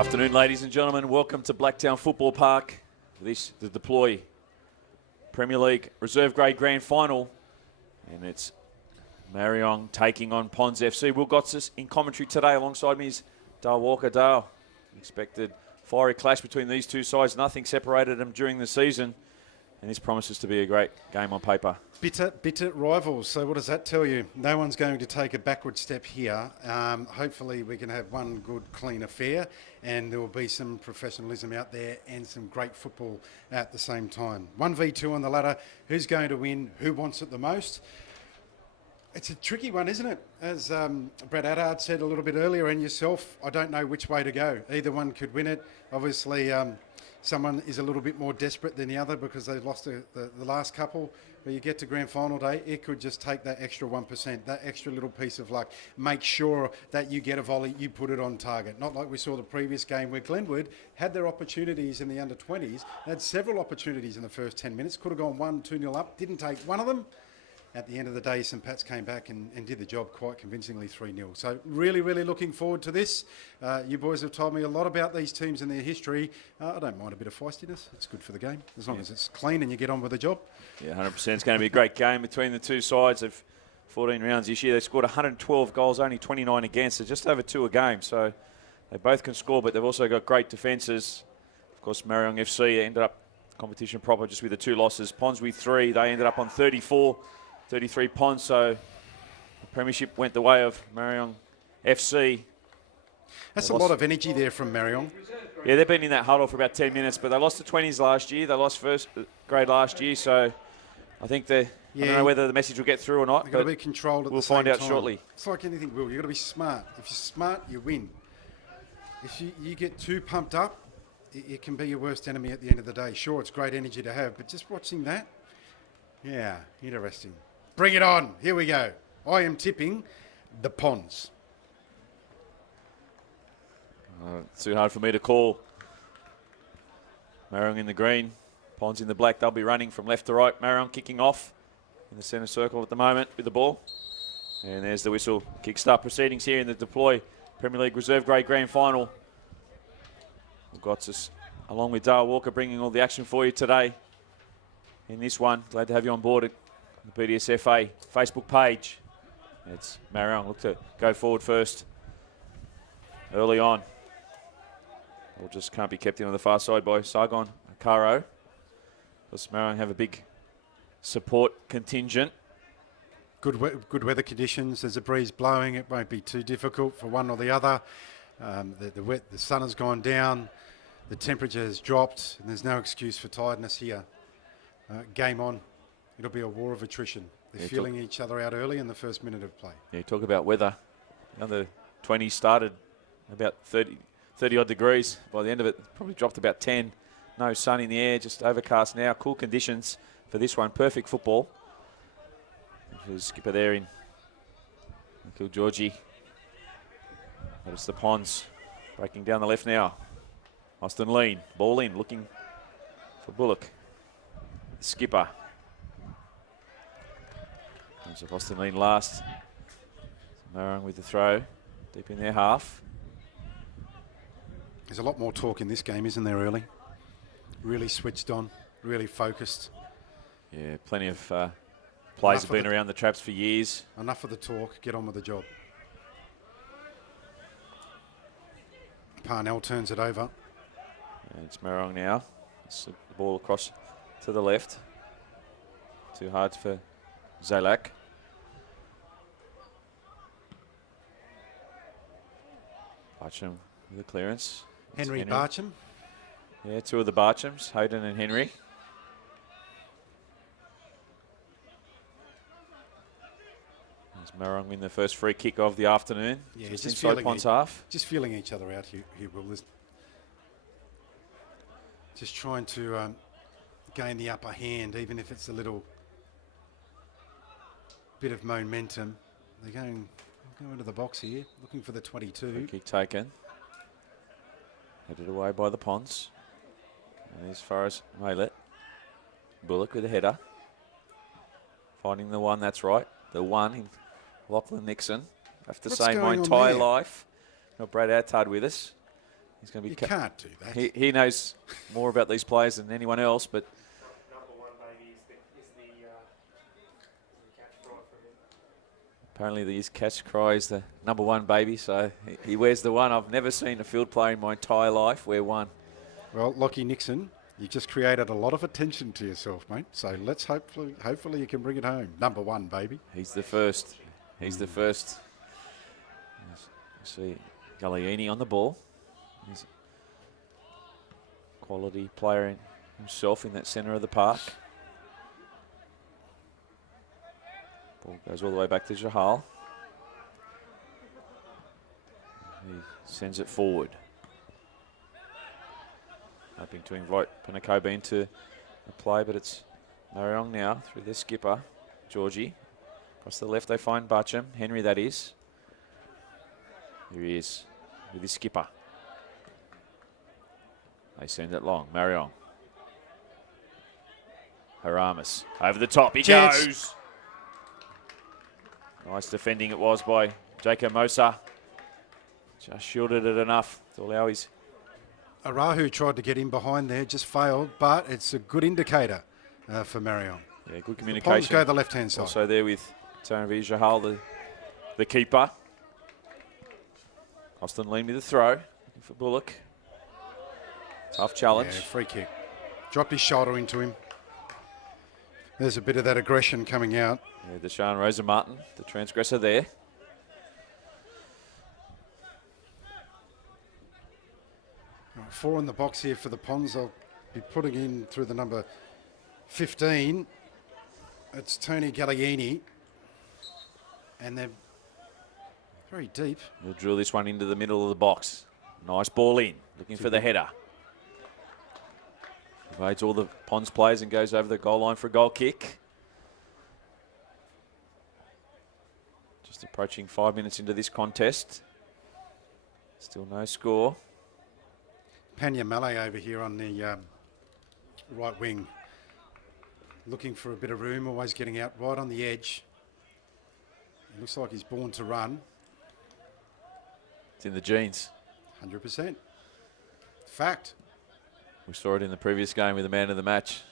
Afternoon, ladies and gentlemen. Welcome to Blacktown Football Park. This the Deploy Premier League Reserve Grade Grand Final, and it's Marayong taking on Ponds FC. Will Gotsis in commentary today. Alongside me is Dale Walker. Dale, expected fiery clash between these two sides. Nothing separated them during the season, and this promises to be a great game on paper. Bitter rivals. So what does that tell you? No one's going to take a backward step here. Hopefully we can have one good, clean affair, and there will be some professionalism out there and some great football at the same time. 1v2 on the ladder. Who's going to win? Who wants it the most? It's a tricky one, isn't it? As Brad Addard said a little bit earlier, and yourself, I don't know which way to go. Either one could win it. Obviously, someone is a little bit more desperate than the other because they lost the last couple. But you get to grand final day, it could just take that extra 1%, that extra little piece of luck. Make sure that you get a volley, you put it on target. Not like we saw the previous game where Glenwood had their opportunities in the under-20s. They had several opportunities in the first 10 minutes. Could have gone 1-2-0 up, didn't take one of them. At the end of the day, St Pat's came back and did the job quite convincingly 3-0. So really, really looking forward to this. You boys have told me a lot about these teams and their history. I don't mind a bit of feistiness. It's good for the game, as long as it's clean and you get on with the job. Yeah, 100%. It's going to be a great game between the two sides. Of 14 rounds this year, they scored 112 goals, only 29 against. So just over 2 a game. So they both can score, but they've also got great defences. Of course, Marayong FC ended up competition proper just with the 2 losses. Ponds with 3. They ended up on 33 Ponds, so the premiership went the way of Marayong FC. That's a lot of energy there from Marayong. Yeah, they've been in that huddle for about 10 minutes, but they lost the 20s last year. They lost first grade last year, so I think I don't know whether the message will get through or not. You've got to be controlled at the same time. We'll find out shortly. It's like anything, Will. You've got to be smart. If you're smart, you win. If you get too pumped up, it can be your worst enemy at the end of the day. Sure, it's great energy to have, but just watching that, yeah, interesting. Bring it on. Here we go. I am tipping the Ponds. Too hard for me to call. Marayong in the green, Ponds in the black. They'll be running from left to right. Marayong kicking off in the centre circle at the moment with the ball. And there's the whistle. Kickstart proceedings here in the Deploy Premier League Reserve Grade Grand Final. We've got us, along with Dale Walker, bringing all the action for you today in this one. Glad to have you on board at the BDSFA Facebook page. It's Marayong look to go forward first early on. Or just can't be kept in on the far side by Saigon Caro. Does Marayong have a big support contingent? Good weather conditions. There's a breeze blowing. It won't be too difficult for one or the other. The sun has gone down. The temperature has dropped, and there's no excuse for tiredness here. Game on. It'll be a war of attrition. They're feeling each other out early in the first minute of play. Yeah, talk about weather. The 20s started about 30 odd degrees. By the end of it, probably dropped about 10. No sun in the air, just overcast now. Cool conditions for this one. Perfect football. There's skipper there in Michael Georgie. Notice the Ponds breaking down the left now. Austin Lean, ball in, looking for Bullock. Skipper. Of Austin Lean last. Marayong with the throw, deep in their half. There's a lot more talk in this game, isn't there, early? Really switched on, really focused. Yeah, plenty of players have been around the traps for years. Enough of the talk, get on with the job. Parnell turns it over. And it's Marayong now. It's the ball across to the left. Too hard for Zalak. Barcham with the clearance. Henry Barcham. Yeah, 2 of the Barchams, Hayden and Henry. As Marayong win the first free kick of the afternoon. Yeah, just inside Ponds half. Just feeling each other out here Will. Just trying to gain the upper hand, even if it's a little bit of momentum. They're going into the box here, looking for the 22. Free kick taken. Headed away by the Ponds. And as far as Maylet. Bullock with a header. Finding the one, that's right. The one in Lachlan Nixon. I have to say my entire life. Got Brad Attard with us. He's going to be. You can't do that. He knows more about these players than anyone else, but. Number one, baby, is the catch cry for him. Apparently, his catch cry is the number one, baby. So he wears the one. I've never seen a field player in my entire life wear one. Well, Lockie Nixon, you just created a lot of attention to yourself, mate. So let's hopefully you can bring it home. Number one, baby. He's the first. He's the first. See Gallieni on the ball. He's a quality player himself in that centre of the park. Ball goes all the way back to Jahal. He sends it forward. Hoping to invite Panakoba into the play, but it's Marayong now through the skipper, Georgie. Across the left they find Barcham, Henry that is. Here he is with his skipper. They send it long, Marayong. Haramis over the top, he goes! Nice defending it was by Jacob Mosa. Just shielded it enough to allow his... Arahu tried to get in behind there, just failed, but it's a good indicator for Marayong. Yeah, good The communication. Ponds go the left-hand side. Also there with Tanvi Jahal, the keeper. Austin Lean with the throw. Looking for Bullock. Tough challenge. Yeah, free kick. Dropped his shoulder into him. There's a bit of that aggression coming out. Yeah, Deshaun Rosa-Martin, the transgressor there. Right, 4 in the box here for the Ponds. I'll be putting in through the number 15. It's Tony Gallieni. And they're very deep. We'll drill this one into the middle of the box. Nice ball in, looking for the header. Evades all the Ponds players and goes over the goal line for a goal kick. Just approaching 5 minutes into this contest. Still no score. Panya Malay over here on the right wing. Looking for a bit of room, always getting out right on the edge. It looks like he's born to run. It's in the genes. 100%. Fact. We saw it in the previous game with the man of the match.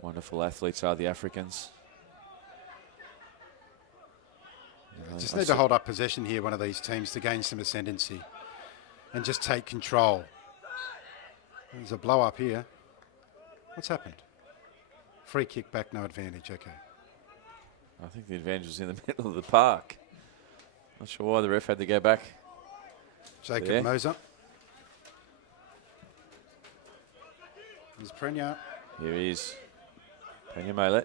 Wonderful athletes are the Africans. Just need to hold up possession here, one of these teams, to gain some ascendancy and just take control. There's a blow up here. What's happened? Free kick back, no advantage. Okay. I think the advantage was in the middle of the park. Not sure why the ref had to go back. Jacob Moser. There's Prenya. Here he is. Pena Molet.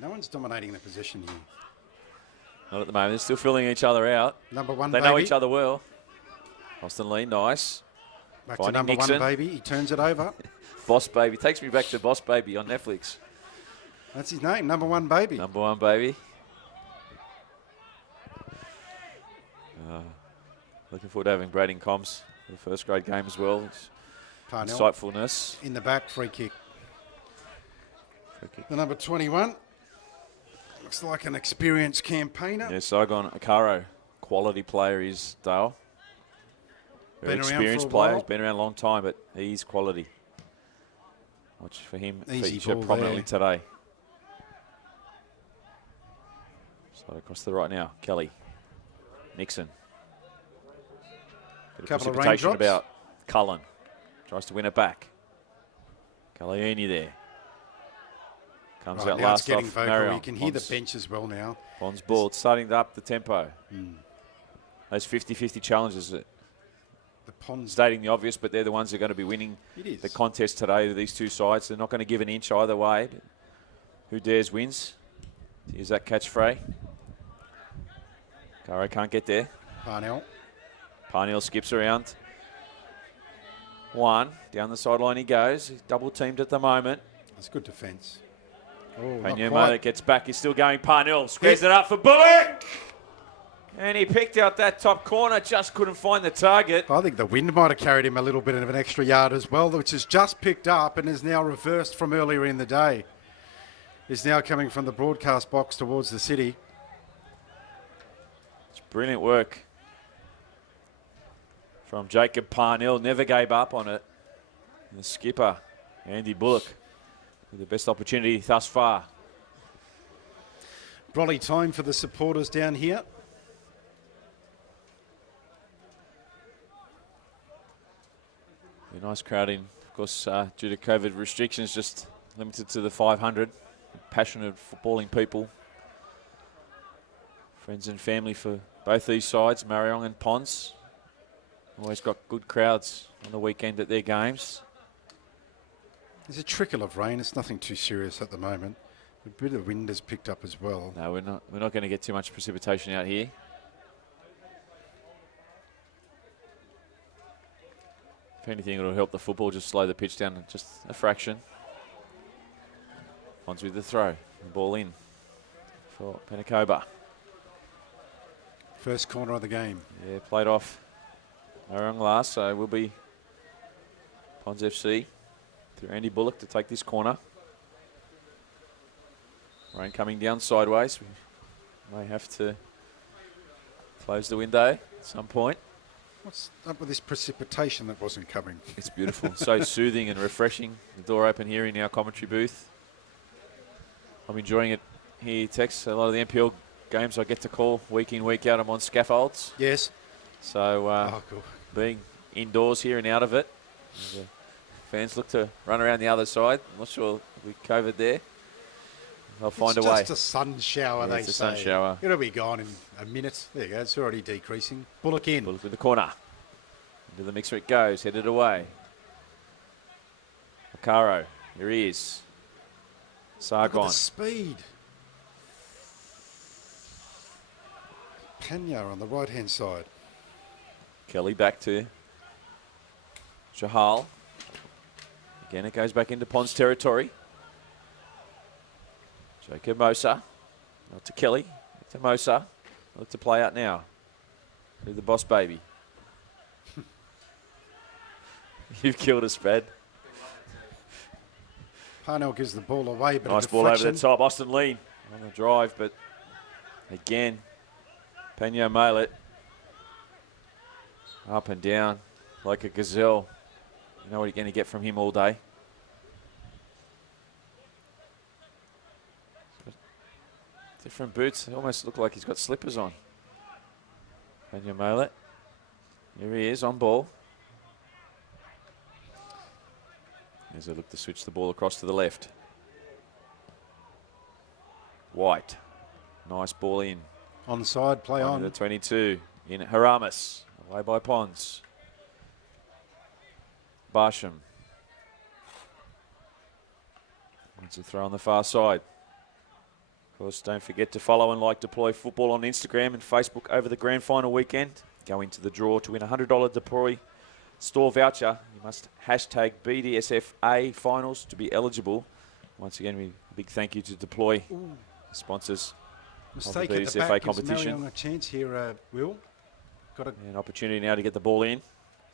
No one's dominating the position here. Not at the moment. They're still filling each other out. Number one, They baby. know each other well. Austin Lee, nice. Back Finding to number Nixon. one, baby. He turns it over. Boss Baby. Takes me back to Boss Baby on Netflix. That's his name, number one, baby. Number one, baby. Looking forward to having Brad in comms for the first grade game as well. Parnell Insightfulness. in the back, free kick. Free kick. The number 21. Looks like an experienced campaigner. Yeah, Saigon Akaro. Quality player is Dale. Very Been around experienced for a player. while. He's been around a long time, but he's quality. Watch for him Easy feature ball prominently there. today. So across the right now, Kelly. Nixon. Bit of Couple of precipitation raindrops. about Cullen. Tries to win it back. Gallieni there. Comes Right, out now it's last getting off vocal. Marayong. You can hear the Pons- bench as well now. Pons ball. It's starting to up the tempo. Hmm. Those 50-50 challenges, The Ponds. stating the obvious, but they're the ones that are going to be winning It is. the contest today with these two sides. They're not going to give an inch either way. But who dares wins. Here's that catch fray. Caro can't get there. Parnell. Parnell skips around. One. Down the sideline he goes. He's double teamed at the moment. It's good defence. Oh, not Pena quite. that gets back. He's still going. Parnell squares it up for Bullock. And he picked out that top corner. Just couldn't find the target. I think the wind might have carried him a little bit of an extra yard as well, which is just picked up and is now reversed from earlier in the day. is now coming from the broadcast box towards the city. It's brilliant work from Jacob Parnell. Never gave up on it. And the skipper, Andy Bullock, with the best opportunity thus far. Brolly time for the supporters down here. A nice crowd in, of course, due to COVID restrictions, just limited to the 500. Passionate footballing people. Friends and family for both these sides, Marayong and Ponce. Always got good crowds on the weekend at their games. There's a trickle of rain. It's nothing too serious at the moment. A bit of wind has picked up as well. No, we're not going to get too much precipitation out here. If anything, it'll help the football just slow the pitch down just a fraction. Ponce with the throw. The ball in for Penacoba. First corner of the game. Yeah, played off Marayong last, so it will be Ponce FC through Andy Bullock to take this corner. Rain coming down sideways. We may have to close the window at some point. What's up with this precipitation that wasn't coming? It's beautiful. So soothing and refreshing. The door open here in our commentary booth. I'm enjoying it here, Tex. A lot of the NPL games I get to call week in, week out. I'm on scaffolds. Yes. So Cool. being indoors here and out of it, the fans look to run around the other side. I'm not sure if we COVID there. They'll find a way. It's just a sun shower, Yeah, they it's a say. sun shower. It'll be gone in a minute. There you go. It's already decreasing. Bullock in. Bullock with the corner. Into the mixer it goes. Headed away. Macaro. Here he is. Look at the Sargon. speed. Pena on the right-hand side. Kelly back to Jahal. Again, it goes back into Ponce territory. Jacob Mosa. Not to Kelly. To Mosa. Look to play out now. To the boss baby. You've killed us, Brad. Parnell gives the ball away, but Nice a ball over deflection. the top. Austin Lee on the drive, but again, Pena Malet up and down like a gazelle. You know what you're going to get from him all day. Different boots. They almost look like he's got slippers on. Pena Malet. Here he is on ball. As they look to switch the ball across to the left. White. Nice ball in. Onside, play on. The 22 in Haramis. Away by Ponce. Barsham. Wants to throw on the far side. Of course, don't forget to follow and like Deploy Football on Instagram and Facebook over the grand final weekend. Go into the draw to win a $100 Deploy store voucher. You must hashtag BDSFA finals to be eligible. Once again, a big thank you to Deploy, the sponsors Mistake of the at the BDSFA back gives competition. Marayong a chance here, Will. Got a, An opportunity now to get the ball in.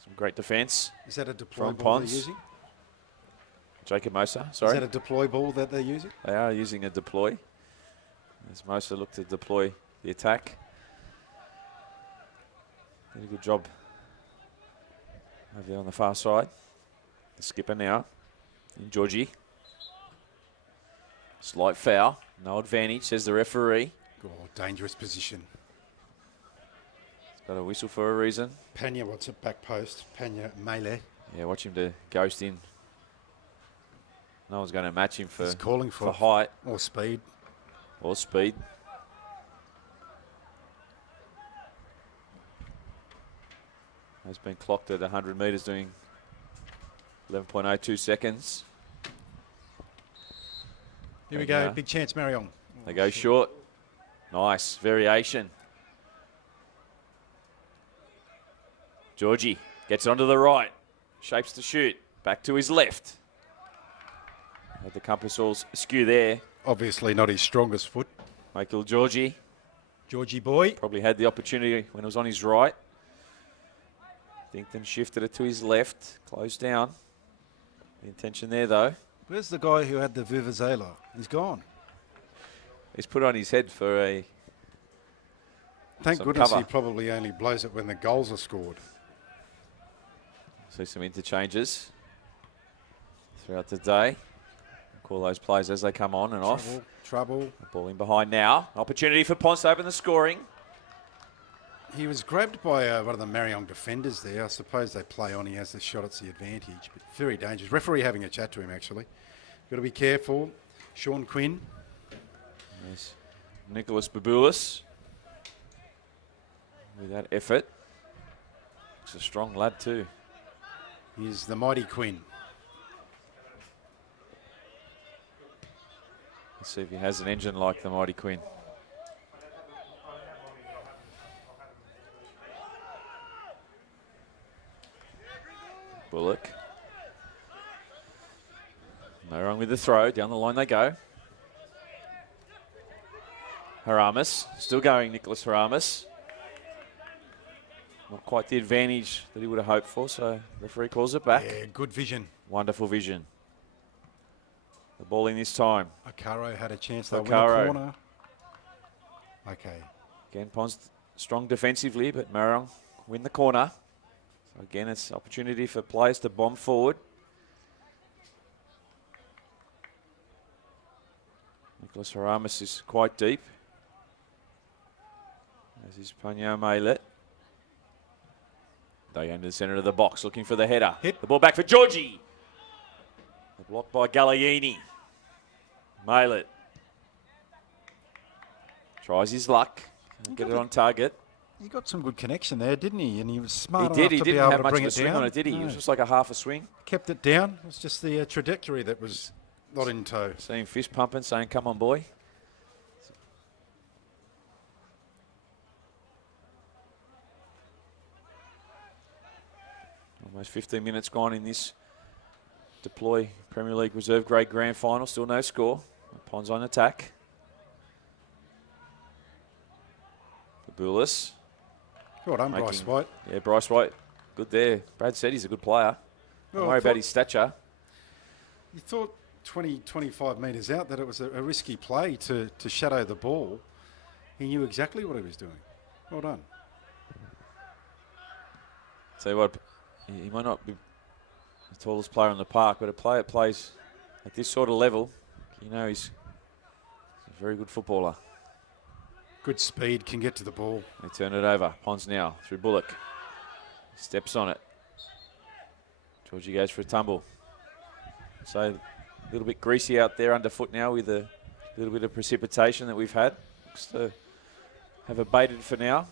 Some great defence. is that a deploy From ball Ponce. they're using? Jacob Mosa, Is sorry. that a deploy ball that they're using? They are using a deploy. As Mosa look to deploy the attack. Did a good job over there on the far side. The skipper now in Georgie. Slight foul. No advantage, says the referee. Oh, dangerous position. He's got a whistle for a reason. Pena wants it back post. Pena melee. Yeah, watch him to ghost in. No one's going to match him He's for calling for height or speed. or speed. Has been clocked at 100 metres doing 11.02 seconds. Here we And, go. Big chance, Marayong. They go short. Nice variation. Georgie gets onto the right. Shapes to shoot. Back to his left. Had the compass all askew there. Obviously not his strongest foot. Michael Georgie Georgie boy. probably had the opportunity when it was on his right. Then shifted it to his left. Closed down. The intention there though. Where's the guy who had the Vuvuzela? He's gone. He's put on his head for a... Thank some goodness cover. he probably only blows it when the goals are scored. See some interchanges throughout the day. Call those plays as they come on and off. Trouble. Ball in behind now. Opportunity for Ponce to open the scoring. He was grabbed by one of the Marayong defenders there. I suppose they play on. He has the shot. It's the advantage. But very dangerous. Referee having a chat to him, actually. Got to be careful. Sean Quinn. Yes. Nicholas Babulis. With that effort. He's a strong lad too. He's the mighty Quinn. Let's see if he has an engine like the mighty Quinn. Bullock. No wrong with the throw. Down the line they go. Haramis. Still going, Nicholas Haramis. Not quite the advantage that he would have hoped for, so referee calls it back. Yeah, good vision. Wonderful vision. The ball in this time. Okaro had a chance. They win a Okaro. corner. Okay. Again, Pons strong defensively, but Marayong win the corner. So again, it's opportunity for players to bomb forward. Nicholas Haramis is quite deep. As is Panyo Mailet. They go into the centre of the box looking for the header. Hit. The ball back for Georgie. The block by Galliini. Mailet. Tries his luck. Get it on target. He got some good connection there, didn't he? And he was smart He enough did. He to be didn't able have to much bring of a it swing down. on it, did he? It No. was just like a half a swing. Kept it down. It was just the trajectory that was not in tow. Seeing fist pumping, saying, come on, boy. Almost 15 minutes gone in this Deploy Premier League Reserve Grade Grand Final. Still no score. Pons on attack. Babulis. Well done, Bryce White. Yeah, Bryce White. Good there. Brad said he's a good player. Don't Well, worry I about thought- his stature. You thought 20, 25 metres out that it was a risky play to shadow the ball. He knew exactly what he was doing. Well done. Tell you what, he might not be the tallest player in the park, but a player that plays at this sort of level, you know, he's a very good footballer. Good speed, can get to the ball. They turn it over. Pons now through Bullock. Steps on it. Georgie goes for a tumble. So a little bit greasy out there underfoot now with a little bit of precipitation that we've had. Looks to have abated for now.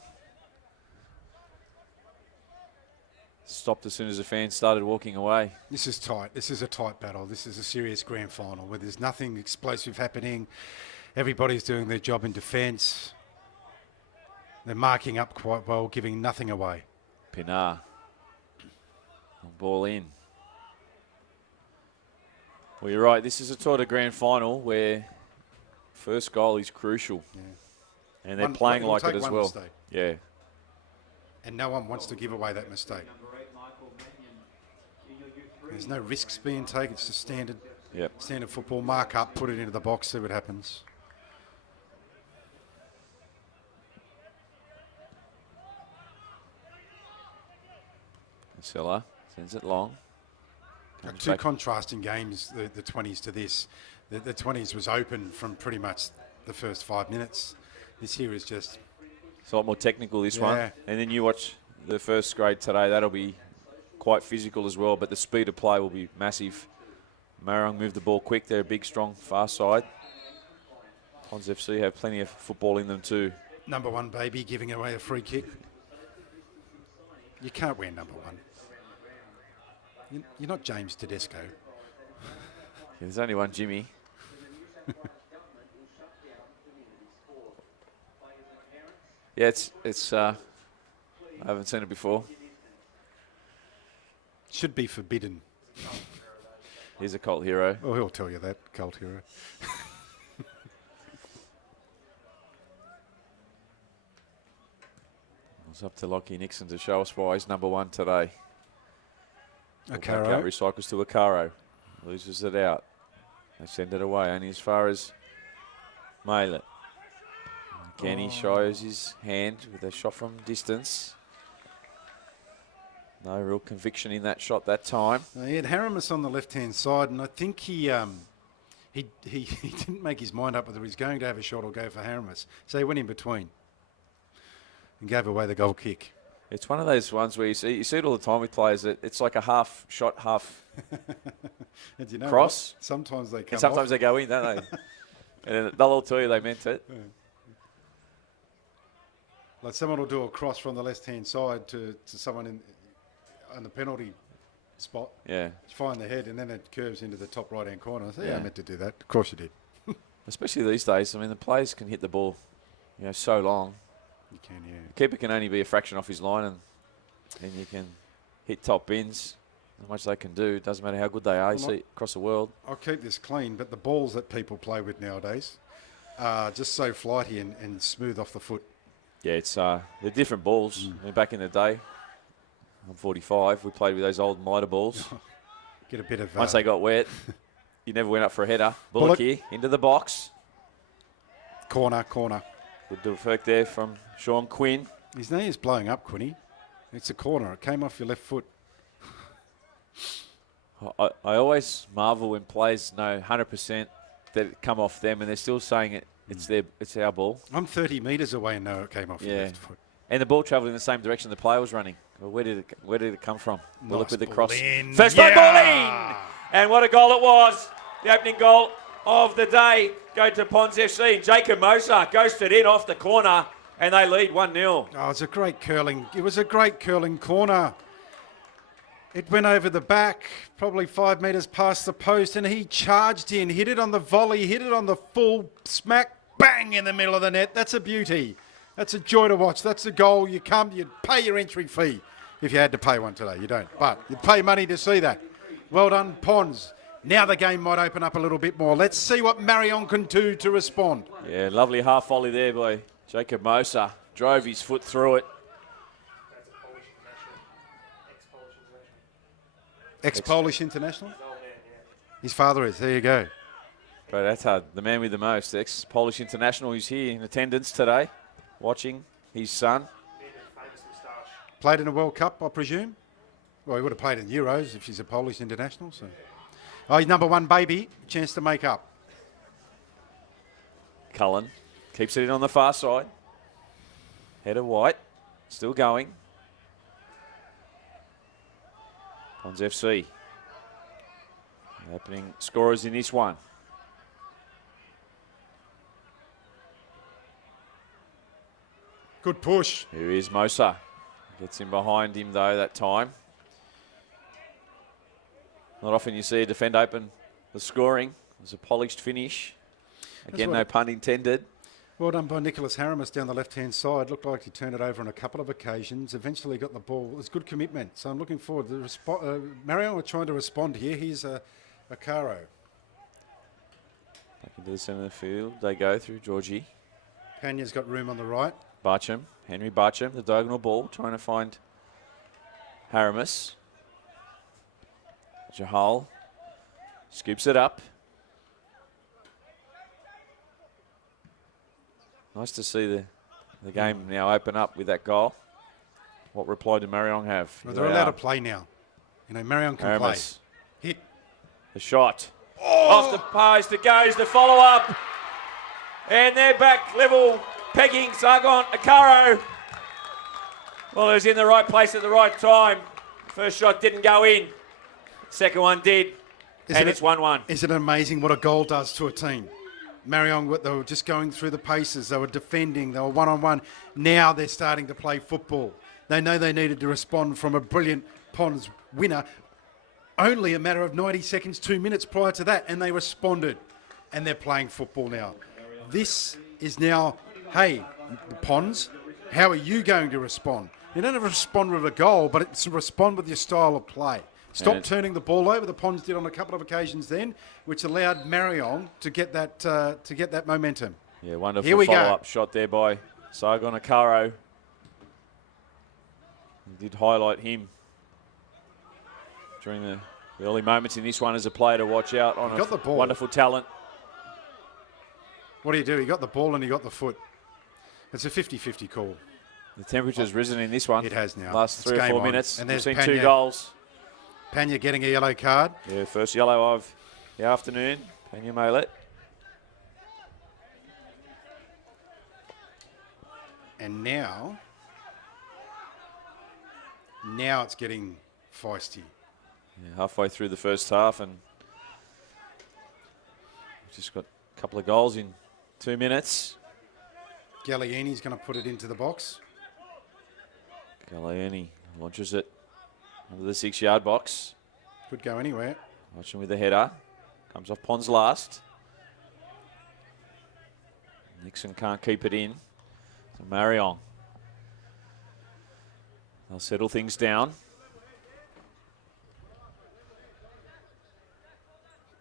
Stopped as soon as the fans started walking away. This is tight. This is a tight battle. This is a serious grand final where there's nothing explosive happening. Everybody's doing their job in defence. They're marking up quite well, giving nothing away. Pinar. Ball in. Well, you're right. This is a sort of grand final where first goal is crucial. Yeah. And they're One- playing it'll like take it as one well. mistake. Yeah. And no one wants to give away that mistake. There's no risks being taken. It's just standard football. Mark up, put it into the box, see what happens. Sella sends it long. Like two contrasting games, the 20s to this. The 20s was open from pretty much the first 5 minutes. This here is just... It's a lot more technical, this one. Yeah. And then you watch the first grade today. That'll be quite physical as well, but the speed of play will be massive. Marayong move the ball quick. They're a big, strong, fast side. Pons FC have plenty of football in them too. Number one, baby, giving away a free kick. You can't wear number one. You're not James Tedesco. There's only one Jimmy. Yeah, it's I haven't seen it before. Should be forbidden. He's a cult hero. Oh, he'll tell you that, cult hero. It's up to Lockie Nixon to show us why he's number one today. Okaro. Recycles to Okaro. Loses it out. They send it away only as far as Mailet. Again, he shows his hand with a shot from distance. No real conviction in that shot that time. He had Haramis on the left-hand side, and I think he didn't make his mind up whether he was going to have a shot or go for Haramis. So he went in between and gave away the goal kick. It's one of those ones where you see it all the time with players. That it's like a half shot, half And you know cross. what? Sometimes they come And sometimes off. they go in, don't they? And they'll all tell you they meant it. Like someone will do a cross from the left-hand side to someone on the penalty spot. Yeah. Find the head, and then it curves into the top right-hand corner. I say, Yeah. I meant to do that. Of course you did. Especially these days. I mean, the players can hit the ball, so long. You can, yeah. The keeper can only be a fraction off his line, and you can hit top bins. How much they can do, doesn't matter how good they are. You see it across the world. I'll keep this clean, but the balls that people play with nowadays are just so flighty and smooth off the foot. Yeah, it's they're different balls. I mean, back in the day, I'm 45. We played with those old miter balls. Get a bit of... Once they got wet, you never went up for a header. Bullock here into the box. Corner. Good deflect there from Sean Quinn. His knee is blowing up, Quinny. It's a corner. It came off your left foot. I always marvel when players know 100% that it come off them, and they're still saying it's our ball. I'm 30 metres away and know it came off your left foot. And the ball travelled in the same direction the player was running. Well, where did it come from? We'll look Nice with the ball cross. in. First time ball in! And what a goal it was. The opening goal of the day go to Ponds FC. Jacob Moser ghosted in off the corner, and they lead 1-0. Oh, it was a great curling corner. It went over the back, probably 5 metres past the post, and he charged in, hit it on the volley, hit it on the full smack, bang in the middle of the net. That's a beauty. That's a joy to watch. That's a goal. You'd pay your entry fee if you had to pay one today. You don't, but you'd pay money to see that. Well done, Ponds. Now the game might open up a little bit more. Let's see what Marayong can do to respond. Yeah, lovely half volley there by Jacob Moser. Drove his foot through it. That's a Polish international. Ex-Polish international. Ex-Polish international? His old man, yeah. His father is. There you go. But that's hard. The man with the most. Ex-Polish international who's here in attendance today, watching his son. He had a famous moustache. Played in a World Cup, I presume? Well, he would have played in Euros if she's a Polish international. So, he's number one baby. Chance to make up. Cullen keeps it in on the far side. Header White, still going. Ponds FC. Opening scorers in this one. Good push. Here is Moser. Gets in behind him though that time. Not often you see a defender open the scoring. It was a polished finish. Again, no pun intended. Well done by Nicholas Haramis down the left-hand side. Looked like he turned it over on a couple of occasions. Eventually got the ball. It was good commitment. So I'm looking forward. Marayong are trying to respond here. Here's a Caro. Back into the centre of the field. They go through Georgie. Panya's got room on the right. Barcham. Henry Barcham, the diagonal ball, trying to find Haramis. Jahal scoops it up. Nice to see the game now open up with that goal. What reply did Marayong have? Well, they're allowed to play now. Marayong can play. Haramis. Hit. The shot. Off the post, it goes, the follow-up. And they're back level, pegging Sargon Akaro. Well, it was in the right place at the right time. First shot didn't go in. Second one did. And it's 1-1. Isn't it amazing what a goal does to a team? Marayong, they were just going through the paces. They were defending. They were one-on-one. Now they're starting to play football. They know they needed to respond from a brilliant Ponds winner. Only a matter of 90 seconds, 2 minutes prior to that, and they responded. And they're playing football now. This is now, hey, Ponds, how are you going to respond? You don't have to respond with a goal, but it's to respond with your style of play. Stop turning the ball over. The Ponds did on a couple of occasions then, which allowed Marayong to get that momentum. Yeah, wonderful follow-up shot there by Sargon Akaro. He did highlight him during the early moments in this one as a player to watch out on. Wonderful talent. What do? He got the ball and he got the foot. It's a 50-50 call. The temperature's risen in this one. It has now. Last It's 3 or game 4 on. minutes. And We've there's seen 2 Pena. goals. Pena getting a yellow card. Yeah, first yellow of the afternoon. Pena Malet. And now it's getting feisty. Yeah, halfway through the first half, and we've just got a couple of goals in 2 minutes. Galliani's going to put it into the box. Galliani launches it under the 6-yard box. Could go anywhere. Watching with the header. Comes off Pons last. Nixon can't keep it in. So Marayong. They'll settle things down.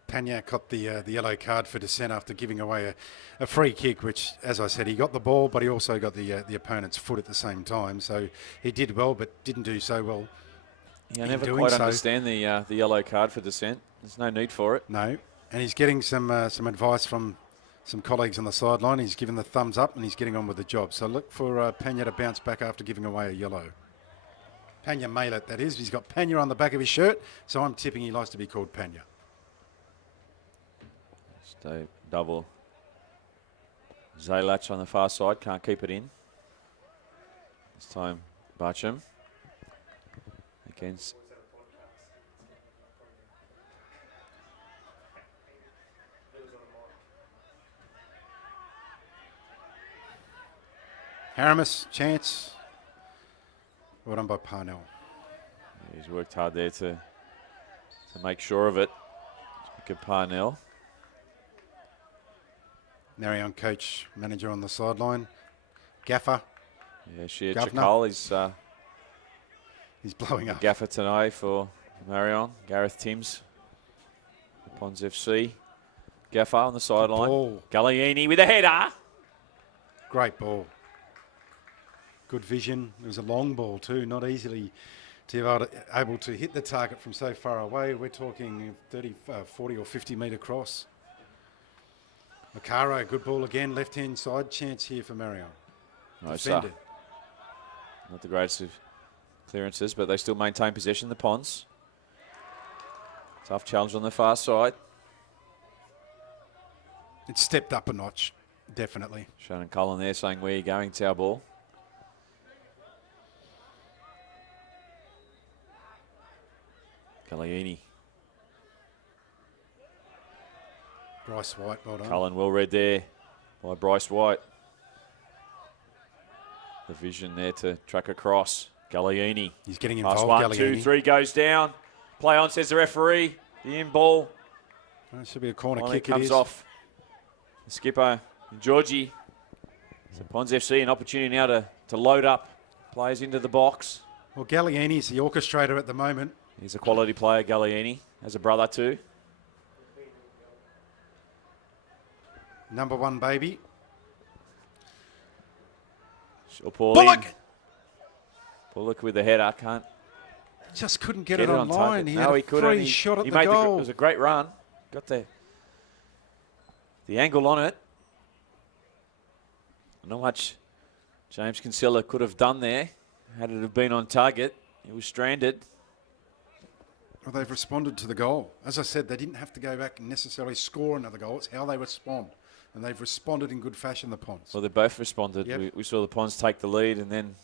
Pena got the yellow card for dissent after giving away a free kick, which, as I said, he got the ball, but he also got the opponent's foot at the same time. So he did well, but didn't do so well. Yeah, I never quite understand the yellow card for dissent. There's no need for it. No, and he's getting some advice from some colleagues on the sideline. He's given the thumbs up and he's getting on with the job. So look for Pena to bounce back after giving away a yellow. Pena Malet, that is. He's got Pena on the back of his shirt, so I'm tipping he likes to be called Pena. Stay double. Zalach on the far side, can't keep it in. This time, Barcham against. Haramis, chance. Well done by Parnell. He's worked hard there to make sure of it. Good Parnell. Marayong coach, manager on the sideline. Gaffer. Yeah, Sheer Governor. Chakal. He's blowing up. Gaffer tonight for Marayong. Gareth Timms. Pons FC. Gaffer on the sideline. Ball. Galliani with a header. Great ball. Good vision. It was a long ball too, not easily able to hit the target from so far away. We're talking 30, 40 or 50 metre cross. Macaro, good ball again, left-hand side. Chance here for Marayong. Defended. Not the greatest of clearances, but they still maintain possession, the Pons. Tough challenge on the far side. It's stepped up a notch, definitely. Shannon Cullen there saying, where are you going? It's our ball. Galliani. Bryce White, well done. Cullen well read there by Bryce White. The vision there to track across. Galliani. He's getting Pass involved, 1, Galliani. 2, 3 goes down. Play on, says the referee. The in ball. That should be a corner Finally kick. comes off. The skipper, Georgie. So Pons FC, an opportunity now to load up players into the box. Well, Galliani's the orchestrator at the moment. He's a quality player, Galliani. Has a brother too. Number 1 baby. Bullock! Bullock with the header, can't Just couldn't get get it it on on line. target. He No, had he a couldn't. free He- shot at he the made goal. it was a great run. Got the angle on it. Not much James Kinsella could have done there. Had it have been on target, he was stranded. Well, they've responded to the goal. As I said, they didn't have to go back and necessarily score another goal. It's how they respond. And they've responded in good fashion, the Pons. Well, they both responded. Yep. We saw the Pons take the lead, and then,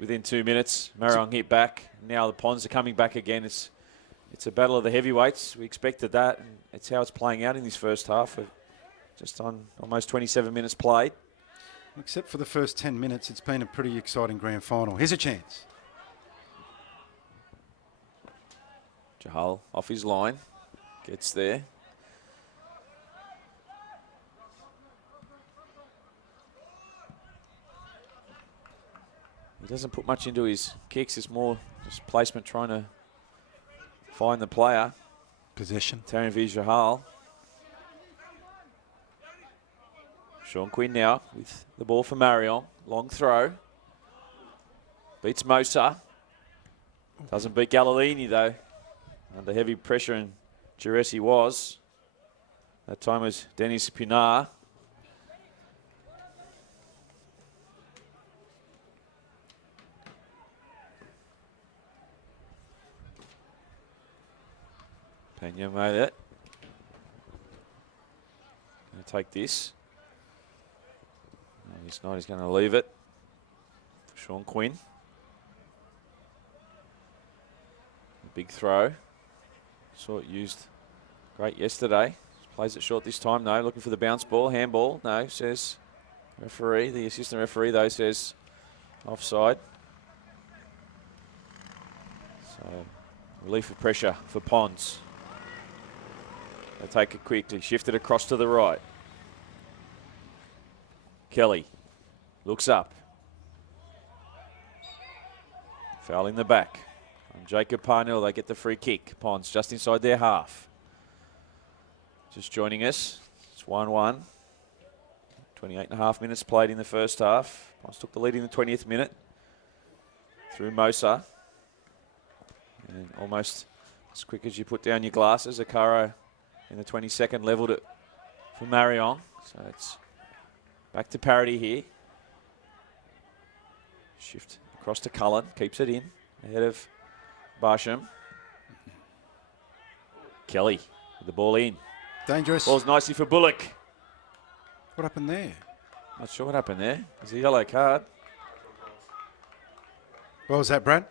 within 2 minutes, Marayong hit back. Now the Pons are coming back again. It's a battle of the heavyweights. We expected that, and it's how it's playing out in this first half. Just on almost 27 minutes played. Except for the first 10 minutes, it's been a pretty exciting grand final. Here's a chance. Jahal off his line, gets there. He doesn't put much into his kicks. It's more just placement, trying to find the player. Possession. Taryn V. Jahal. Sean Quinn now with the ball for Marayong. Long throw. Beats Mosa. Doesn't beat Galliani though. Under heavy pressure, and Giresi was. That time was Dennis Pinar. Pena made it. Going to take this. No, he's not. He's going to leave it. Sean Quinn. Big throw. Saw it used great yesterday. Plays it short this time, though. Looking for the bounce ball. Handball. No, says referee. The assistant referee, though, says offside. So, relief of pressure for Ponds. They take it quickly. Shift it across to the right. Kelly looks up. Foul in the back. And Jacob Parnell, they get the free kick. Ponds just inside their half. Just joining us. It's 1-1. 28.5 minutes played in the first half. Ponds took the lead in the 20th minute. Through Mosa. And almost as quick as you put down your glasses, Akaro in the 22nd leveled it for Marayong. So it's back to parity here. Shift across to Cullen. Keeps it in. Ahead of Barsham. Kelly with the ball in. Dangerous. Ball's nicely for Bullock. What happened there? Not sure what happened there. It's a yellow card. What was that, Brad?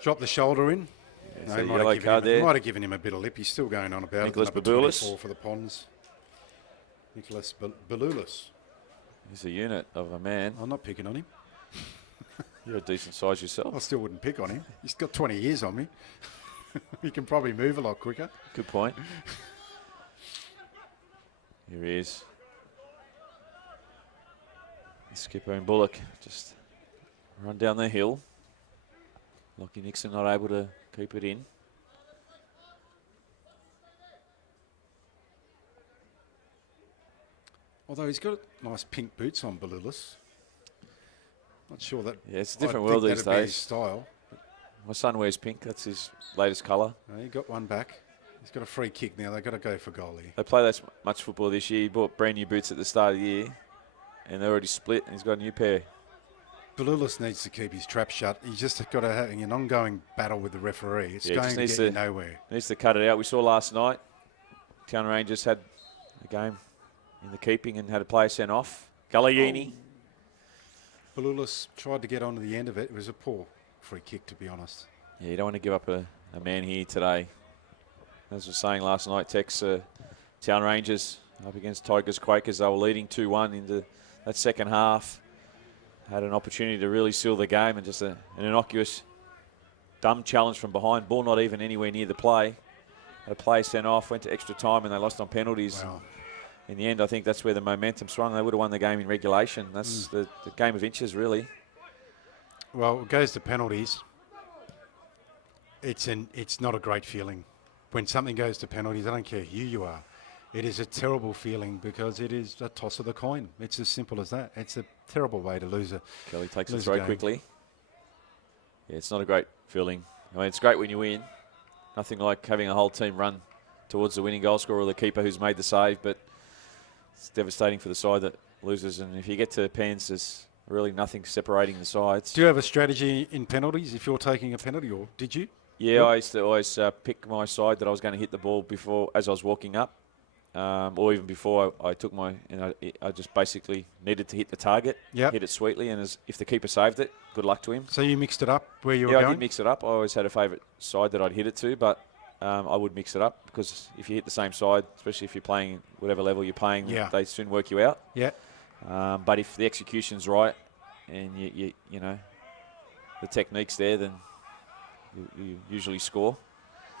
Drop the shoulder in. Yeah, No, so he yellow card there. might have given him a bit of lip. He's still going on about Nicholas it. Number Baboulis. 24 for the Ponds. Nicholas Baboulis. He's a unit of a man. I'm not picking on him. You're a decent size yourself. I still wouldn't pick on him. He's got 20 years on me. He can probably move a lot quicker. Good point. Here he is. Skipper and Bullock just run down the hill. Lockie Nixon not able to keep it in. Although he's got nice pink boots on, Balulis. Not sure that. Yeah, it's a different I world think these that'd be his days. style. My son wears pink. That's his latest colour. No, he got one back. He's got a free kick now. They've got to go for goal here. They play that much football this year. He bought brand new boots at the start of the year, and they're already split, and he's got a new pair. Balulis needs to keep his trap shut. He's just got to have an ongoing battle with the referee. It's Yeah, going just to needs get you to- nowhere. Needs to cut it out. We saw last night, Town Rangers had a game in the keeping and had a player sent off. Galliini. Balulis tried to get onto the end of it. It was a poor free kick, to be honest. Yeah, you don't want to give up a man here today. As I was saying last night, Tex, Town Rangers up against Tigers Quakers. They were leading 2-1 into that second half. Had an opportunity to really seal the game, and just an innocuous, dumb challenge from behind. Ball not even anywhere near the play. Had a play sent off, went to extra time, and they lost on penalties. Wow. In the end, I think that's where the momentum swung. They would have won the game in regulation. That's the game of inches, really. Well, it goes to penalties. It's not a great feeling. When something goes to penalties, I don't care who you are. It is a terrible feeling because it is a toss of the coin. It's as simple as that. It's a terrible way to lose Kelly takes the lose a throw game. quickly. Yeah, it's not a great feeling. I mean, it's great when you win. Nothing like having a whole team run towards the winning goal scorer or the keeper who's made the save, but it's devastating for the side that loses. And if you get to pens, there's really nothing separating the sides. Do you have a strategy in penalties if you're taking a penalty, or did you? Yeah, I used to always pick my side that I was going to hit the ball before, as I was walking up, or even before I took my. I just basically needed to hit the target, Yep. hit it sweetly, and if the keeper saved it, good luck to him. So you mixed it up where you were Yeah, I going? did mix it up. I always had a favourite side that I'd hit it to, but I would mix it up because if you hit the same side, especially if you're playing whatever level you're playing, Yeah. they soon work you out. Yeah. But if the execution's right and you know the technique's there, then you usually score.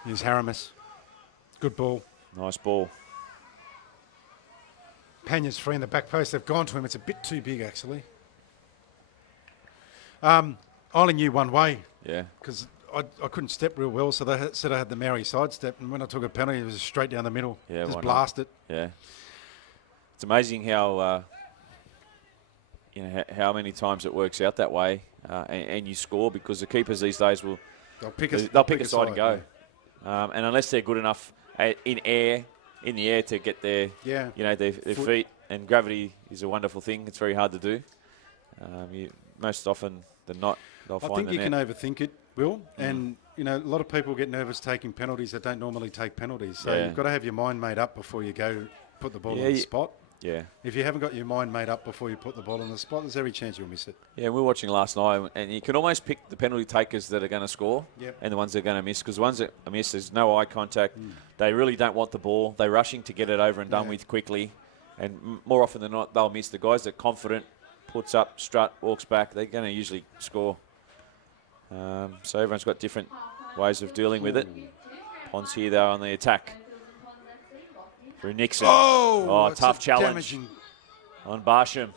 Here's Haramis. Good ball. Nice ball. Panya's free in the back post. They've gone to him. It's a bit too big, actually. I only knew one way Yeah. because I couldn't step real well, so they said I had the Maori side step, and when I took a penalty, it was straight down the middle. Yeah, Just why not? blast it. Yeah. It's amazing how how many times it works out that way, and you score because the keepers these days will They'll pick a side and go. And unless they're good enough in the air to get their Yeah. their feet, and gravity is a wonderful thing. It's very hard to do. Most often than not, they'll I find think the you net. can overthink it, Will, and you know, a lot of people get nervous taking penalties that don't normally take penalties. So Yeah. you've got to have your mind made up before you go put the ball Yeah, on the you- spot. Yeah. If you haven't got your mind made up before you put the ball on the spot, there's every chance you'll miss it. Yeah, we were watching last night, and you can almost pick the penalty takers that are going to score Yep. and the ones that are going to miss, because the ones that are miss, there's no eye contact. They really don't want the ball. They're rushing to get it over and done Yeah. with quickly, and more often than not, they'll miss. The guys that are confident, puts up, strut, walks back, they're going to usually score. So everyone's got different ways of dealing with it. Ponds here, though, on the attack. Through Nixon. Oh, it's tough a challenge damaging. on Barsham.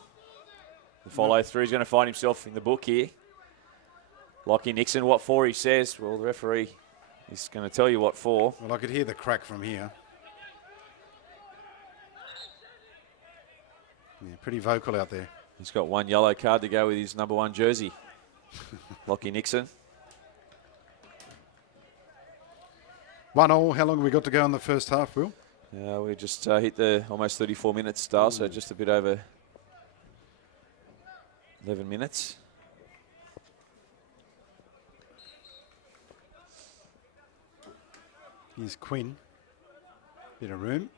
The follow through, he's going to find himself in the book here. Lockie Nixon, what for, he says. Well, the referee is going to tell you what for. Well, I could hear the crack from here. Yeah, pretty vocal out there. He's got one yellow card to go with his number 1 jersey. Lockie Nixon. 1-1. How long have we got to go in the first half, Will? We just hit the almost 34 minutes style, so just a bit over 11 minutes. Here's Quinn. Bit of room.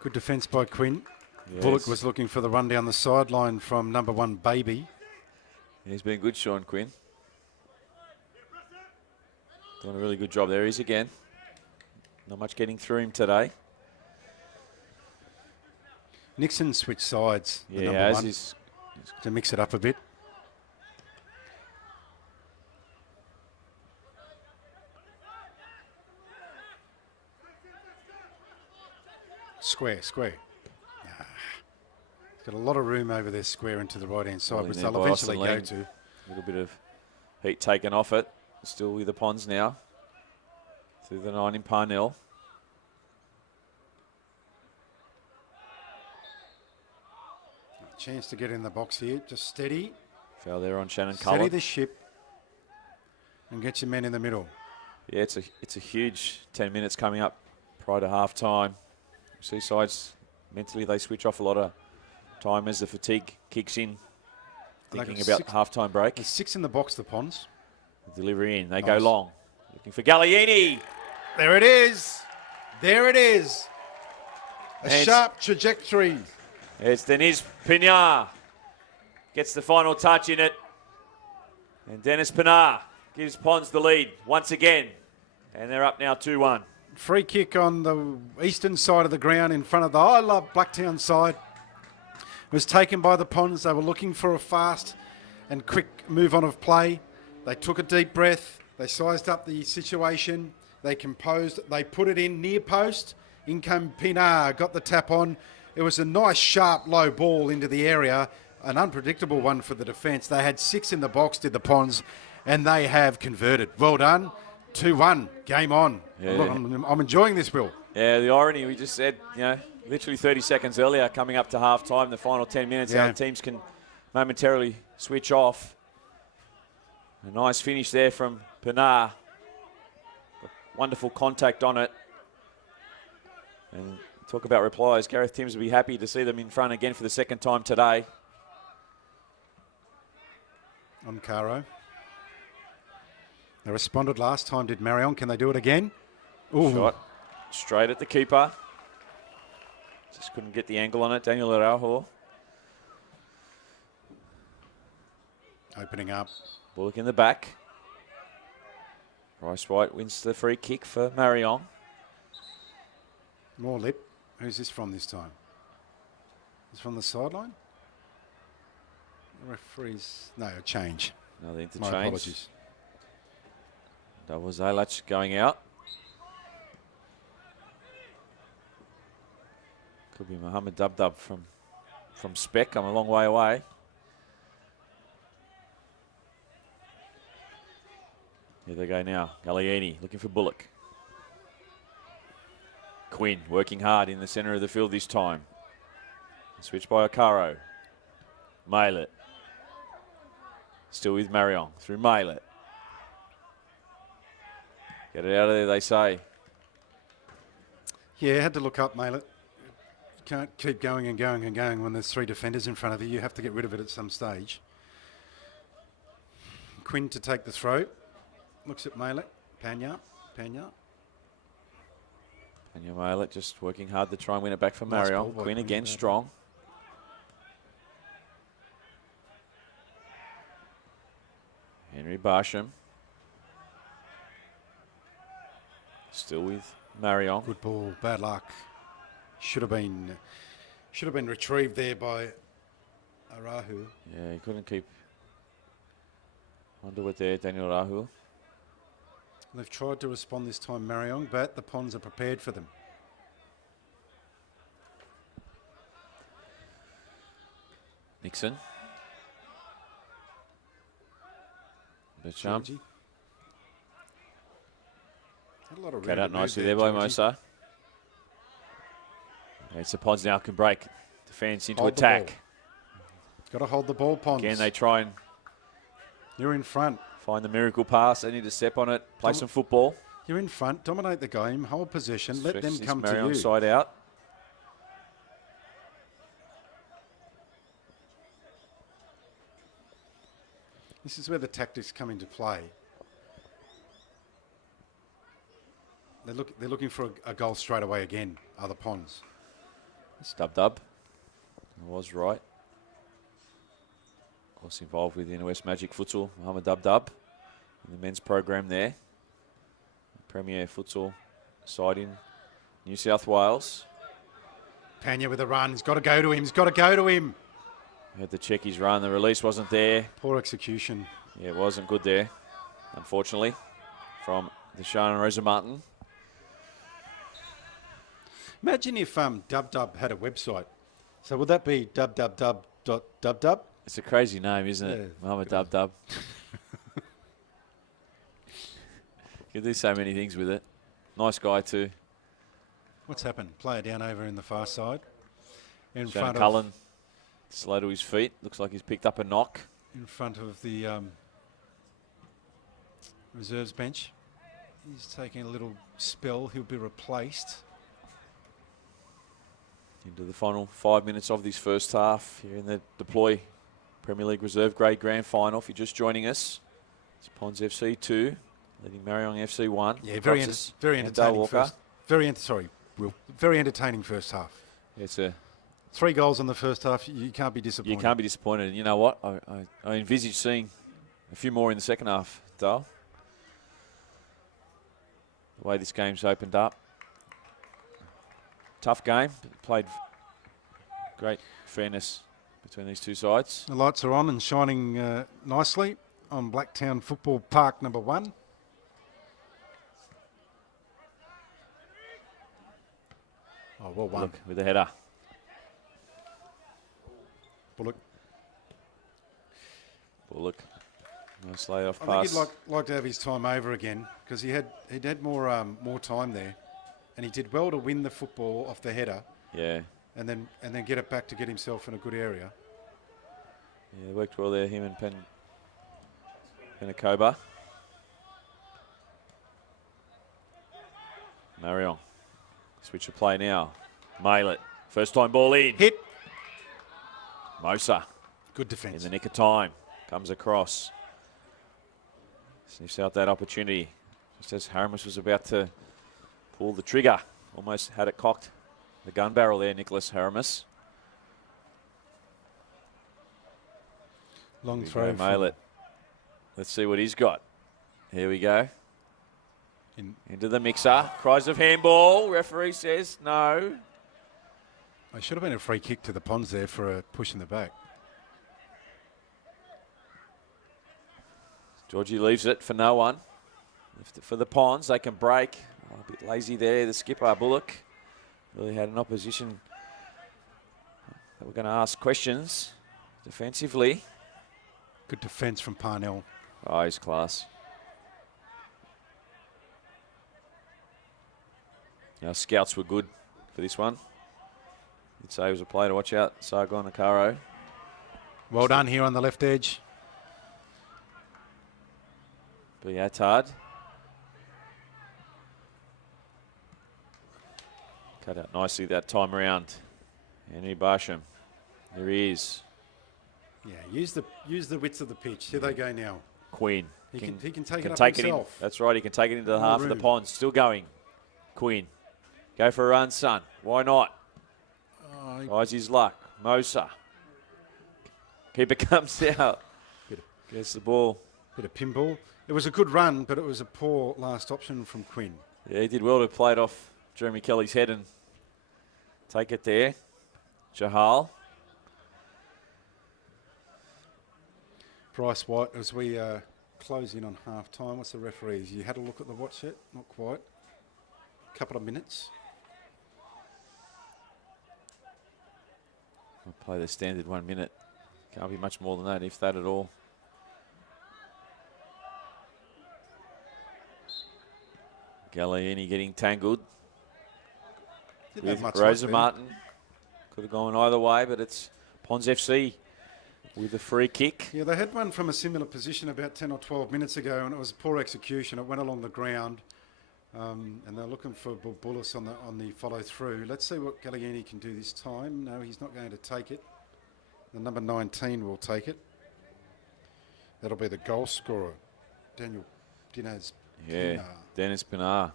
Good defence by Quinn. Yes. Bullock was looking for the run down the sideline from number 1, Baby. He's been good, Sean Quinn. Doing a really good job there. He is again. Not much getting through him today. Nixon switched sides, the Yeah, number as 1, is. to mix it up a bit. Square. Got a lot of room over there, square into the right-hand side, Well, which in they'll there by eventually Austin go Ling. to. A little bit of heat taken off it. Still with the Ponds now. Through the 9 in Parnell. Chance to get in the box here. Just steady. Foul there on Shannon Steady Cullen. the ship and get your men in the middle. Yeah, it's a huge 10 minutes coming up prior to half time. See sides mentally they switch off a lot of time as the fatigue kicks in. Thinking got about six- the half-time break. There's 6 in the box, the Ponds. Delivery in. They go Nice. long. Looking for Gallieni. There it is. There it is. A And sharp trajectory. It's Denise Pinar. Gets the final touch in it. And Dennis Pinar gives Ponds the lead once again. And they're up now 2-1. Free kick on the eastern side of the ground in front of the I Love Blacktown side. Was taken by the Ponds. They were looking for a fast and quick move on of play. They took a deep breath. They sized up the situation. They composed. They put it in near post. In came Pinar, got the tap on. It was a nice, sharp, low ball into the area. An unpredictable one for the defence. They had 6 in the box, did the Ponds, and they have converted. Well done. 2-1. Game on. Yeah. Look, I'm enjoying this, Will. Yeah, the irony we just said, literally 30 seconds earlier, coming up to half time, the final 10 minutes, Yeah. our teams can momentarily switch off. A nice finish there from Pinar. Wonderful contact on it. And talk about replies. Gareth Timms will be happy to see them in front again for the second time today. On Caro. They responded last time, did Marayong. Can they do it again? Ooh. Shot straight at the keeper. Just couldn't get the angle on it. Daniel Araujo. Opening up. Bullock in the back. Bryce White wins the free kick for Marayong. More lip. Who's this from this time? Is from the sideline? The referees. No, a change. Another My interchange. apologies. Double Zalach going out. Could be Mohammed Dub from Spec. I'm a long way away. Here they go now. Gallieni looking for Bullock. Quinn working hard in the centre of the field this time. Switch by Okaro. Maylett. Still with Marayong through Maylett. Get it out of there, they say. Yeah, had to look up, Maylett. can't keep going and going and going when there's 3 defenders in front of you. You have to get rid of it at some stage. Quinn to take the throw. Looks at Malek. Panya. Panya Malek just working hard to try and win it back for Nice Marayong. ball by Quinn Quinn again there. strong. Henry Barsham. Still with Marayong. Good ball. Bad luck. Should have been retrieved there by Arahu. Yeah, he couldn't keep onto it there, Daniel Rahul. They've tried to respond this time, Marayong, but the Ponds are prepared for them. Nixon. Becham. Georgie. Had a lot of Cut room out to move nicely there by Georgie. Mosa. It's the Ponds now can break defence into Hold the attack. Got to hold the ball, Ponds. Again, they try and You're in front. find the miracle pass. They need to step on it, play some football. You're in front. Dominate the game. Hold possession. Let them Stretch come this to Marayong you. side out. This is where the tactics come into play. They're looking for a goal straight away again, are the Ponds. It's Dub. I was right. Of course, involved with the West Magic Futsal, Mohammed Dub in the men's program there. Premier futsal side in New South Wales. Panya with a run. He's got to go to him. He's got to go to him. Had to check his run. The release wasn't there. Poor execution. Yeah, it wasn't good there, unfortunately, from Deshaun and Rosa Martin. Imagine if Dub had a website. So would that be www.dubdub? It's a crazy name, isn't it? Yeah. Mohammed Dub. You can do so many things with it. Nice guy too. What's happened? Player down over in the far side. In Shannon front Cullen slow to his feet. Looks like he's picked up a knock. of the reserves bench. He's taking a little spell. He'll be replaced. Into the final 5 minutes of this first half here in the Deploy Premier League Reserve Grade Grand Final. If you're just joining us, it's Ponds FC 2, leading Marayong FC 1. Yeah, very entertaining Walker. very entertaining first half. It's a 3 goals in the first half. You can't be disappointed. You can't be disappointed. And you know what? I envisage seeing a few more in the second half, Dale. The way this game's opened up. Tough game. Played great fairness between these two sides. The lights are on and shining nicely on Blacktown Football Park number 1. Oh, well won. Look with the header. Bullock. Nice layoff I pass. think he'd like to have his time over again because he'd had more time there, and he did well to win the football off the header. Yeah. And then get it back to get himself in a good area. Yeah, worked well there, him and Penacoba. Marayong. Switch of play now. Mail it. First time ball in. Hit. Mosa. Good In defence. the nick of time. Comes across. Sniffs out that opportunity. Just as Haramis was about to pull the trigger. Almost had it cocked. The gun barrel there, Nicholas Haramis. Long Here we throw. go, Mail it. Let's see what he's got. Here we go. Into the mixer. Cries of handball. Referee says no. It should have been a free kick to the Ponds there for a push in the back. Georgie leaves it for no one. Left it for the Ponds. They can break. Oh, a bit lazy there. The skipper, Bullock, really had an opposition that we're going to ask questions defensively. Good defence from Parnell. Oh, he's class. Our scouts were good for this one. You'd say he was a player to watch out. Sargon Akaro. Well done here on the left edge. Biatard. Cut out nicely that time around. Henry Barsham. There he is. Yeah, use the width of the pitch. Here they go now. Queen. He can take it up take himself. It in. That's right. He can take it into the More half of the room. pond. Still going. Queen. Go for a run, son. Why not? Tries his luck. Mosa. Keeper comes out. Gets the ball. Bit of pinball. It was a good run, but it was a poor last option from Quinn. Yeah, he did well to play it off Jeremy Kelly's head and take it there. Jahal. Bryce White, as we close in on half time, what's the referees? You had a look at the watch yet? Not quite. Couple of minutes. I'll play the standard 1 minute. Can't be much more than that, if that at all. Gallieni getting tangled Didn't have with much Rosa luck Martin. Could have gone either way, but it's Ponds FC with a free kick. Yeah, they had one from a similar position about 10 or 12 minutes ago, and it was poor execution. It went along the ground, and they're looking for Bullis on the follow through. Let's see what Gallieni can do this time. No, he's not going to take it. The number 19 will take it. That'll be the goal scorer, Daniel Dinaz. Yeah, Pinar. Dennis Pinar.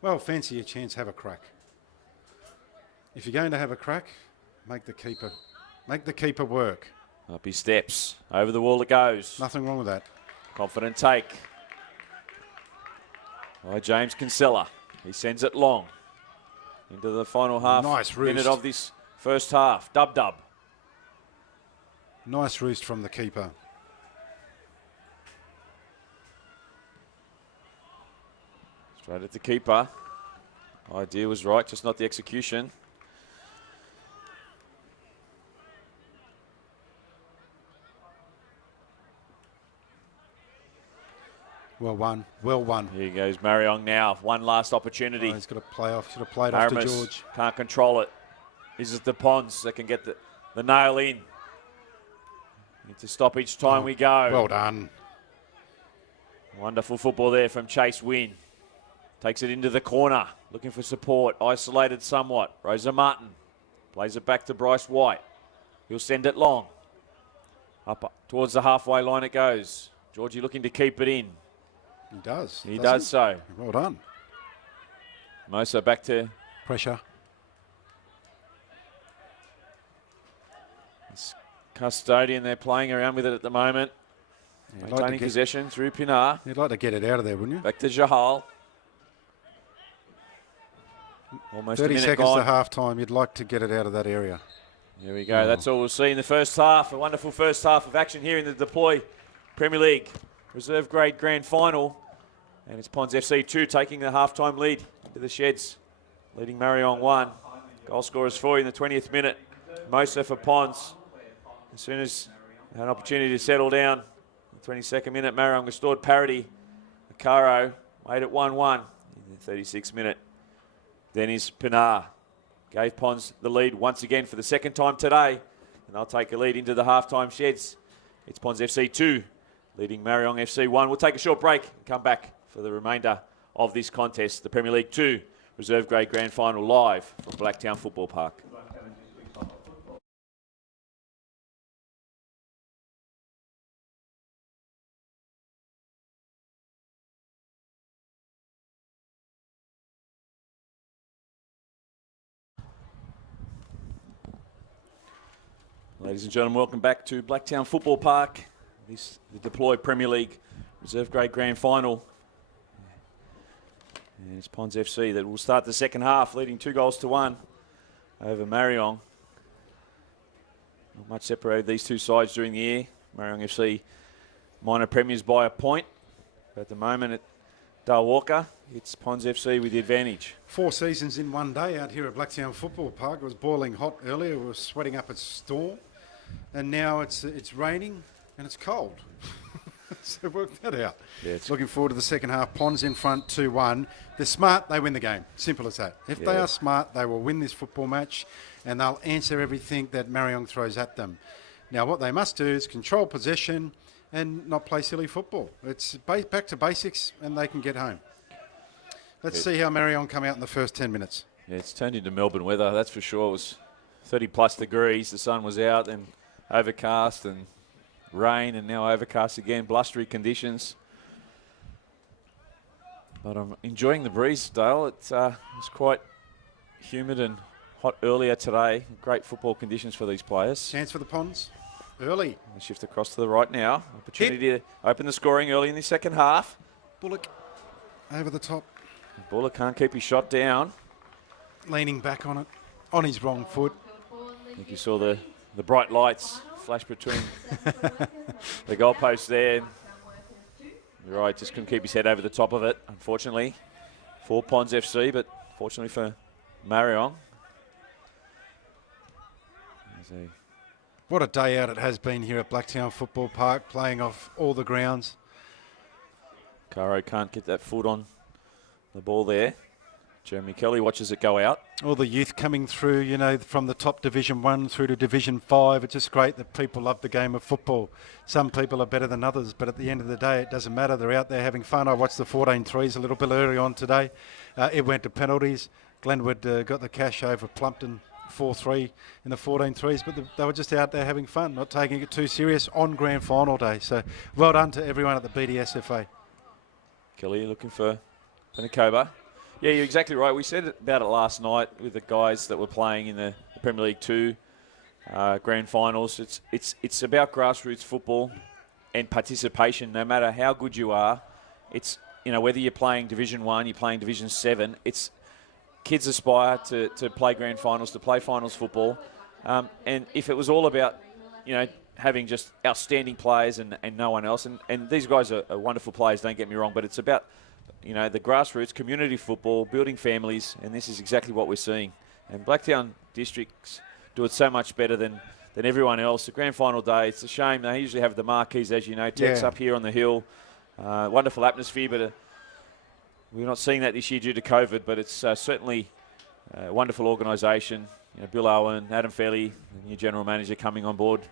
Well, fancy a chance, have a crack. If you're going to have a crack, make the keeper work. Up he steps. Over the wall it goes. Nothing wrong with that. Confident take by James Kinsella. He sends it long into the final half Nice minute roost. of this first half. Dub. Nice roost from the keeper. Straight at the keeper. Idea was right, just not the execution. Well won. Well won. Here goes Marayong now. One last opportunity. Oh, he's got to play off. Should have played off to Aramis George. can't control it. This is the Ponds that can get the nail in. Need to stop each time we go. Well done. Wonderful football there from Chase Wynn. Takes it into the corner, looking for support. Isolated somewhat. Rosa Martin plays it back to Bryce White. He'll send it long. Up towards the halfway line it goes. Georgie looking to keep it in. He does. He does so. Well done. Mosa back to Pressure. Custodian. They're playing around with it at the moment. Maintaining possession through Pinar. You'd like to get it out of there, wouldn't you? Back to Jahal. Almost 30 a minute seconds gone. to half time. You'd like to get it out of that area. Here we go. That's all we'll see in the first half. A wonderful first half of action here in the Deploy Premier League Reserve Grade Grand Final. And it's Ponds FC 2 taking the half-time lead into the sheds, leading Marayong 1. Goal scorers for you in the 20th minute. Mosa for Ponds. As soon as an opportunity to settle down, the 22nd minute, Marayong restored parity. Caro made it 1-1 in the 36th minute. Dennis Pinar gave Ponds the lead once again for the second time today. And they'll take a lead into the halftime sheds. It's Ponds FC 2 leading Marayong FC 1. We'll take a short break and come back for the remainder of this contest. The Premier League 2 Reserve Grade Grand Final live from Blacktown Football Park. Ladies and gentlemen, welcome back to Blacktown Football Park. The Deploy Premier League Reserve Grade Grand Final. And it's Ponds FC that will start the second half, leading 2-1 over Marayong. Not much separated these two sides during the year. Marayong FC minor premiers by a point. But at the moment at Dale Walker, it's Ponds FC with the advantage. 4 seasons in one day out here at Blacktown Football Park. It was boiling hot earlier. We were sweating up a storm. And now it's raining and it's cold. So work that out. Yeah, Looking forward to the second half. Ponds in front 2-1. They're smart, they win the game. Simple as that. If they are smart, they will win this football match and they'll answer everything that Marayong throws at them. Now what they must do is control possession and not play silly football. It's back to basics and they can get home. Let's see how Marayong come out in the first 10 minutes. Yeah, it's turned into Melbourne weather, that's for sure. It was 30-plus degrees. The sun was out and overcast and rain, and now overcast again, blustery conditions. But I'm enjoying the breeze, Dale. It's quite humid and hot earlier today. Great football conditions for these players. Chance for the Ponds. Early. They shift across to the right now. Opportunity to open the scoring early in the second half. Bullock over the top. Bullock can't keep his shot down. Leaning back on it. On his wrong foot. I think you saw the bright lights flash between the goalposts there. You're right, just couldn't keep his head over the top of it, unfortunately, for Ponds FC, but fortunately for Marayong. What a day out it has been here at Blacktown Football Park, playing off all the grounds. Caro can't get that foot on the ball there. Jeremy Kelly watches it go out. All the youth coming through, you know, from the top Division 1 through to Division 5. It's just great that people love the game of football. Some people are better than others, but at the end of the day, it doesn't matter. They're out there having fun. I watched the 14-3s a little bit early on today. It went to penalties. Glenwood got the cash over Plumpton 4-3 in the 14-3s, but they were just out there having fun, not taking it too serious on grand final day. So well done to everyone at the BDSFA. Kelly looking for Panacoba. Yeah, you're exactly right. We said about it last night with the guys that were playing in the Premier League 2 grand finals. It's about grassroots football and participation. No matter how good you are, it's, you know, whether you're playing Division 1, you're playing Division 7, it's kids aspire to play grand finals, to play finals football. And if it was all about, you know, having just outstanding players and no one else, and these guys are wonderful players, don't get me wrong, but it's about, you know, the grassroots, community football, building families, and this is exactly what we're seeing. And Blacktown districts do it so much better than everyone else. The grand final day, it's a shame. They usually have the marquees, as you know, Tex up here on the hill. Wonderful atmosphere, but we're not seeing that this year due to COVID, but it's certainly a wonderful organisation. You know, Bill Owen, Adam Fairley, the new general manager, coming on board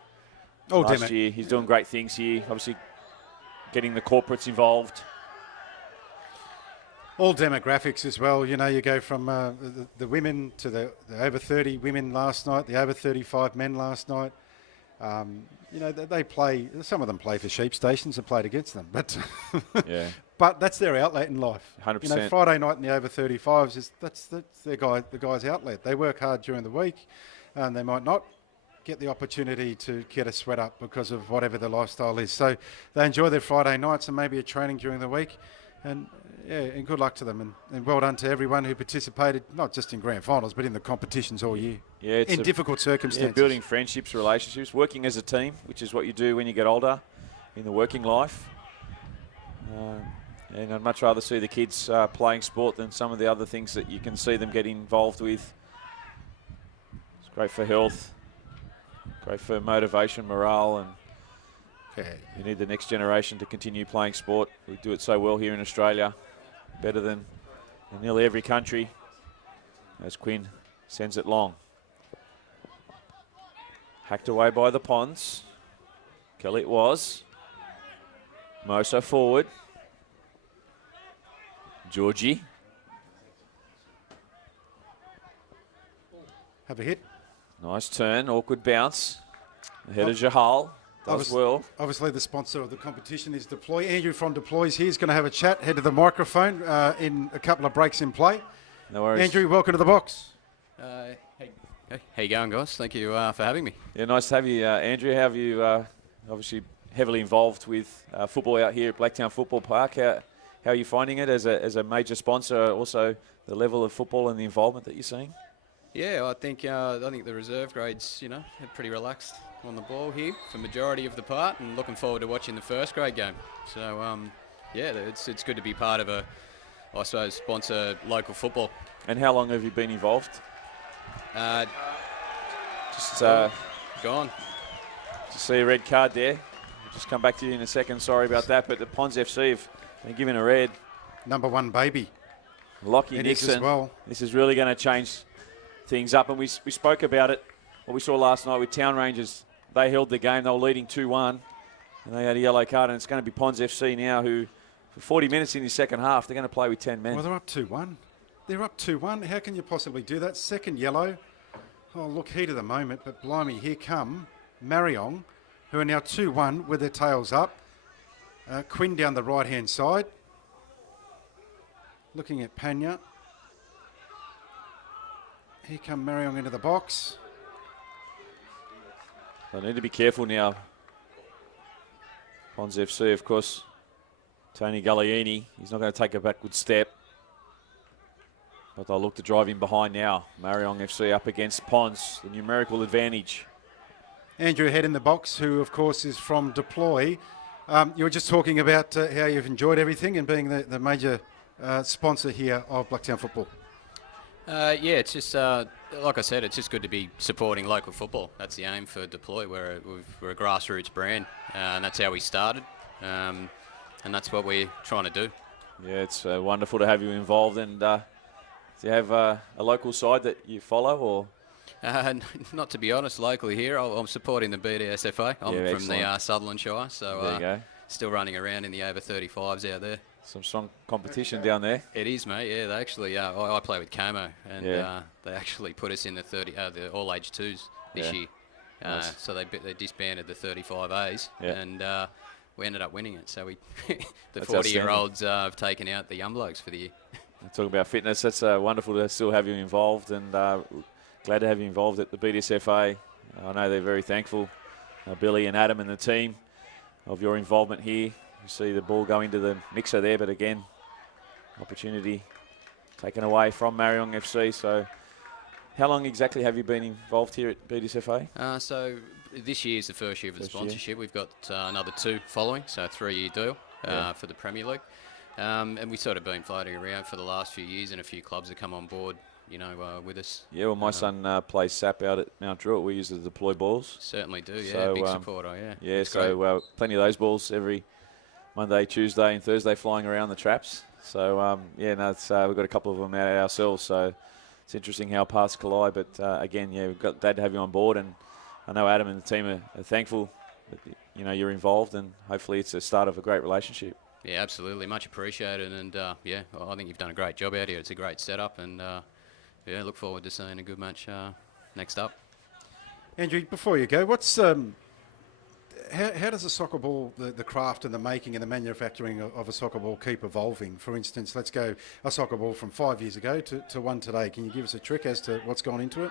last year. He's doing great things here, obviously getting the corporates involved. All demographics as well. You know, you go from the women to the over 30 women last night, the over 35 men last night. You know, they play, some of them play for sheep stations and played against them. But yeah. But that's their outlet in life. 100%. You know, Friday night in the over 35s, that's the guy's outlet. They work hard during the week and they might not get the opportunity to get a sweat up because of whatever their lifestyle is. So they enjoy their Friday nights and maybe a training during the week. And yeah, and good luck to them, and well done to everyone who participated, not just in grand finals, but in the competitions all year. Yeah, it's in difficult circumstances. Yeah, building friendships, relationships, working as a team, which is what you do when you get older in the working life. And I'd much rather see the kids playing sport than some of the other things that you can see them get involved with. It's great for health, great for motivation, morale, and you need the next generation to continue playing sport. We do it so well here in Australia, better than in nearly every country, as Quinn sends it long. Hacked away by the Ponds. Kelly it was. Moso forward. Georgie. Have a hit. Nice turn, awkward bounce. Ahead of Jahal. Obviously, the sponsor of the competition is Deploy. Andrew from Deploy's here. He's going to have a chat. Head to the microphone in a couple of breaks in play. No worries. Andrew, welcome to the box. Hey, how you going, guys? Thank you for having me. Yeah, nice to have you, Andrew. How have you obviously heavily involved with football out here at Blacktown Football Park? How are you finding it as a major sponsor? Also, the level of football and the involvement that you're seeing? Yeah, I think the reserve grades, you know, are pretty relaxed on the ball here for majority of the part, and looking forward to watching the first grade game. So, yeah, it's good to be part of I suppose, sponsor local football. And how long have you been involved? Gone. To see a red card there. I'll just come back to you in a second. Sorry about that, but the Ponds FC have been given a red. Number one baby. Lockie Nixon. As well. This is really going to change things up, and we spoke about it. What we saw last night with Town Rangers, they held the game. They were leading 2-1, and they had a yellow card, and it's going to be Ponds FC now who, for 40 minutes in the second half, they're going to play with 10 men. Well, they're up 2-1. They're up 2-1. How can you possibly do that? Second yellow. Oh, look, heat of the moment, but blimey, here come Marayong, who are now 2-1 with their tails up. Quinn down the right-hand side. Looking at Panya. Here come Marayong into the box. They need to be careful now. Pons FC, of course, Tony Gallieni, he's not going to take a backward step. But they'll look to drive him behind now. Marayong FC up against Pons, the numerical advantage. Andrew Head in the box, who of course is from Deploy. You were just talking about how you've enjoyed everything and being the major sponsor here of Blacktown Football. Yeah, it's just, like I said, it's just good to be supporting local football. That's the aim for Deploy. We're a grassroots brand, and that's how we started, and that's what we're trying to do. Yeah, it's wonderful to have you involved. And do you have a local side that you follow, or? Not to be honest, locally here, I'm supporting the BDSFA. I'm from the Sutherland Shire, so there you go. Still running around in the over 35s out there. Some strong competition down there. It is, mate. Yeah, they actually. I play with Como, and they actually put us in the all age twos this year. Nice. So they disbanded the 35As, and we ended up winning it. So we, the 40-year-olds have taken out the young blokes for the year. Talking about fitness, that's wonderful to still have you involved, and glad to have you involved at the BDSFA. I know they're very thankful, Billy and Adam and the team, of your involvement here. You see the ball go into the mixer there, but again, opportunity taken away from Marayong FC. So how long exactly have you been involved here at BDSFA? So this year is the first year of the sponsorship. We've got another 2 following, so a 3-year deal for the Premier League. And we've sort of been floating around for the last few years, and a few clubs have come on board, with us. Yeah, well, my son plays SAP out at Mount Druitt. We use the deploy balls. Certainly do, yeah. So, big supporter, yeah. Yeah, so plenty of those balls every Monday, Tuesday and Thursday flying around the traps. So, we've got a couple of them out ourselves. So it's interesting how paths collide. But, again, we're glad to have you on board. And I know Adam and the team are thankful that, you're involved. And hopefully it's the start of a great relationship. Yeah, absolutely. Much appreciated. And, I think you've done a great job out here. It's a great setup. And, look forward to seeing a good match next up. Andrew, before you go, what's how does a soccer ball, the craft and the making and the manufacturing of a soccer ball keep evolving? For instance, let's go a soccer ball from 5 years ago to one today. Can you give us a trick as to what's gone into it?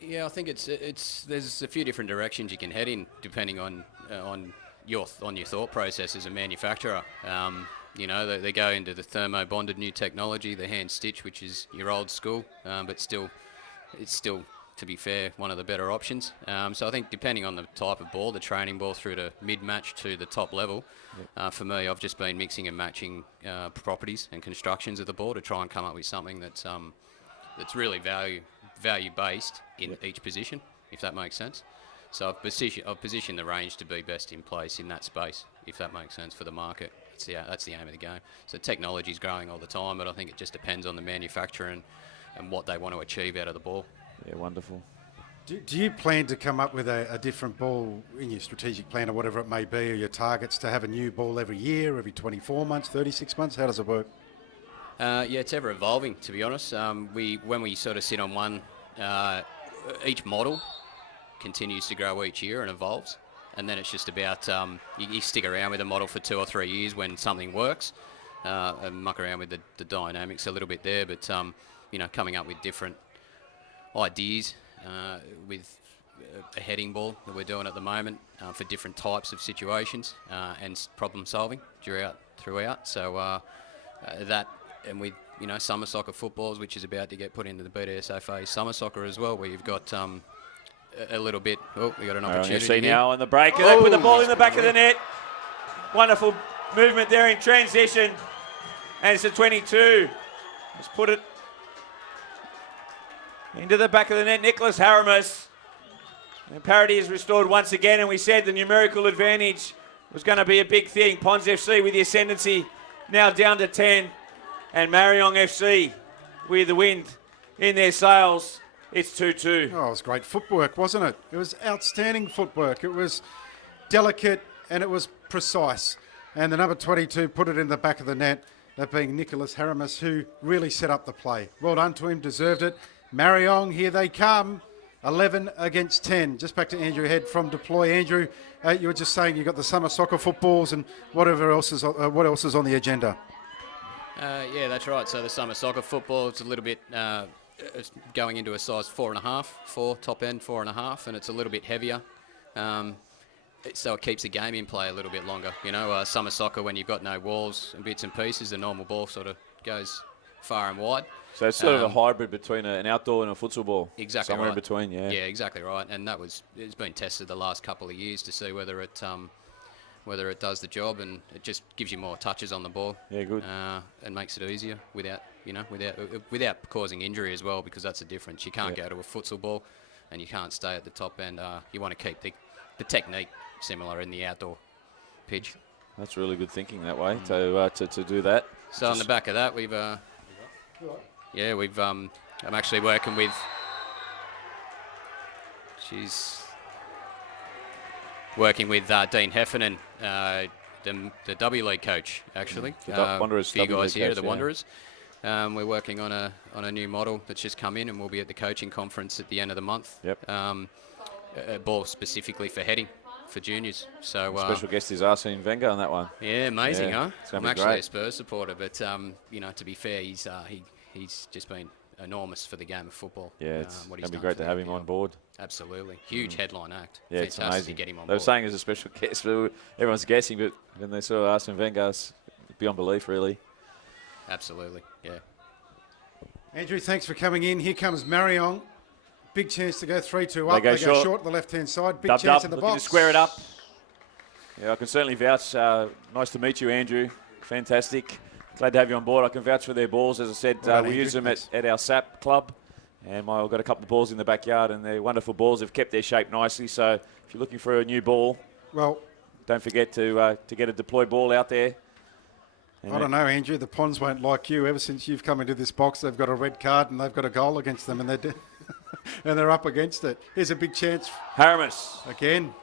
Yeah, I think there's a few different directions you can head in depending on your thought process as a manufacturer. They go into the thermo-bonded new technology, the hand stitch, which is your old school, but it's still, to be fair, one of the better options. So I think depending on the type of ball, the training ball through to mid-match to the top level, for me, I've just been mixing and matching properties and constructions of the ball to try and come up with something that's really value-based in each position, if that makes sense. So I've positioned the range to be best in place in that space, if that makes sense for the market. That's the aim of the game. So technology is growing all the time, but I think it just depends on the manufacturer and what they want to achieve out of the ball. Yeah, wonderful. Do you plan to come up with a different ball in your strategic plan or whatever it may be, or your targets to have a new ball every year, every 24 months, 36 months? How does it work? It's ever evolving, to be honest. When we sort of sit on one, each model continues to grow each year and evolves. And then it's just about, you stick around with a model for 2 or 3 years when something works, and muck around with the dynamics a little bit there, but, coming up with different ideas with a heading ball that we're doing at the moment for different types of situations and problem solving throughout. So and with, summer soccer footballs, which is about to get put into the BDSFA summer soccer as well, where you've got a little bit. Oh, we got an opportunity. See now on the break. They put the ball in the back of the net. Wonderful movement there in transition. And it's a 22. Let's put it into the back of the net. Nicholas Haramis. And parity is restored once again. And we said the numerical advantage was going to be a big thing. Pons FC with the ascendancy now down to 10. And Marayong FC with the wind in their sails. It's 2-2. Oh, it was great footwork, wasn't it? It was outstanding footwork. It was delicate and it was precise. And the number 22 put it in the back of the net. that being Nicholas Haramis, who really set up the play. Well done to him, deserved it. Marayong, here they come. 11 against 10. Just back to Andrew Head from Deploy. Andrew, you were just saying you got the summer soccer footballs and whatever else is what else is on the agenda. Yeah, that's right. So the summer soccer football, it's a little bit it's going into a size 4.5, top end 4.5, and it's a little bit heavier. So it keeps the game in play a little bit longer. You know, summer soccer, when you've got no walls and bits and pieces, the normal ball sort of goes far and wide. So it's sort of a hybrid between an outdoor and a futsal ball. Exactly Somewhere right. in between, yeah. Yeah, exactly right. And it's been tested the last couple of years to see whether it does the job, and it just gives you more touches on the ball. Yeah, good. And makes it easier without causing injury as well, because that's the difference. You can't go to a futsal ball, and you can't stay at the top end. You want to keep the technique similar in the outdoor pitch. That's really good thinking that way to do that. So on the back of that, I'm actually working with. She's working with Dean Heffernan, the W League coach, actually. The Wanderers. For you guys here, coach, the Wanderers. We're working on a new model that's just come in, and we'll be at the coaching conference at the end of the month. Yep. A ball specifically for heading for juniors. So special guest is Arsene Wenger on that one. Yeah, amazing, Yeah, huh? it's gonna I'm be actually great. a Spurs supporter, but to be fair, he's just been enormous for the game of football. Yeah, it's what going he's to be done great for to have the him on board. Absolutely, huge headline act. Yeah, it's Fantastic amazing. to get him on They were board. saying as a special guest, but everyone's guessing, but when they saw Arsene Wenger, it's beyond belief, really. Absolutely, yeah. Andrew, thanks for coming in. Here comes Marayong. Big chance to go 3-2 up. They go short short. the left-hand side. Big Dubbed chance up, in the looking box. to square it up. Yeah, I can certainly vouch. Nice to meet you, Andrew. Fantastic. Glad to have you on board. I can vouch for their balls. As I said, Well done, we Andrew. use them Thanks. at our SAP club. And I've got a couple of balls in the backyard, and they're wonderful balls. They've kept their shape nicely. So if you're looking for a new ball, Well, don't forget to get a Deploy ball out there. And I don't know, Andrew. The Ponds won't like you. Ever since you've come into this box, they've got a red card and they've got a goal against them, and they're up against it. Here's a big chance Haramis. again.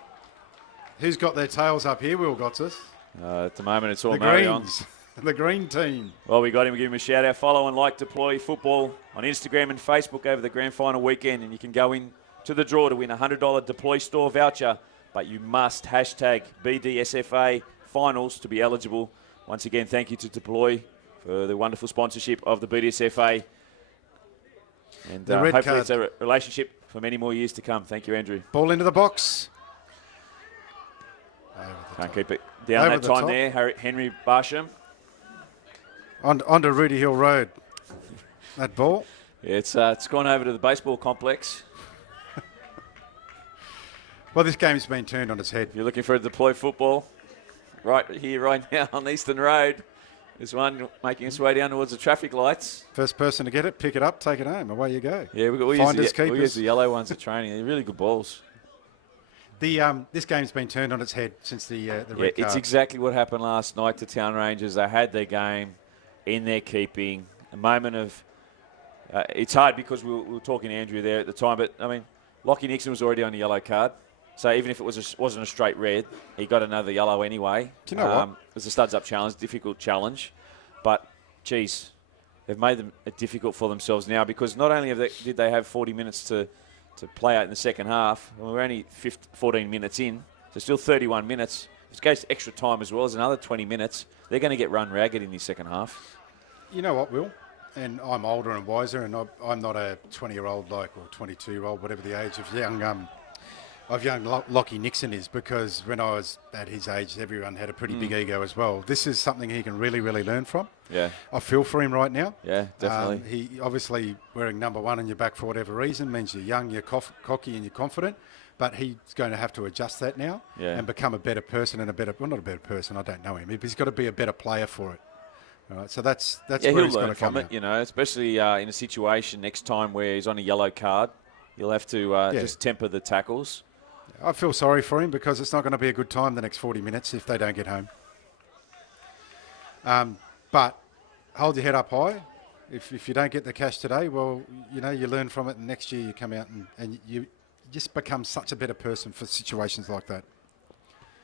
Who's got their tails up here? Will got us. At the moment, it's all The Marayong. Greens. The green team. Well, we got him. We give him a shout out. Follow and like Deploy Football on Instagram and Facebook over the grand final weekend, and you can go in to the draw to win a $100 Deploy store voucher. But you must hashtag BDSFA finals to be eligible. Once again, thank you to Deploy for the wonderful sponsorship of the BDSFA. And The red hopefully card. it's a relationship for many more years to come. Thank you, Andrew. Ball into the box. Over the Can't top. keep it down Over that the time top. there. Henry Barsham. Onto Rudy Hill Road. That ball. Yeah, it's gone over to the baseball complex. Well, this game's been turned on its head. If you're looking for a Deploy football, right here, right now on Eastern Road, there's one making its way down towards the traffic lights. First person to get it, pick it up, take it home. Away you go. Yeah, we Finders, use keepers. the yellow ones at training. They're really good balls. This game's been turned on its head since the red card. It's exactly what happened last night to Town Rangers. They had their game in their keeping. A moment of... it's hard because we were talking to Andrew there at the time, but, I mean, Lockie Nixon was already on a yellow card. So even if it wasn't a straight red, he got another yellow anyway. Do you know what? It was a studs-up challenge, difficult challenge. But, geez, they've made them difficult for themselves now because not only did they have 40 minutes to play out in the second half, and we're only 14 minutes in, so still 31 minutes. If it goes to extra time as well as another 20 minutes, they're going to get run ragged in the second half. You know what, Will? And I'm older and wiser, and I'm not a 20-year-old or 22-year-old, whatever the age of young Lockie Nixon is, because when I was at his age, everyone had a pretty big ego as well. This is something he can really, really learn from. Yeah. I feel for him right now. Yeah, definitely. He obviously wearing number one on your back for whatever reason means you're young, you're cocky, and you're confident. But he's going to have to adjust that now and become a better person and not a better person. I don't know him. He's got to be a better player for it. All right, so that's where he'll he's got learn to from come it, out. especially in a situation next time where he's on a yellow card. You'll have to just temper the tackles. I feel sorry for him because it's not going to be a good time the next 40 minutes if they don't get home. But hold your head up high. If you don't get the cash today, well, you learn from it, and next year you come out and you just become such a better person for situations like that.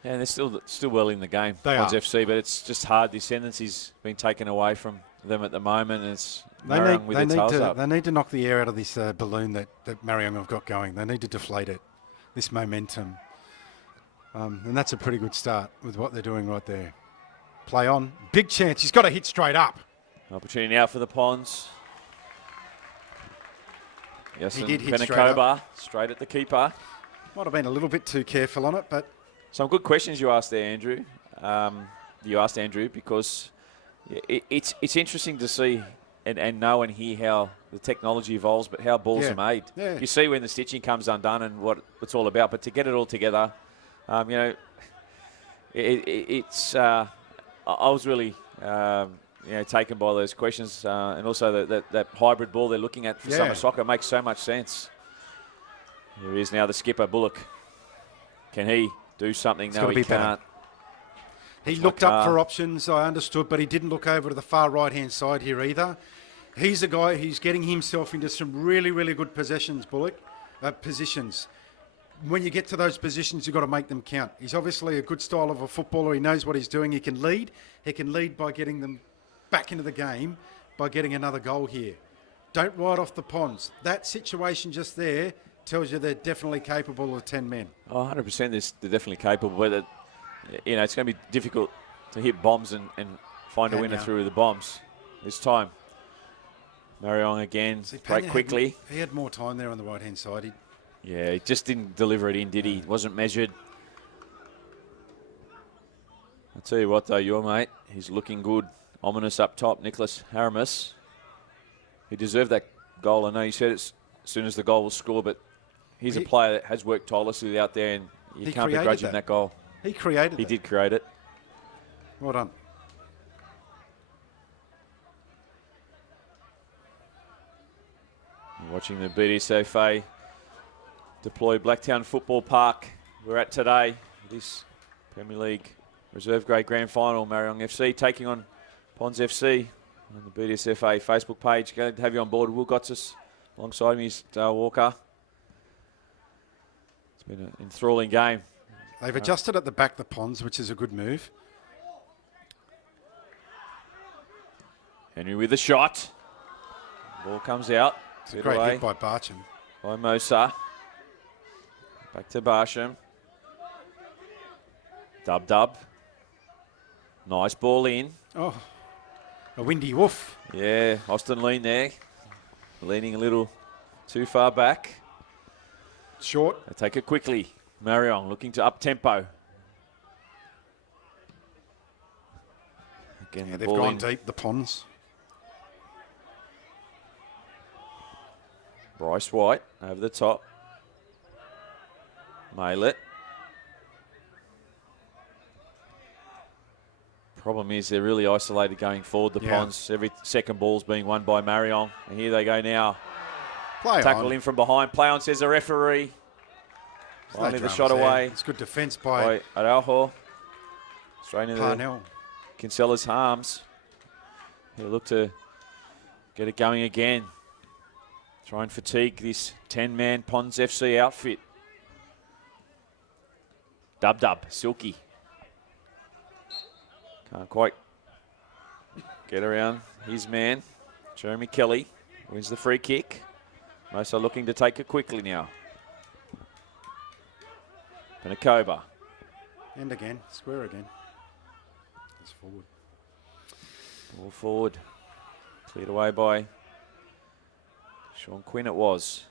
Yeah, they're still well in the game, They Ponds are. FC, but it's just hard. The ascendancy's been taken away from them at the moment, and it's They Marayong need, with they, their need tails to, up. they need to knock the air out of this balloon that Marayong have got going. They need to deflate it, this momentum. And that's a pretty good start with what they're doing right there. Play on. Big chance. He's got to hit straight up. Opportunity now for the Ponds. Yes, He and did hit straight Penacoba straight at the keeper. Might have been a little bit too careful on it, but Some good questions you asked there, Andrew. Because it's interesting to see and know and hear how the technology evolves, but how balls Yeah. are made. Yeah. You see when the stitching comes undone and what it's all about, but to get it all together, I was really taken by those questions, and also that hybrid ball they're looking at for Yeah. summer soccer makes so much sense. Here he is now, the skipper, Bullock. Can he do something? It's No, gotta he be better. can't. he It's looked like, up for options, I understood, but he didn't look over to the far right-hand side here either. He's a guy who's getting himself into some really, really good positions. When you get to those positions, you've got to make them count. He's obviously a good style of a footballer. He knows what he's doing. He can lead. He can lead by getting them back into the game, by getting another goal here. Don't ride off the Ponds. That situation just there tells you they're definitely capable of 10 men. Oh, 100%. They're definitely capable, but it's going to be difficult to hit bombs and find a Yeah, winner now. through the bombs this time. Marayong again, See, break Pena quickly. He had more time there on the right-hand side. Yeah, he just didn't deliver it in, did he? Wasn't measured. I'll tell you what, though, your mate, he's looking good. Ominous up top, Nicholas Haramis. He deserved that goal. I know you said it as soon as the goal was scored, but he's a player that has worked tirelessly out there, and you He can't created begrudge him that. that goal. He created He that. did create it. Well done. Watching the BDSFA deploy Blacktown Football Park. We're at today, this Premier League Reserve Grade Grand Final. Marayong FC taking on Ponds FC on the BDSFA Facebook page. Glad to have you on board. Will Gotsis alongside me is Dale Walker. It's been an enthralling game. They've adjusted at the back, the Ponds, which is a good move. Henry with a shot. Ball comes out. It's a Hit great away hit by Barcham. by Mosa. Back to Barsham. Dub. Nice ball in. Oh, a windy woof. Yeah, Austin lean there. Leaning a little too far back. Short. They take it quickly. Marayong looking to up tempo. Again, Yeah, the they've ball gone in. deep, the Ponds. Bryce White over the top. Mail Problem is they're really isolated going forward, the Yeah. Ponds. Every second ball's being won by Marayong. And here they go now. Play Tackle on. in from behind. Play on, says the referee. There's no Finally the dramas shot there. away It's good defence by by Araujo. Straight into the Parnell. Kinsella's arms. He'll look to get it going again. Try and fatigue this 10-man Ponds FC outfit. Dub, Silky. Can't quite get around his man. Jeremy Kelly wins the free kick. Most are looking to take it quickly now. Penacoba. And again, square again. It's forward. Ball forward. Cleared away by Sean Quinn it was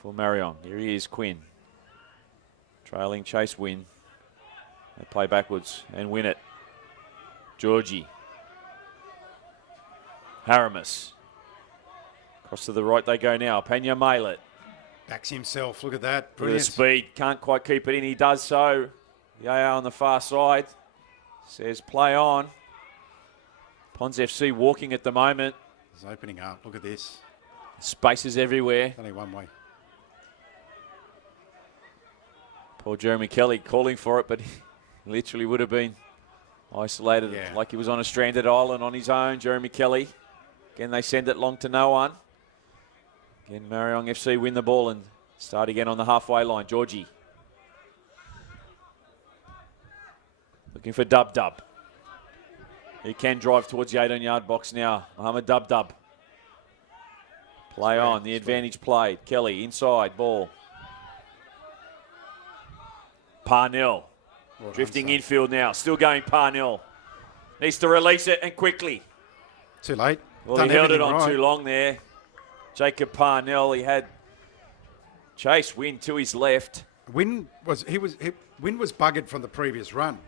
for Marayong. Here he is, Quinn. Trailing Chase Win. They play backwards and win it. Georgie. Haramis. Across to the right they go now. Pena Maillet. Backs himself. Look at that. Look at the Brilliant. speed. Can't quite keep it in. He does so. Yaya on the far side. Says play on. Ponds FC walking at the moment. It's opening up. Look at this. Spaces everywhere. Only one way. Poor Jeremy Kelly calling for it, but he literally would have been isolated Yeah. like he was on a stranded island on his own. Jeremy Kelly. Again, they send it long to no one. Again, Marayong FC win the ball and start again on the halfway line. Georgie. Looking for Dub Dub. He can drive towards the 18-yard box now. Mohammed Dub Dub. Play on. The advantage played. Kelly inside. Ball. Parnell. Drifting infield now. Still going Parnell. Needs to release it and quickly. Too late. Well, Done he held it everything on right. too long there. Jacob Parnell. He had Chase Wynn to his left. Wynn was buggered from the previous run.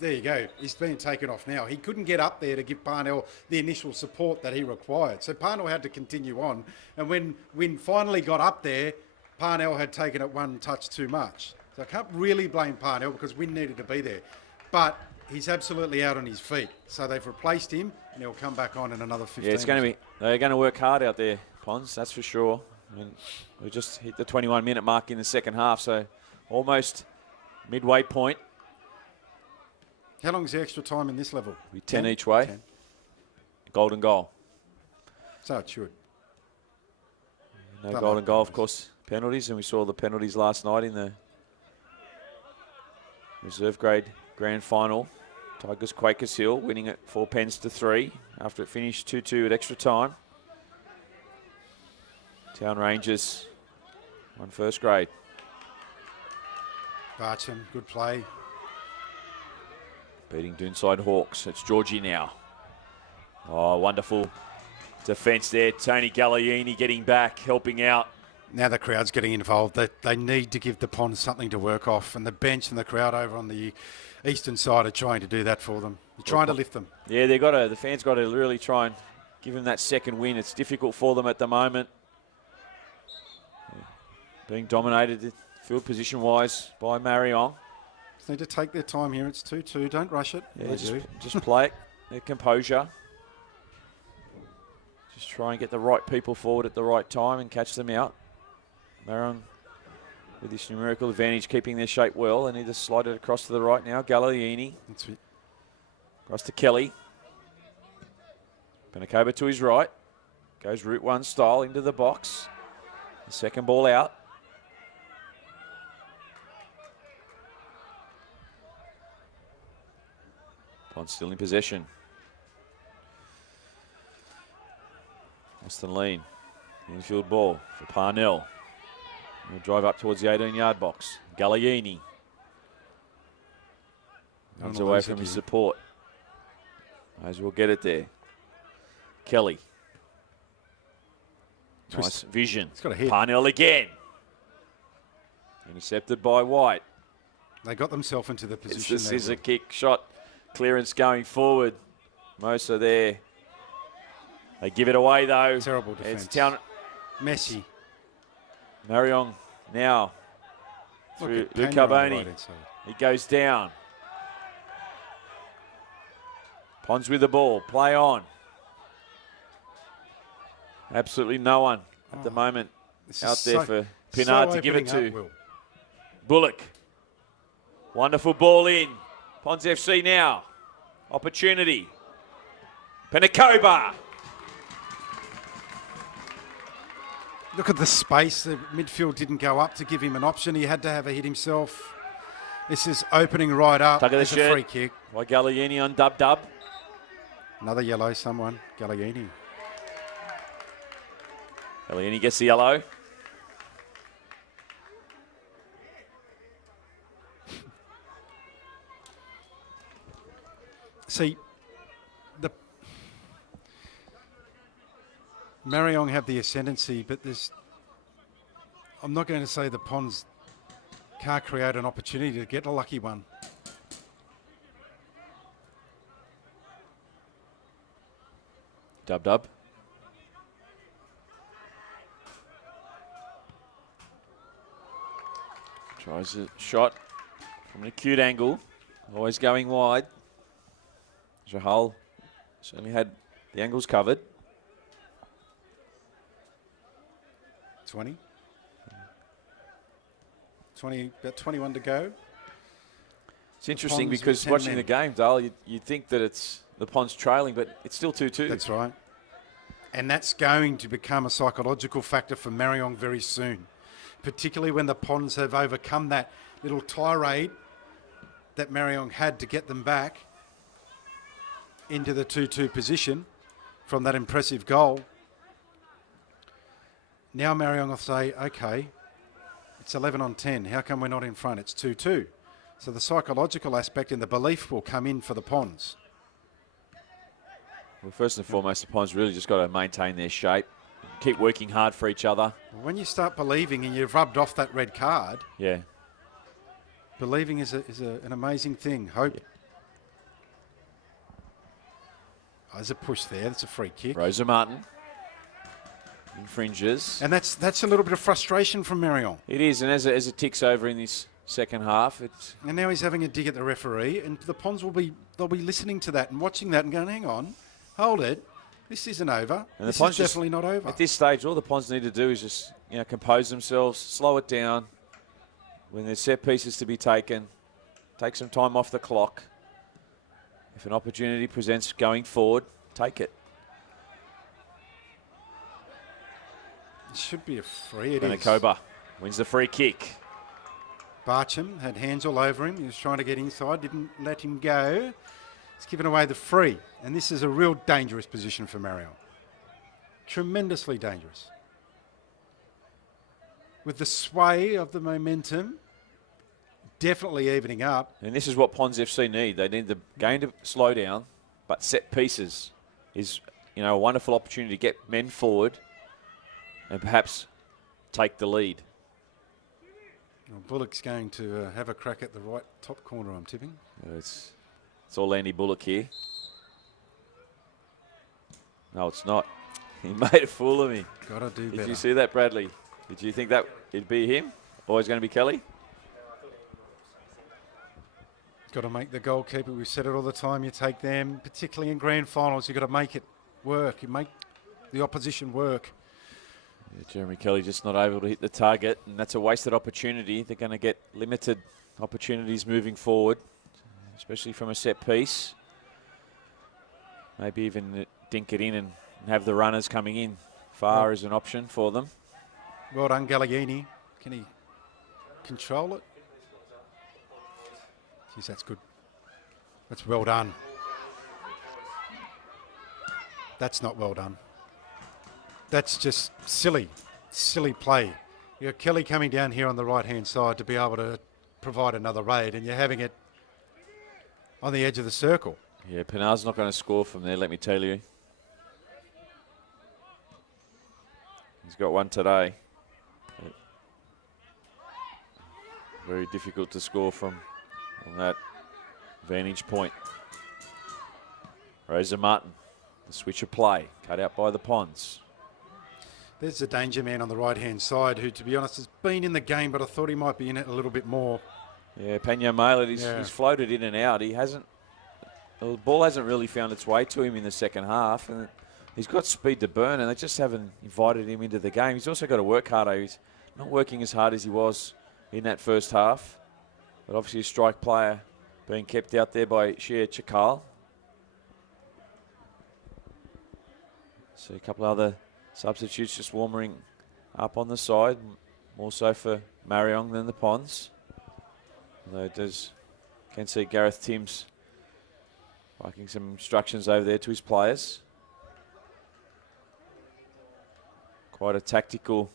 There you go. He's being taken off now. He couldn't get up there to give Parnell the initial support that he required. So Parnell had to continue on. And when Wynn finally got up there, Parnell had taken it one touch too much. So I can't really blame Parnell because Wynn needed to be there. But he's absolutely out on his feet. So they've replaced him and he'll come back on in another 15 Yeah, it's going to be. They're going to work hard out there, Pons. That's for sure. I mean, we just hit the 21-minute mark in the second half, so almost midway point. How long is the extra time in this level? 10 each way. 10. Golden goal. So it should. No Don't golden like goal, of penalties. course. Penalties, and we saw the penalties last night in the reserve grade grand final. Tigers Quakers Hill winning it 4 pens to 3 after it finished 2-2 at extra time. Town Rangers won first grade. Barcham, good play. Beating Doonside Hawks. It's Georgie now. Oh, wonderful defence there. Tony Galliini getting back, helping out. Now the crowd's getting involved. They need to give the Ponds something to work off, and the bench and the crowd over on the eastern side are trying to do that for them. They're trying to lift them. Yeah, the fans got to really try and give them that second win. It's difficult for them at the moment. Being dominated field position-wise by Marayong. Just need to take their time here. It's 2-2. Don't rush it. Yeah, They do. just play it. Their composure. Just try and get the right people forward at the right time and catch them out. Marayong with this numerical advantage, keeping their shape well. They need to slide it across to the right now. Galliini That's it. across to Kelly. Benacoba to his right. Goes Route 1 style into the box. The second ball out. Pond still in possession. Austin Lean. Infield ball for Parnell. He'll drive up towards the 18-yard box. Galliini. Runs away from his support. As we'll get it there. Kelly. Nice vision. It's got a hit. Parnell again. Intercepted by White. They got themselves into the It's position. the scissor kick shot. Clearance going forward. Mosa there. They give it away though. Terrible defence. It's Town. Messy. Marayong now through Look Luke at Pena on the Carboni. right-hand side. He goes down. Pons with the ball. Play on. Absolutely no one at the moment This out is there so- for Pinard so to give it opening to. up, Will. Bullock. Wonderful ball in. Pons FC now. Opportunity. Penacoba. Look at the space. The midfield didn't go up to give him an option. He had to have a hit himself. This is opening right up. Tug of the It's a shirt. free kick. By Galliini on Dub Dub. Another yellow, someone. Galliini. Galliini gets the yellow. See, the Marayong have the ascendancy, but there's. I'm not going to say the Ponds can't create an opportunity to get a lucky one. Dub Dub. Tries a shot from an acute angle. Always going wide. Jahal certainly had the angles covered. 20. 20, about 21 to go. It's interesting Ponds because with 10 watching men. the game, Dale, you'd think that it's the Ponds trailing, but it's still 2-2. That's right. And that's going to become a psychological factor for Marayong very soon, particularly when the Ponds have overcome that little tirade that Marayong had to get them back into the 2-2 position from that impressive goal. Now Marayong will say, okay, it's 11 on 10. How come we're not in front? It's 2-2. So the psychological aspect and the belief will come in for the Ponds. Well, first and foremost, the Ponds really just got to maintain their shape, keep working hard for each other. When you start believing and you've rubbed off that red card, Yeah. believing is an amazing thing. Hope. Yeah. Oh, there's a push there. That's a free kick. Rosa Martin infringes. And that's a little bit of frustration from Marayong. It is, and as it ticks over in this second half, it's And now he's having a dig at the referee, and the Ponds they'll be listening to that and watching that and going, hang on, hold it, this isn't over. And this the Ponds is definitely not over. At this stage, all the Ponds need to do is just compose themselves, slow it down. When there's set pieces to be taken, take some time off the clock. If an opportunity presents going forward, take it. It should be a free. It is. Benakoba wins the free kick. Barcham had hands all over him. He was trying to get inside, didn't let him go. He's given away the free. And this is a real dangerous position for Marayong. Tremendously dangerous. With the sway of the momentum, definitely evening up. And this is what Ponds FC need. They need the game to slow down, but set pieces is a wonderful opportunity to get men forward and perhaps take the lead. Well, Bullock's going to have a crack at the right top corner, I'm tipping. It's all Andy Bullock here. No, it's not. He made a fool of me. Gotta do better. Did you see that, Bradley? Did you think that it'd be him? Or is it going to be Kelly? Got to make the goalkeeper. We've said it all the time. You take them, particularly in grand finals. You've got to make it work. You make the opposition work. Yeah, Jeremy Kelly just not able to hit the target, and that's a wasted opportunity. They're going to get limited opportunities moving forward, especially from a set piece. Maybe even dink it in and have the runners coming in far as an option for them. Well done, Galliini. Can he control it? Jeez, that's good. That's well done. That's not well done. That's just silly play. You got Kelly coming down here on the right-hand side to be able to provide another raid, and you're having it on the edge of the circle. Yeah, Pinar's not going to score from there, let me tell you. He's got one today. Very difficult to score from on that vantage point. Rosa Martin, the switch of play, cut out by the Ponds. There's the danger man on the right-hand side who, to be honest, has been in the game, but I thought he might be in it a little bit more. Yeah, Pena Mallet, he's floated in and out. The ball hasn't really found its way to him in the second half, and he's got speed to burn, and they just haven't invited him into the game. He's also got to work harder. He's not working as hard as he was in that first half, but obviously a strike player being kept out there by Shea Chakal. So a couple of other substitutes just warming up on the side, more so for Marayong than the Ponds. Although can see Gareth Timms making some instructions over there to his players. Quite a tactical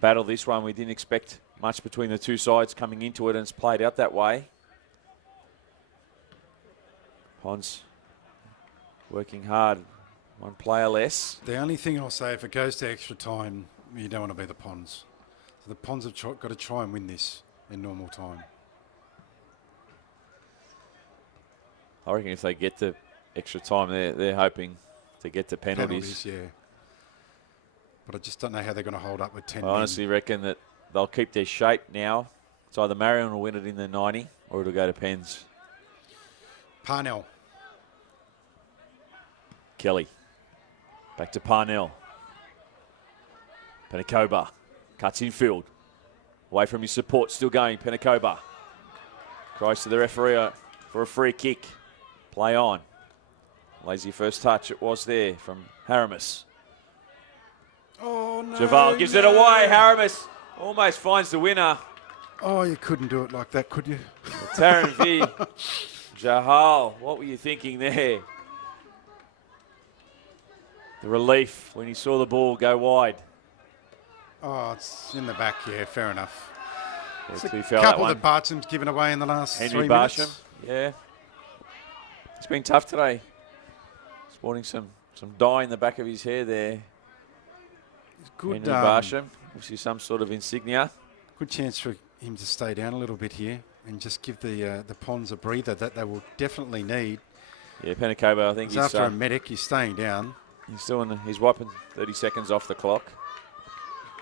battle, this one. We didn't expect much between the two sides coming into it, and it's played out that way. Ponds working hard. One player less. The only thing I'll say, if it goes to extra time, you don't want to be the Ponds. So the Ponds have got to try and win this in normal time. I reckon if they get to extra time, they're hoping to get to penalties. Yeah. But I just don't know how they're going to hold up with 10 I men. honestly reckon that they'll keep their shape now. It's either Marion will win it in the 90 or it'll go to pens. Parnell. Kelly. Back to Parnell. Penakoba cuts infield. Away from his support, still going. Penakoba cries to the referee for a free kick. Play on. Lazy first touch it was there from Haramis. Oh, no. Javal gives it away. Haramis almost finds the winner. Oh, you couldn't do it like that, could you? The Taryn V. Jahal, what were you thinking there? The relief when he saw the ball go wide. Oh, it's in the back, yeah, fair enough. Yeah, It's a two foul that couple one. that Bartram's given away in the last Henry 3 Barsham, minutes. yeah. It's been tough today. Sporting some dye in the back of his hair there. Good, Henry Barsham, obviously some sort of insignia. good chance for him to stay down a little bit here and just give the Ponds a breather that they will definitely need. Yeah, Penacoba, I think Because he's after a medic, he's staying down. he's wiping 30 seconds off the clock.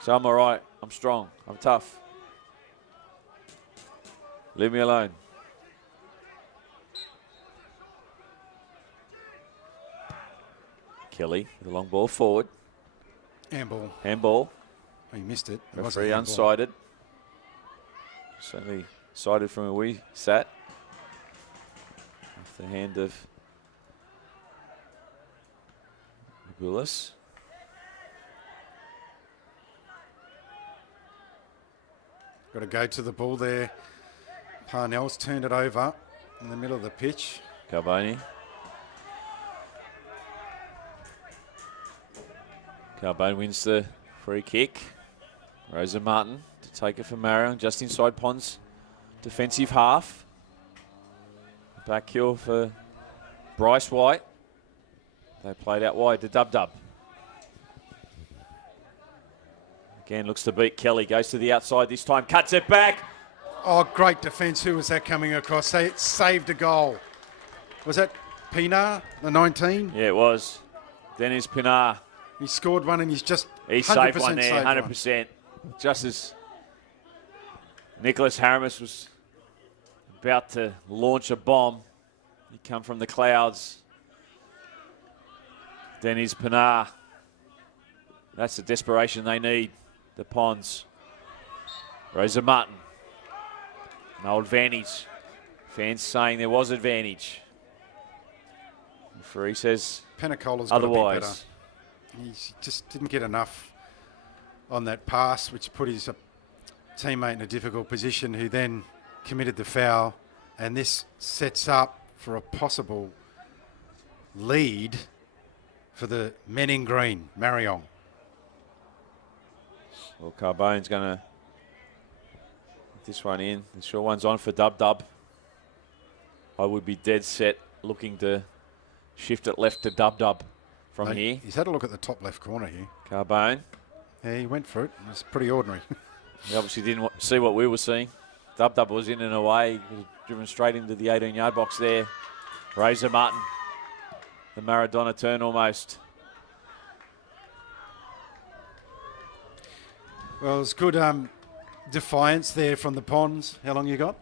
So I'm all right. I'm strong. I'm tough. Leave me alone. Kelly with a long ball forward. Handball. Handball. Oh, he missed it. It was a Referee handball. unsighted. Certainly sighted from where we sat. Off the hand of Willis. Got to go to the ball there. Parnell's turned it over in the middle of the pitch. Carboni. Carbone wins the free kick. Rosa Martin to take it from Marayong, just inside Pond's defensive half. Back heel for Bryce White. They played out wide to Dub. Again, looks to beat Kelly. Goes to the outside this time. Cuts it back. Oh, great defence. Who was that coming across? They saved a goal. Was that Pinar, the 19? Yeah, it was. Dennis Pinar. He scored one and he's just He 100% saved one there, saved 100%. Just as Nicholas Haramis was about to launch a bomb, he come from the clouds. Dennis Pinar. That's the desperation they need. The Ponds. Rosa Martin. No advantage. Fans saying there was advantage. Referee says Penacola's got to be better. otherwise. He just didn't get enough on that pass, which put his teammate in a difficult position, who then committed the foul. And this sets up for a possible lead for the men in green, Marayong. Well, Carbone's going to get this one in. The short one's on for Dub. I would be dead set looking to shift it left to Dub from Mate, here. He's had a look at the top left corner here. Carbone. Yeah, he went for it. It was pretty ordinary. He obviously didn't see what we were seeing. Dub was in and away. He was driven straight into the 18-yard box there. Razor Martin. The Maradona turn almost. Well, it was good defiance there from the Ponds. How long you got?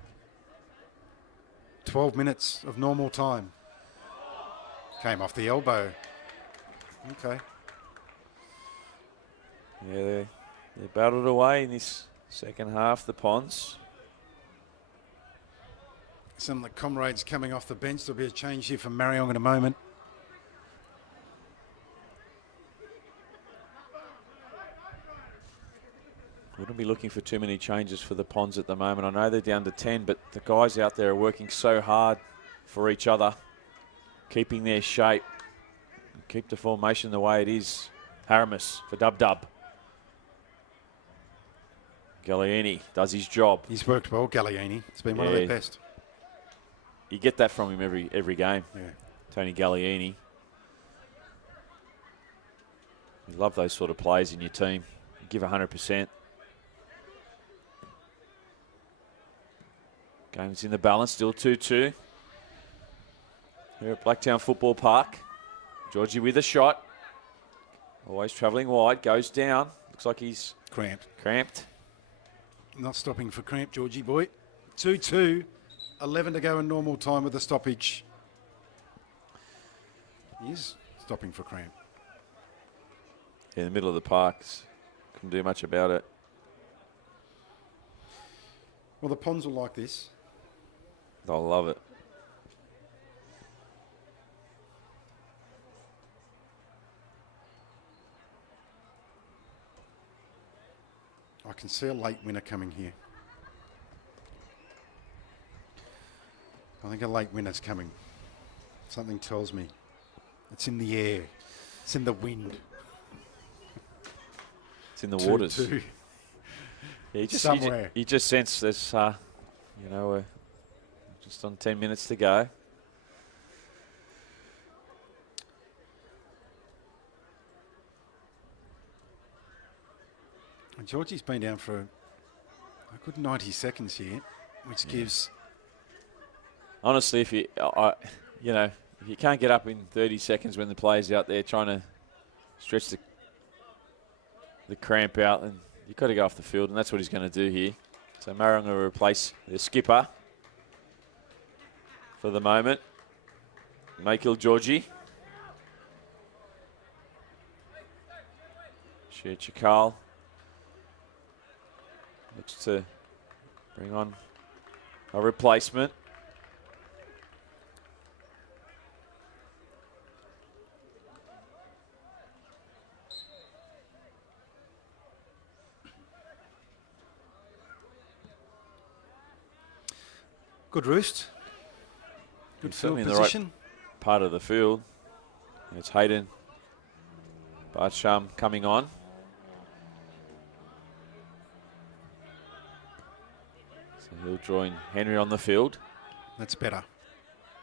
12 minutes of normal time. Came off the elbow. Okay. Yeah, they battled away in this second half, the Ponds. Some of the comrades coming off the bench. There'll be a change here from Marayong in a moment. Wouldn't be looking for too many changes for the Ponds at the moment. I know they're down to 10, but the guys out there are working so hard for each other, keeping their shape, keep the formation the way it is. Haramis for Dub. Gallieni does his job. He's worked well, Gallieni. It's been one of Yeah. their best. You get that from him every game. Yeah. Tony Gallieni. You love those sort of players in your team. You give 100%. Game's in the balance, still 2-2. Here at Blacktown Football Park. Georgie with a shot. Always travelling wide, goes down. Looks like he's cramped. Not stopping for cramp, Georgie boy. 2-2. 11 to go in normal time with the stoppage. He is stopping for cramp. In the middle of the park. Couldn't do much about it. Well, the Ponds will like this. They'll love it. I can see a late winner coming here. think a late winner's coming. Something tells me. It's in the air. It's in the wind. It's in the waters. 2-2. Yeah, Somewhere. you just sense there's, we're just on 10 minutes to go. And Georgie's been down for a good 90 seconds here, which gives... Honestly, if you can't get up in 30 seconds when the player's out there trying to stretch the cramp out, then you've got to go off the field, and that's what he's going to do here. So Marayong will replace the skipper for the moment, Michael Georgie. Chikal looks to bring on a replacement. Good roost. Good field Certainly in the position. right part of the field. It's Hayden Bartsham coming on. So he'll join Henry on the field. That's better.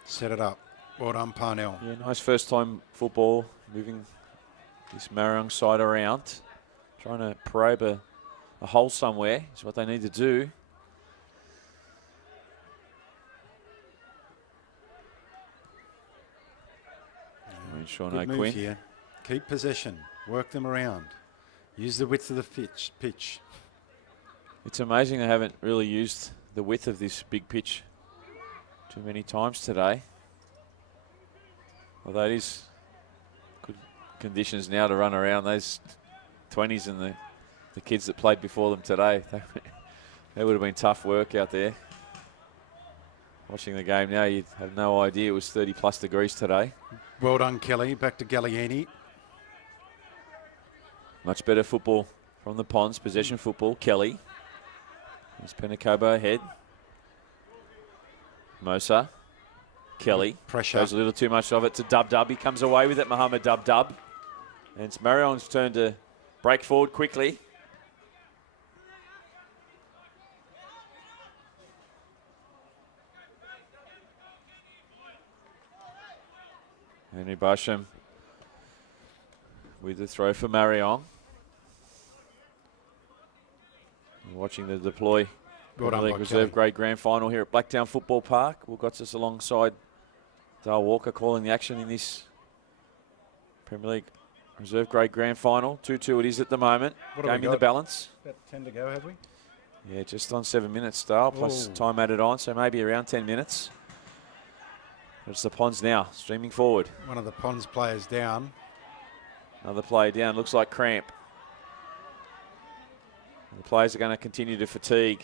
Set it up. Well done, Parnell. Yeah, nice first time football, moving this Marayong side around. Trying to probe a hole somewhere is what they need to do. Sean Good move O'Quinn. here. Keep possession. Work them around. Use the width of the pitch. It's amazing they haven't really used the width of this big pitch too many times today. Although it is good conditions now to run around. Those 20s and the kids that played before them today, that would have been tough work out there. Watching the game now, you'd have no idea it was 30 plus degrees today. Well done, Kelly. Back to Gallieni. Much better football from the Ponds. Possession football. Kelly. There's Penacoba ahead. Mosa. Kelly. Pressure. Shows a little too much of it to Dub. He comes away with it. Mohammed Dub. And it's Marayong's turn to break forward quickly. Henry Barsham with the throw for Marayong. Watching the deploy Well done, League by Reserve Kelly. Grade Grand Final here at Blacktown Football Park. We've got us alongside Dale Walker calling the action in this Premier League Reserve Grade Grand Final. 2-2 it is at the moment. What have we Game in the got? balance. About 10 to go, have we? Yeah, just on 7 minutes, Dale, plus Ooh. time added on, so maybe around 10 minutes. It's the Ponds now, streaming forward. One of the Ponds players down. Another player down, looks like cramp. The players are going to continue to fatigue.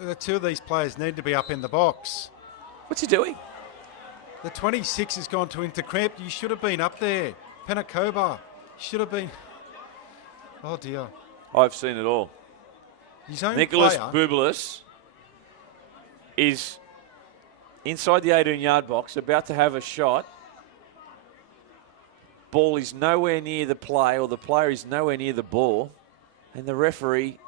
The two of these players need to be up in the box. What's he doing? The 26 has gone to intercramp. You should have been up there. Penacoba. Should have been. Oh, dear. I've seen it all. His own Nicholas player. Bublis is inside the 18-yard box, about to have a shot. Ball is nowhere near the play, or the player is nowhere near the ball, and the referee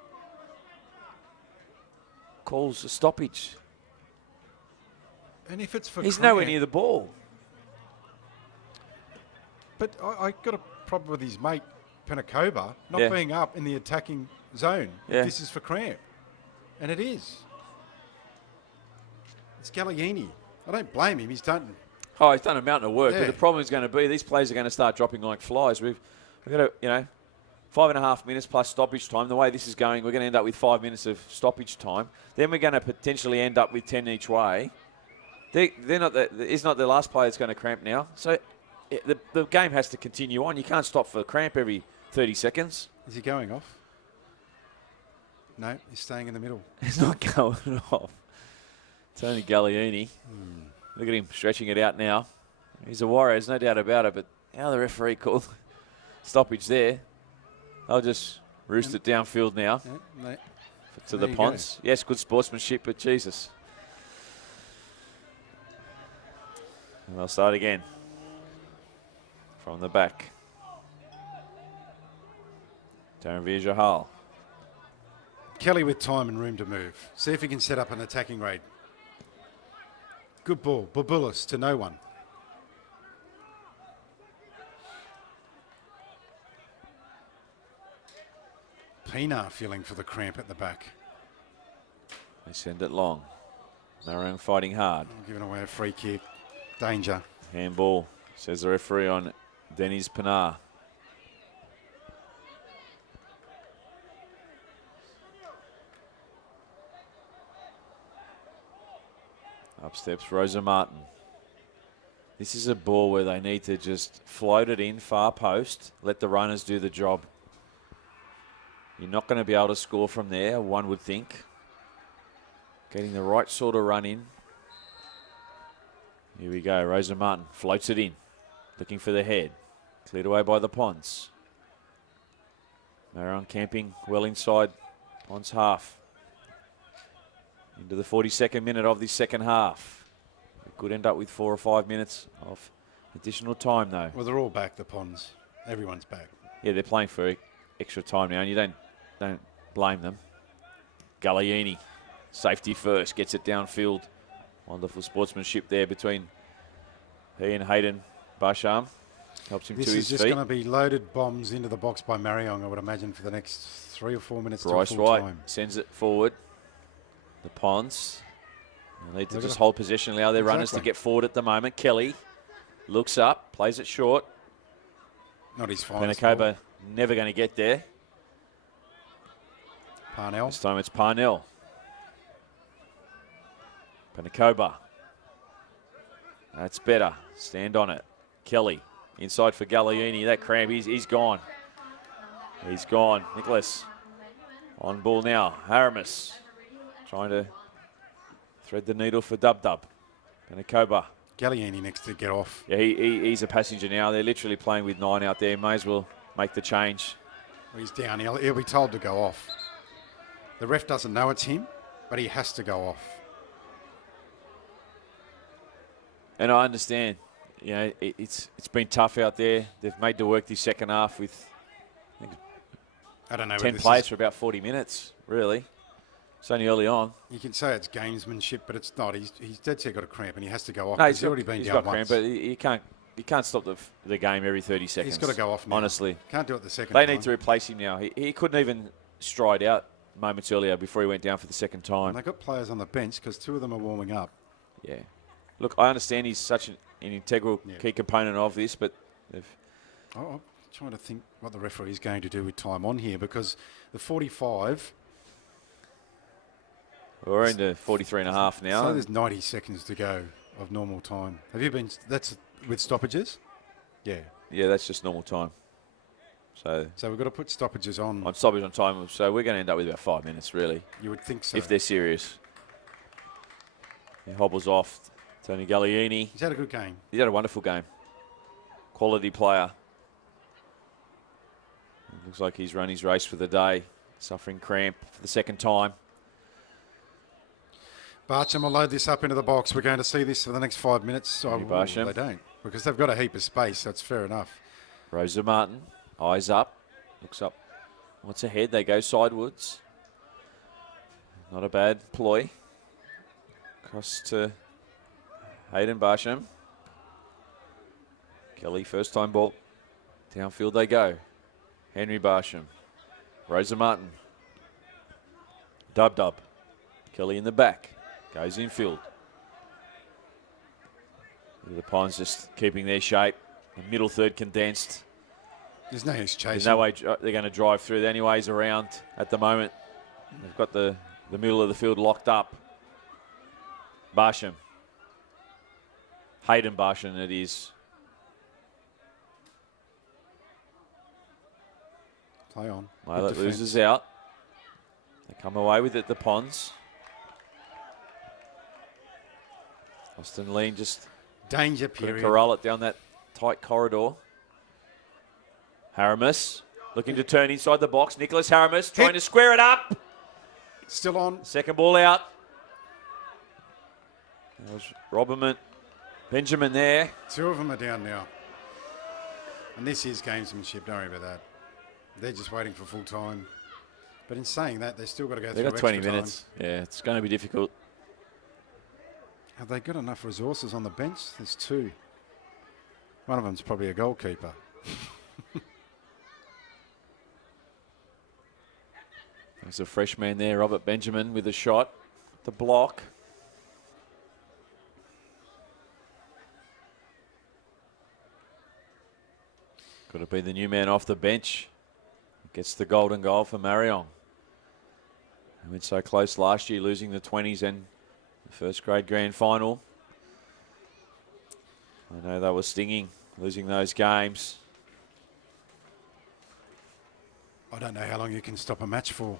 calls a stoppage. And if it's for He's cramp, nowhere near the ball. But I got a problem with his mate, Penacoba, not Yeah. being up in the attacking zone. Yeah. This is for cramp. And it is. It's Gallieni. I don't blame him. He's done. Oh, he's done a mountain of work, Yeah. but the problem is going to be these players are going to start dropping like flies. We've got to, 5.5 minutes plus stoppage time. The way this is going, we're going to end up with 5 minutes of stoppage time. Then we're going to potentially end up with 10 each way. They're not. It's not the last player that's going to cramp now. So the game has to continue on. You can't stop for cramp every 30 seconds. Is he going off? No, he's staying in the middle. It's not going off. Tony Gallieni. Look at him stretching it out now. He's a warrior, there's no doubt about it. But how the referee called stoppage there. They'll just roost it downfield now Yeah, no. to There the you Ponds. Yes, good sportsmanship, but Jesus. And they'll start again. From the back. Tanvir Jahal. Kelly with time and room to move. See if he can set up an attacking raid. Good ball. Babulis to no one. Pina feeling for the cramp at the back. They send it long. Marayong fighting hard. Giving away a free kick. Danger. Handball, says the referee on Denny's Pinar. Up steps Rosa Martin. This is a ball where they need to just float it in far post, let the runners do the job. You're not going to be able to score from there, one would think. Getting the right sort of run in. Here we go. Rosa Martin floats it in. Looking for the head. Cleared away by the Ponds. Marayong camping well inside Ponds half. Into the 42nd minute of this second half. We could end up with 4 or 5 minutes of additional time though. Well, they're all back, the Ponds. Everyone's back. Yeah, they're playing for extra time now, and you don't blame them. Gallieni, safety first, gets it downfield. Wonderful sportsmanship there between he and Hayden Basham. Helps him This to is his just feet. going to be loaded bombs into the box by Marayong, I would imagine, for the next 3 or 4 minutes Bryce to full White time. sends it forward. The Ponds. They need to They're just gonna- hold possession, allow their runners to Exactly. get forward at the moment. Kelly looks up, plays it short. Not his finest ball. Penacoba never going to get there. Parnell. This time it's Parnell. Penacoba. That's better. Stand on it. Kelly inside for Gallieni. That cramp, he's gone. He's gone. Nicholas on ball now. Haramis trying to thread the needle for Dub Dub. Penacoba. Gallieni next to get off. Yeah, he's a passenger now. They're literally playing with 9 out there. May as well make the change. He's down. He'll be told to go off. The ref doesn't know it's him, but he has to go off. And I understand, you know, it's been tough out there. They've made to work this second half with I don't know. 10 whether players this for about 40 minutes, really. It's only early on. is, you can say it's gamesmanship, but it's not. He's dead set got a cramp and he has to go off. No, he's already been he's down got once. cramp, but you can't stop the game every 30 seconds. He's got to go off now. Honestly. Can't do it the second They time. need to replace him now. He couldn't even stride out moments earlier before he went down for the second And time. they've got players on the bench because 2 of them are warming up. Yeah. Look, I understand he's such an integral Yeah. key component of this, but they've I'm trying to think what the referee is going to do with time on here because the 45, we're into 43 and a half now. so there's 90 seconds to go of normal time. Have you been, that's with stoppages? Yeah. Yeah, that's just normal time. So So we've got to put stoppages on. on stoppage on time, so we're going to end up with about 5 minutes, really, You would think so. if they're serious. He hobbles off. Tony Gallieni. He's had a good game. He's had a wonderful game. Quality player. It looks like he's run his race for the day. Suffering cramp for the second time. Barcham will load this up into the box. We're going to see this for the next 5 minutes. Maybe Barcham. They don't because they've got a heap of space. That's fair enough. Rosa Martin, eyes up, looks up. What's ahead? They go sidewards. Not a bad ploy. Across to Hayden Barsham. Kelly, first time ball. Downfield they go. Henry Barsham. Rosa Martin. Dub Dub. Kelly in the back. Goes infield. The Pines just keeping their shape. The middle third condensed. There's no use chasing. There's no way they're going to drive through. The only ways around at the moment. They've got the middle of the field locked up. Barsham. Hayden Barsham it is. Play on. Well, Good that defence. loses out. They come away with it, the Ponds. Austin Lean just Danger couldn't period. corral it down that tight corridor. Haramis looking to turn inside the box. Nicholas Haramis trying to square it up. Still on. Second ball out. That was Robberman Benjamin there. 2 of them are down now. And this is gamesmanship, don't worry about that. They're just waiting for full time. But in saying that, they've still got to go They've through got 20 extra minutes. Yeah, it's going to be difficult. Have they got enough resources on the bench? There's 2. One of them's probably a goalkeeper. There's a fresh man there, Robert Benjamin, with a shot. The block. Could have been the new man off the bench. Gets the golden goal for Marayong. They went so close last year, losing the 20s and the first grade grand final. I know they were stinging, losing those games. I don't know how long you can stop a match for.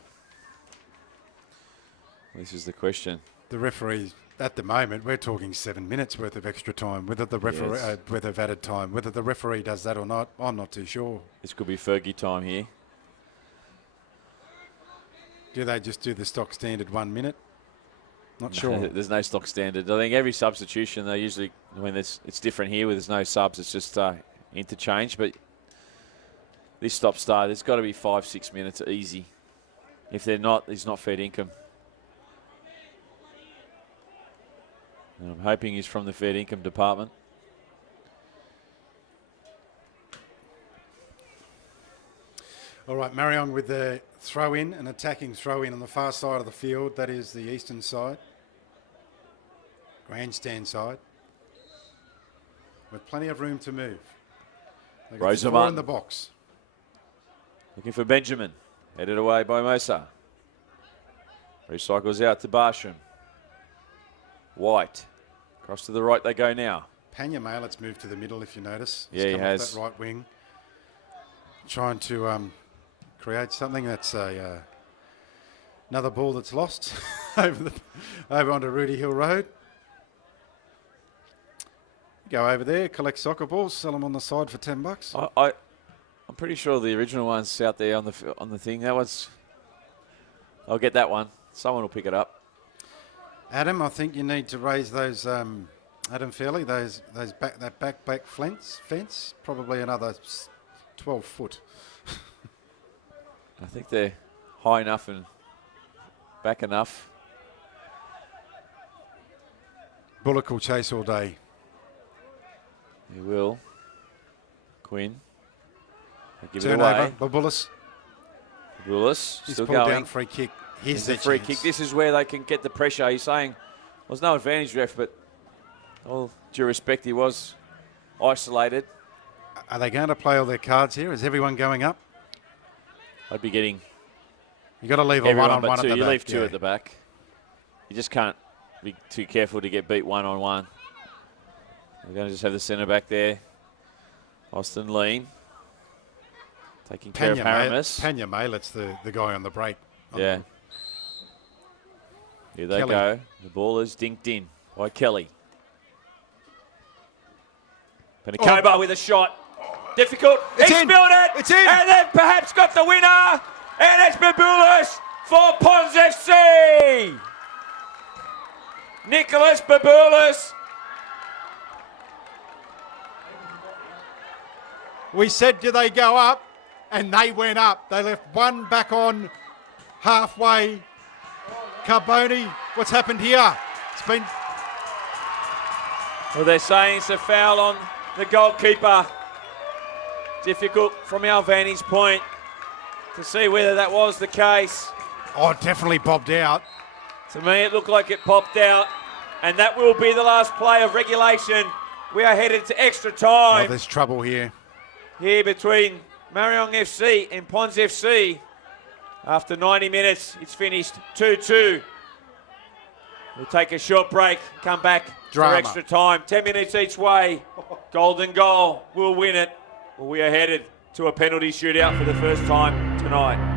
This is the question. The referee, at the moment, we're talking 7 minutes worth of extra time. Whether the referee, Yes. whether they've added time, whether the referee does that or not, I'm not too sure. This could be Fergie time here. Do they just do the stock standard 1 minute? Not sure. There's no stock standard. I think every substitution, they usually, when it's different here where there's no subs, it's just interchange. But this stop-start, there's got to be 5-6 minutes easy. If they're not, it's not fair income. And I'm hoping he's from the fair income department. All right, Marayong with the throw-in, an attacking throw-in on the far side of the field. That is the eastern side. Grandstand side. With plenty of room to move. They got Rosa 4 Martin. in the box. Looking for Benjamin. Headed away by Mosa. Recycles out to Barsham. White. Across to the right they go now. Panya Mallet's moved to the middle, if you notice. Yeah, he come has. off that right wing. Trying to create something. That's another ball that's lost over onto Rudy Hill Road. Go over there, collect soccer balls, sell them on the side for $10. I'm pretty sure the original one's out there on the thing. That was. I'll get that one. Someone will pick it up. Adam, I think you need to raise those. Adam Fairley, that back fence, probably another 12 foot. I think they're high enough and back enough. Bullock will chase all day. He will. Quinn. They'll give it Turnover away. by Bullis. Willis He's still pulled going. down free kick. Here's the the free chance. kick. This is where they can get the pressure. He's saying there's no advantage, ref, but all due respect, he was isolated. Are they going to play all their cards here? Is everyone going up? I'd be getting You got to leave a everyone one-on-one but at two. the You back. leave two yeah. at the back. You just can't be too careful to get beat one-on-one. We're going to just have the centre back there. Austin Lean taking care of Haramis. Panya Malet's the guy on the break. Yeah. Here they Kelly. go. The ball is dinked in by Kelly. Penikoba with a shot. Difficult. It's He's in. spilled it. It's in. And they've perhaps got the winner. And it's Babulis for Pons FC. Nicholas Babulis. We said, do they go up? And they went up. They left one back on halfway. Carboni, what's happened here? It's been... Well, they're saying it's a foul on the goalkeeper. Difficult from our vantage point to see whether that was the case. Oh, it definitely bobbed out. To me, it looked like it popped out. And that will be the last play of regulation. We are headed to extra Oh, time there's trouble here. here between Marayong FC and Pons FC. After 90 minutes, it's finished 2-2. We'll take a short break, come back Drama. for extra time. 10 minutes each way. Golden goal will win it. Well, we are headed to a penalty shootout for the first time tonight.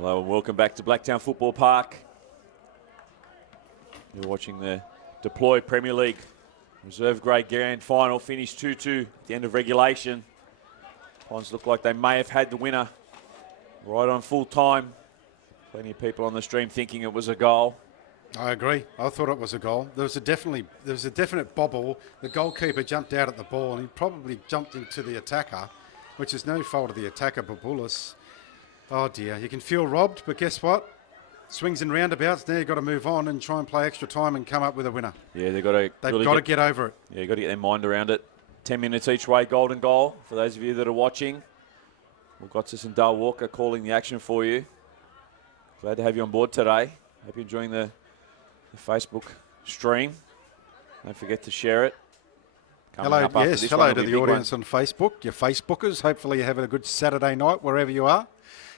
Hello and welcome back to Blacktown Football Park. You're watching the Deploy Premier League Reserve Grade Grand Final, finished 2-2 at the end of regulation. Ponds look like they may have had the winner right on full time. Plenty of people on the stream thinking it was a goal. I agree. I thought it was a goal. There was a definite bobble. The goalkeeper jumped out at the ball and he probably jumped into the attacker, which is no fault of the attacker, Baboulis. Oh dear, you can feel robbed, but guess what? Swings and roundabouts. Now you've got to move on and try and play extra time and come up with a winner. Yeah, they've got to get over it. Yeah, got to get their mind around it. 10 minutes each way, golden goal. For those of you that are watching, Wilgotsis and Dale Walker calling the action for you. Glad to have you on board today. Hope you're enjoying the Facebook stream. Don't forget to share it. Hello to the audience on Facebook, your Facebookers. Hopefully you're having a good Saturday night wherever you are.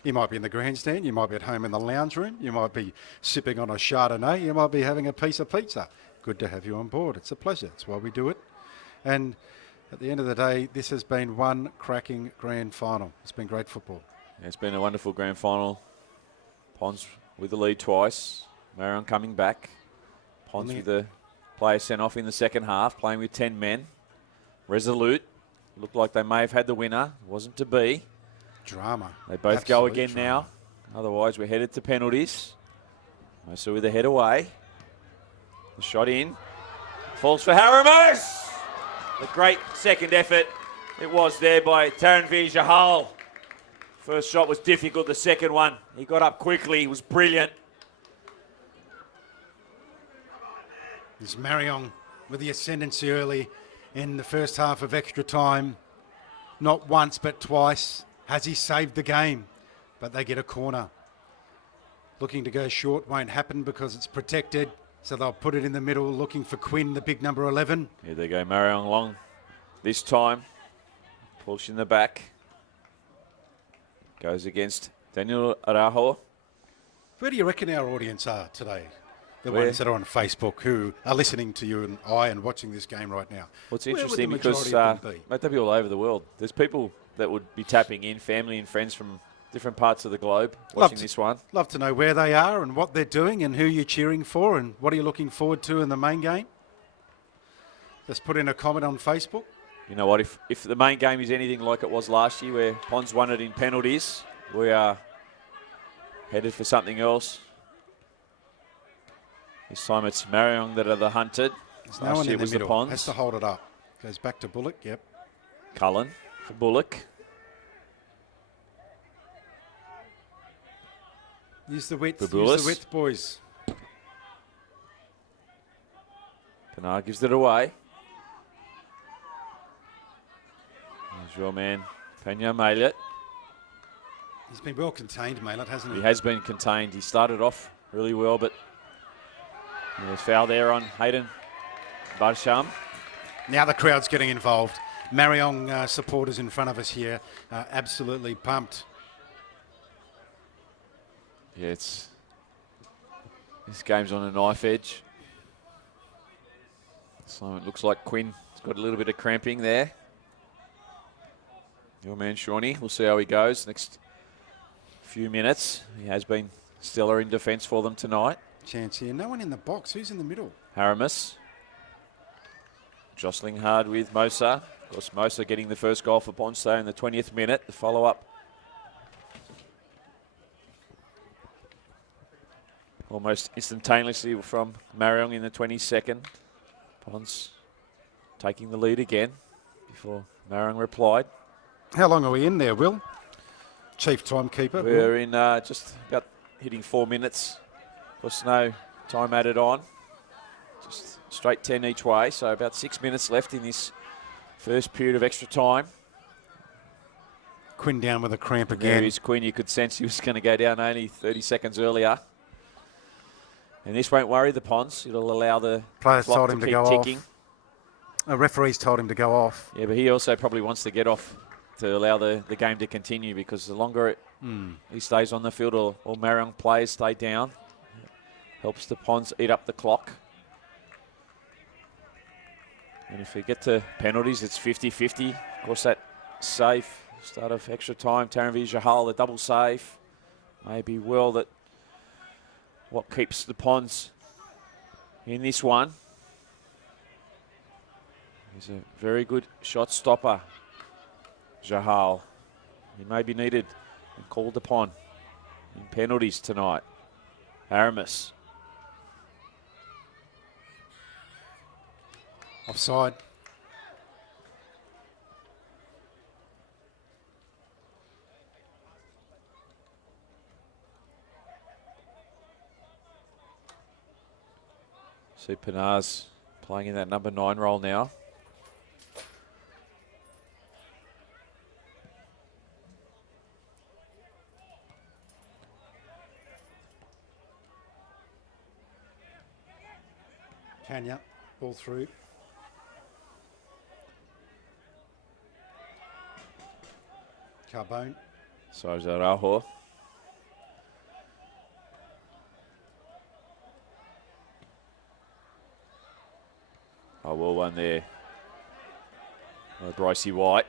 You might be in the grandstand, you might be at home in the lounge room, you might be sipping on a Chardonnay, you might be having a piece of pizza. Good to have you on board. It's a pleasure. It's why we do it. And at the end of the day, this has been one cracking grand final. It's been great football. Yeah, it's been a wonderful grand final. Ponds with the lead twice. Marayong coming back. Ponds with the player sent off in the second half, playing with 10 men. Resolute. Looked like they may have had the winner. Wasn't to be. Drama. They both go again now. Otherwise, we're headed to penalties. Mosa with the head away. The shot in. Falls for Haramus. The great second effort. It was there by Taranvir Jahal. First shot was difficult. The second one, he got up quickly. He was brilliant. It's Marayong with the ascendancy early in the first half of extra time. Not once, but twice has he saved the game. But they get a corner. Looking to go short won't happen because it's protected. So they'll put it in the middle, looking for Quinn, the big number 11. Here they go, Marayong long this time. Push in the back. Goes against Daniel Araujo. Where do you reckon our audience are today? The ones that are on Facebook who are listening to you and I and watching this game right now. Well, it's interesting because mate, they'll be all over the world. There's people that would be tapping in, family and friends from different parts of the globe watching this one. Love to know where they are and what they're doing and who you're cheering for and what are you looking forward to in the main game. Just put in a comment on Facebook. You know what, if the main game is anything like it was last year where Ponds won it in penalties, we are headed for something else. This time it's Marayong that are the hunted. There's no one in the middle. Has to hold it up. Goes back to Bullock, yep. Cullen for Bullock. Use the width, boys. Pinar gives it away. There's your man, Pena Maylett. He's been well contained, Maylett, hasn't he? He has been contained. He started off really well, but there's foul there on Hayden Barsham. Now the crowd's getting involved. Marayong supporters in front of us here, absolutely pumped. Yeah, this game's on a knife edge. So it looks like Quinn's got a little bit of cramping there. Your man Shawnee, we'll see how he goes next few minutes. He has been stellar in defence for them tonight. Chance here. No one in the box. Who's in the middle? Haramus. Jostling hard with Mosa. Of course, Mosa getting the first goal for Ponce in the 20th minute. The follow-up. Almost instantaneously from Marayong in the 22nd. Ponce taking the lead again before Marayong replied. How long are we in there, Will? Chief timekeeper. We're in just about hitting 4 minutes. Of course, no time added on. Just straight 10 each way, so about 6 minutes left in this first period of extra time. Quinn down with a cramp again. There is Quinn. You could sense he was going to go down only 30 seconds earlier. And this won't worry the Ponds. It'll allow the players clock told him to to keep go ticking. off. A referee's told him to go off. Yeah, but he also probably wants to get off to allow the game to continue, because the longer he stays on the field or Marayong players stay down, helps the Ponds eat up the clock. And if we get to penalties, it's 50-50. Of course, that save, start of extra time, Taranvir Jahal, the double save. Maybe well that what keeps the Ponds in this one is a very good shot stopper, Jahal. He may be needed and called upon in penalties tonight. Aramis. Offside. See Pinaz playing in that number 9 role now. Tanya, ball through. Carbone. So is Araujo. Oh, well one there. Brycey White.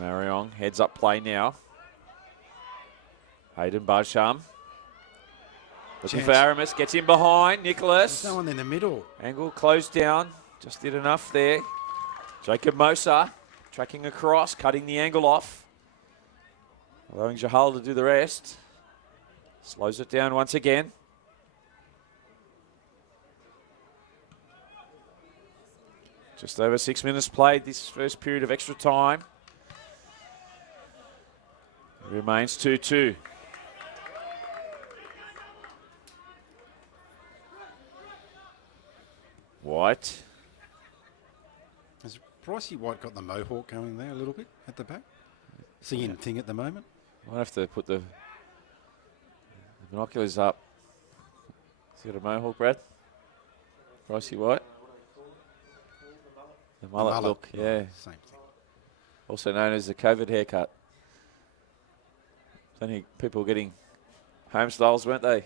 Marayong heads up play now. Hayden Barsham. Looking for Aramis. Gets in behind. Nicholas. There's no one in the middle. Angle closed down. Just did enough there. Jacob Mosa tracking across, cutting the angle off. Allowing Jahal to do the rest. Slows it down once again. Just over 6 minutes played this first period of extra time. It remains 2-2. White. Has Brycey White got the mohawk going there a little bit at the back? Is he in thing at the moment? Might have to put the binoculars up. Has he got a mohawk, Brad? Brycey White? The mullet look, yeah. Same thing. Also known as the COVID haircut. Plenty of people getting home styles, weren't they?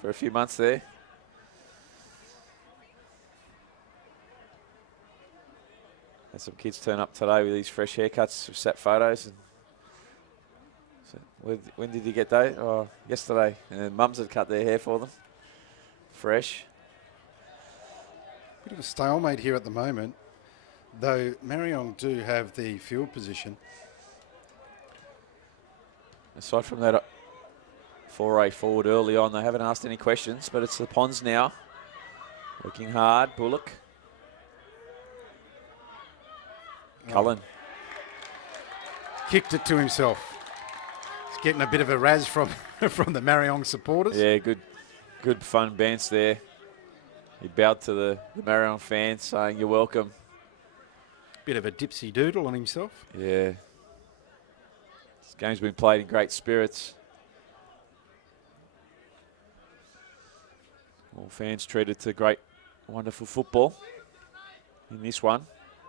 For a few months there. Had some kids turn up today with these fresh haircuts, with set photos. And so when did you get those? Oh, yesterday. And mums had cut their hair for them. Fresh. Bit of a stalemate here at the moment, though Marayong do have the field position. Aside from that foray forward early on, they haven't asked any questions, but it's the Ponds now. Working hard, Bullock. Cullen. Kicked it to himself. He's getting a bit of a razz from from the Marayong supporters. Yeah, good fun bounce there. He bowed to the Marayong fans saying, "You're welcome." Bit of a dipsy doodle on himself. Yeah. This game's been played in great spirits. All fans treated to great, wonderful football in this one.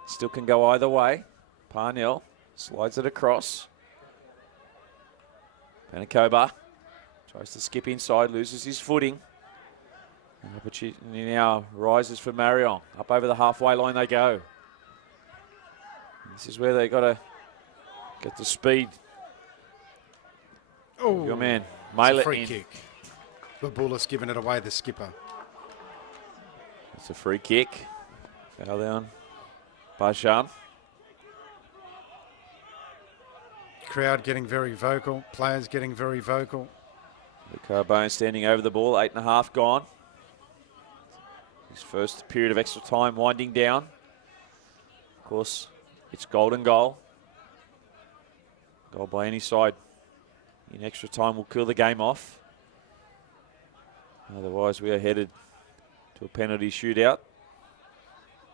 Still can go either way. Parnell slides it across. Panacoba tries to skip inside, loses his footing. An opportunity now rises for Marayong. Up over the halfway line they go. This is where they got to get the speed. Oh, your man, mail it free in. kick. Babulis giving it away, the skipper. It's a free kick. Foul down. Barsham. Crowd getting very vocal. Players getting very vocal. Carbone standing over the ball. 8.5 gone. His first period of extra time winding down. Of course, it's golden goal. Goal by any side in extra time will kill the game off. Otherwise, we are headed to a penalty shootout.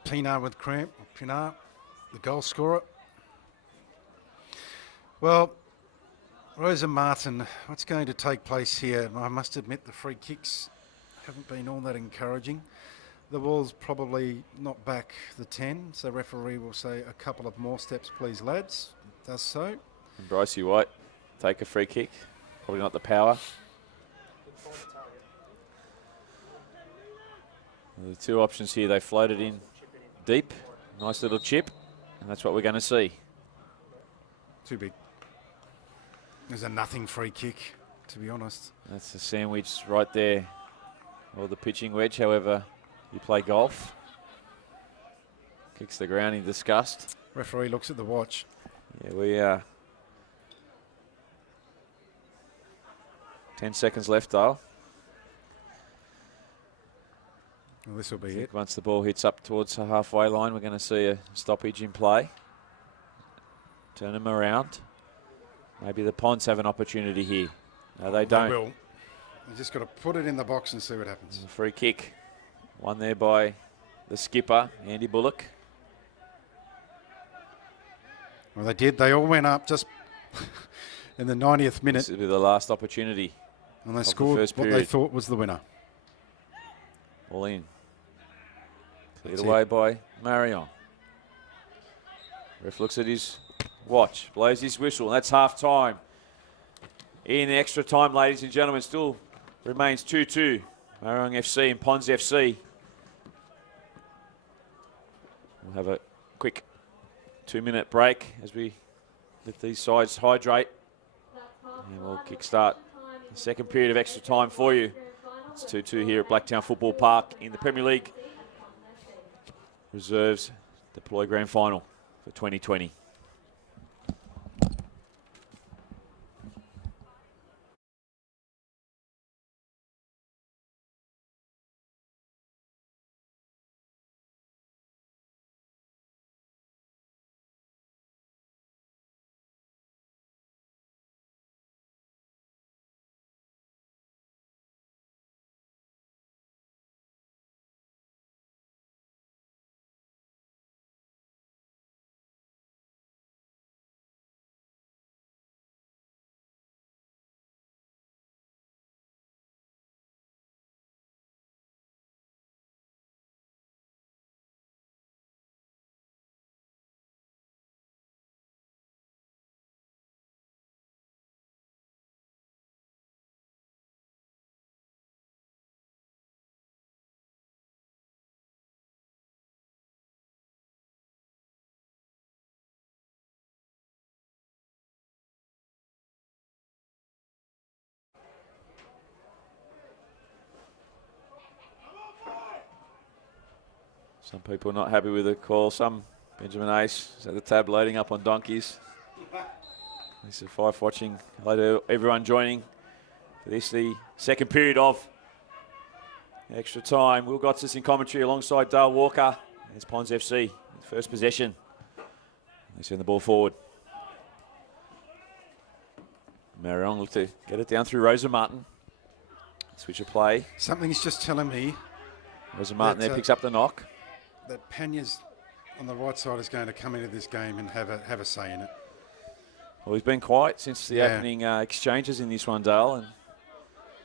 Pinar with cramp. Pinar, the goal scorer. Well, Rosa Martin, what's going to take place here? I must admit the free kicks haven't been all that encouraging. The ball's probably not back the 10, so referee will say a couple of more steps, please, lads. It does so. And Brycey White take a free kick. Probably not the power. The two options here, they floated in deep. Nice little chip, and that's what we're going to see. Too big. There's a nothing free kick. to be honest. That's the sandwich right there, or the pitching wedge, however you play golf. Kicks the ground in disgust. Referee looks at the watch. Yeah, we 10 seconds left, though. Well, this will be it. Once the ball hits up towards the halfway line, we're going to see a stoppage in play. Turn them around. Maybe the Ponds have an opportunity here. No, they don't. They will. You just got to put it in the box and see what happens. Free kick. Won there by the skipper, Andy Bullock. Well, they did. They all went up just in the 90th minute. This will be the last opportunity. And they scored what they thought was the winner. All in. Cleared away by Marayong. Ref looks at his watch, blows his whistle. That's half time. In extra time, ladies and gentlemen, still remains 2-2. Marayong FC and Ponds FC. We'll have a quick 2-minute break as we let these sides hydrate. And we'll kickstart the second period of extra time for you. It's 2-2 here at Blacktown Football Park in the Premier League Reserves Deploy Grand Final for 2020. Some people not happy with the call. Some, Benjamin Ace is at the tab loading up on donkeys. Lisa Fife watching. Hello to everyone joining for this, the second period of extra time. Will Gotsis in commentary alongside Dale Walker. There's Ponds FC, first possession. They send the ball forward. Marayong look to get it down through Rosa Martin. Switch of play. Something's just telling me Rosa Martin there picks up the knock. That Panya's on the right side is going to come into this game and have a say in it. Well, he's been quiet since the opening exchanges in this one, Dale. And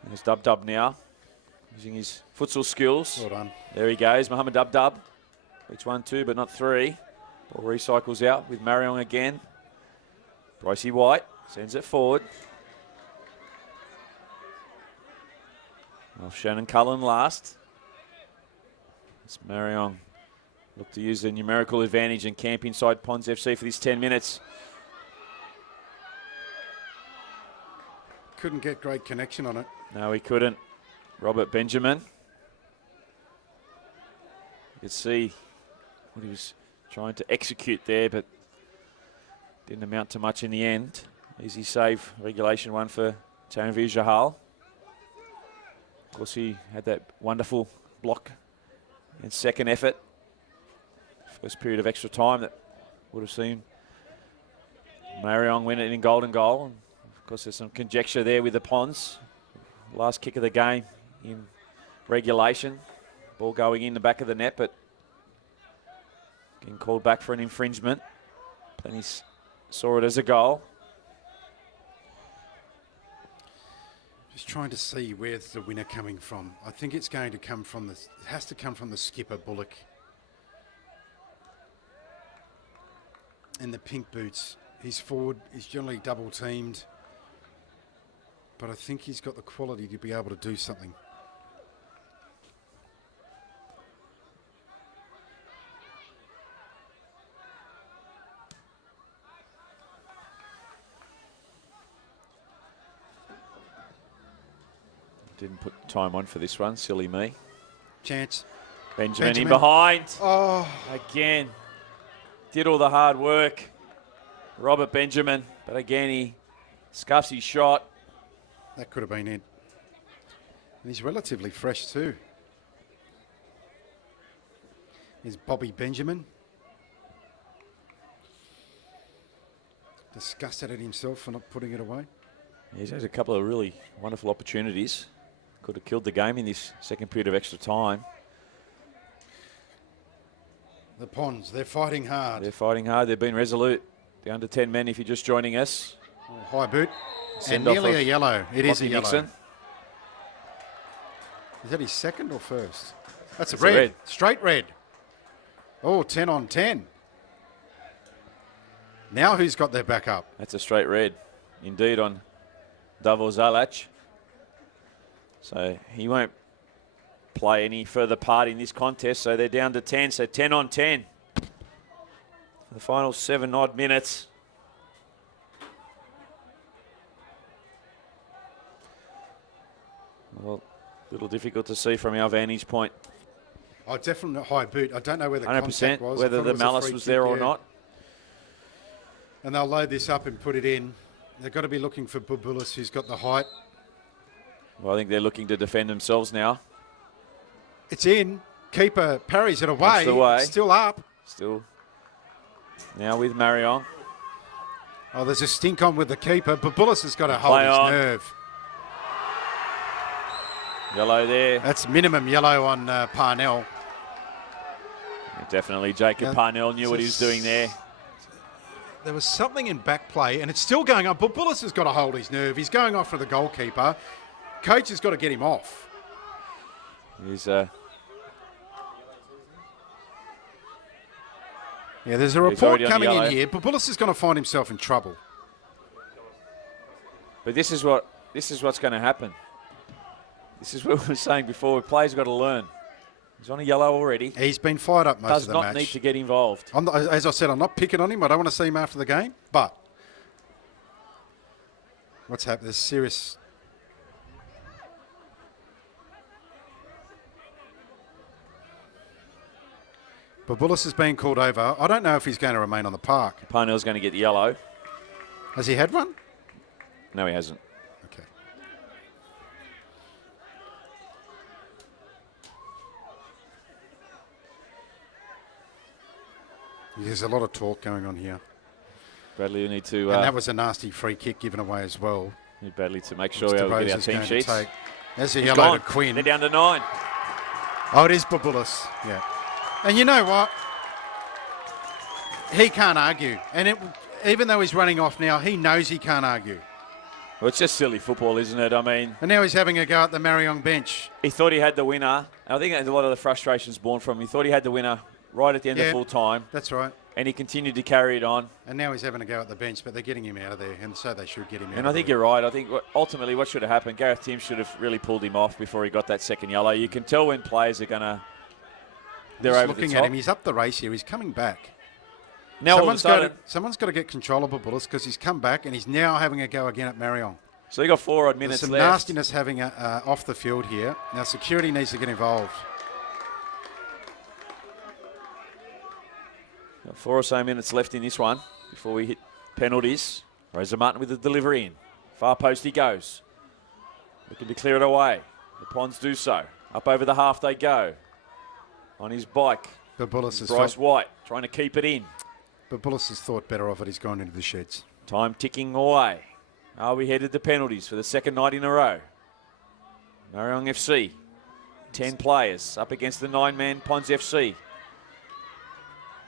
there's Dub now, using his futsal skills. Well done. There he goes, Mohammed Dub. It's 1-2, but not 3. Ball recycles out with Marayong again. Brycey White sends it forward. Well, Shannon Cullen last. It's Marayong. Look to use the numerical advantage and camp inside Ponds FC for these 10 minutes. Couldn't get great connection on it. No, he couldn't. Robert Benjamin. You could see what he was trying to execute there, but didn't amount to much in the end. Easy save, regulation one for Tanvi Jahal. Of course, he had that wonderful block and second effort. First period of extra time that would have seen Marayong win it in golden goal. And of course, there's some conjecture there with the Ponds. Last kick of the game in regulation. Ball going in the back of the net, but getting called back for an infringement. Plenty saw it as a goal. Just trying to see where's the winner coming from. I think it's going to come from it has to come from the skipper, Bullock. And the pink boots. He's forward, he's generally double teamed. But I think he's got the quality to be able to do something. Didn't put time on for this one. Silly me. Chance. Benjamin in behind. Oh, Again. Did all the hard work. Robert Benjamin. But again, he scuffs his shot. that could have been it. And he's relatively fresh too. Here's Bobby Benjamin. Disgusted at himself for not putting it away. He's had a couple of really wonderful opportunities. Could have killed the game in this second period of extra time. The Ponds, they're fighting hard. They're fighting hard. They've been resolute. The under 10 men, if you're just joining us. Oh, high boot. And Send off nearly of a yellow. It is a Lockie yellow. Nixon. Is that his second or first? That's a It's a red. red. Straight red. Oh, 10 on 10. Now who's got their back up? That's a straight red. Indeed on Davo Zalac. So he won't play any further part in this contest. So they're down to 10. So 10 on 10. For the final 7 odd minutes. Well, a little difficult to see from our vantage point. Oh, definitely a high boot. I don't know where the 100%, contact was. I whether thought the it was a malice free was kick, there or yeah. not. And they'll load this up and put it in. They've got to be looking for Bubulis, who's got the height. Well, I think they're looking to defend themselves now. It's in. Keeper parries it away. Punch it away. It's still up. Still now with Marayong. Oh, there's a stink on with the keeper. Bubulis has got to hold Play his on. nerve. Yellow there. That's minimum yellow on Parnell. Definitely Jacob Yeah. Parnell knew what he was doing there. There was something in back play, and it's still going on. Bubulis has got to hold his nerve. He's going off for the goalkeeper. Coach has got to get him off. He's Yeah, there's a He's report already on coming yellow. in here. Bubulis is going to find himself in trouble. but this is what's going to happen. This is what we were saying before. Players got to learn. He's on a yellow already. He's been fired up most Does of the not match. need to get involved. As I said, I'm not picking on him. I don't want to see him after the game. But what's happened? There's serious. Bubulis is being called over. I don't know if he's going to remain on the park. Parnell's going to get the yellow. Has he had one? No, he hasn't. Okay. There's a lot of talk going on here. Bradley, you need to And that was a nasty free kick given away as well. need Bradley to make sure Mr. we get our Rose is team going to sheets. take. There's a He's yellow gone. to Quinn. They're down to 9. Oh, it is Bubulis. Yeah. And you know what? He can't argue. And even though he's running off now, he knows he can't argue. Well, it's just silly football, isn't it? I mean, And now he's having a go at the Marayong bench. he thought he had the winner. I think a lot of the frustration's born from him. He thought he had the winner right at the end of full time, That's right. and he continued to carry it on. And now he's having a go at the bench, but they're getting him out of there, and so they should get him out And of I think there. you're right. I think ultimately what should have happened, Gareth Tim should have really pulled him off before he got that second yellow. You can tell when players are going to... They're Just over looking the at top. him, he's up the race here. He's coming back. Now all of a sudden... Someone's got to get control of Bubulis because he's come back and he's now having a go again at Marayong. So you got 4 odd There's minutes some left. nastiness having off the field here. Now security needs to get involved. Got 4 or so minutes left in this one before we hit penalties. Rosa Martin with the delivery in. Far post he goes. Looking to clear it away. The Ponds do so. Up over the half they go. On his bike, Bubulis has Bryce felt, White trying to keep it in. Bubulis has thought better of it. He's gone into the sheds. Time ticking away. Are we headed to penalties for the second night in a row? Marayong FC. 10 players up against the 9-man Ponds FC.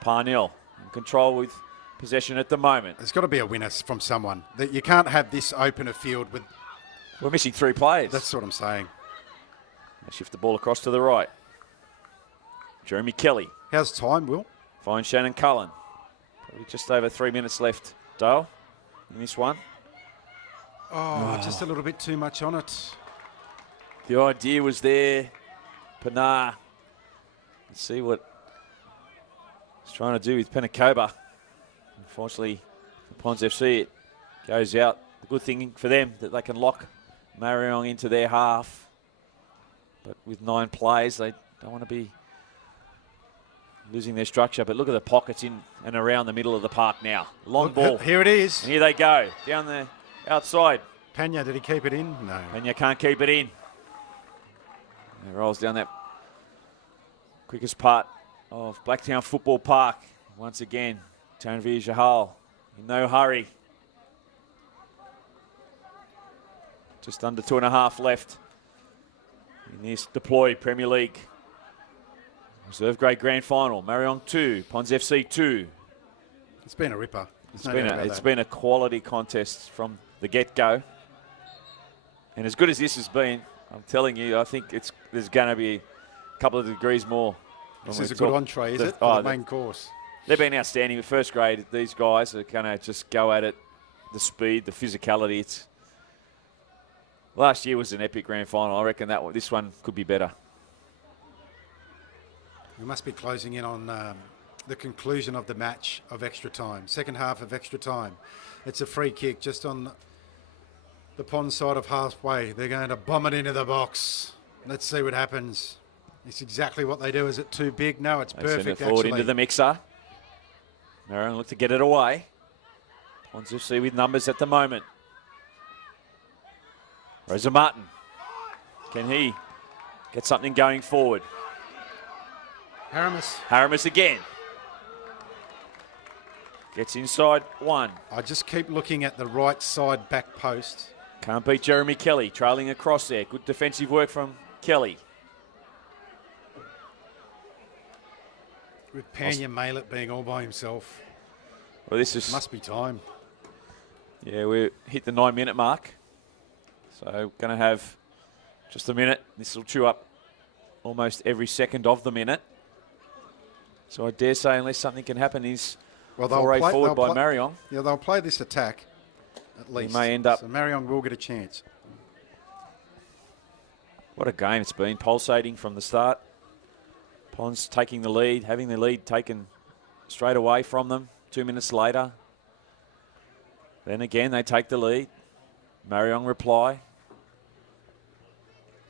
Parnell in control with possession at the moment. There's got to be a winner from someone. That you can't have this open a field with. We're missing 3 players. That's what I'm saying. They shift the ball across to the right. Jeremy Kelly How's time, Will? finds Shannon Cullen. Probably just over 3 minutes left, Dale, in this one. Oh, just a little bit too much on it. The idea was there. Pinar. Let's see what he's trying to do with Penacoba. Unfortunately, for Ponds FC, it goes out. The good thing for them that they can lock Marayong into their half. But with 9 players, they don't want to be losing their structure. But look at the pockets in and around the middle of the park now. Long ball. Here it is. And here they go, down the outside. Pena, did he keep it in? No. And you can't keep it in. It rolls down that quickest part of Blacktown Football Park. Once again, Tanvir Jahal in no hurry. Just under 2.5 left in this deploy Premier League reserve grade grand final. Marayong 2, Ponds FC 2. It's been a ripper. It's been a quality contest from the get-go. And as good as this has been, I'm telling you, I think there's going to be a couple of degrees more. This is a good entree, is it, for the main course? They've been outstanding with first grade. These guys are going to just go at it. The speed, the physicality. Last year was an epic grand final. I reckon this one could be better. We must be closing in on the conclusion of the match of extra time. Second half of extra time. It's a free kick just on the pond side of halfway. They're going to bomb it into the box. Let's see what happens. It's exactly what they do. Is it too big? No, it's perfect. Send it forward into the mixer. Marayong look to get it away. Ponds FC with numbers at the moment. Rosa Martin. Can he get something going forward? Haramis again. Gets inside 1. I just keep looking at the right side back post. Can't beat Jeremy Kelly, trailing across there. Good defensive work from Kelly. With Panya Malett being all by himself. Well, this is... Must be time. Yeah, we hit the 9-minute mark. So going to have just a minute. This will chew up almost every second of the minute. So I dare say, unless something can happen, he's foray forward by Marayong. Yeah, they'll play this attack at least. He may end up. So Marayong will get a chance. What a game it's been, pulsating from the start. Ponds taking the lead, having the lead taken straight away from them 2 minutes later. Then again, they take the lead. Marayong reply.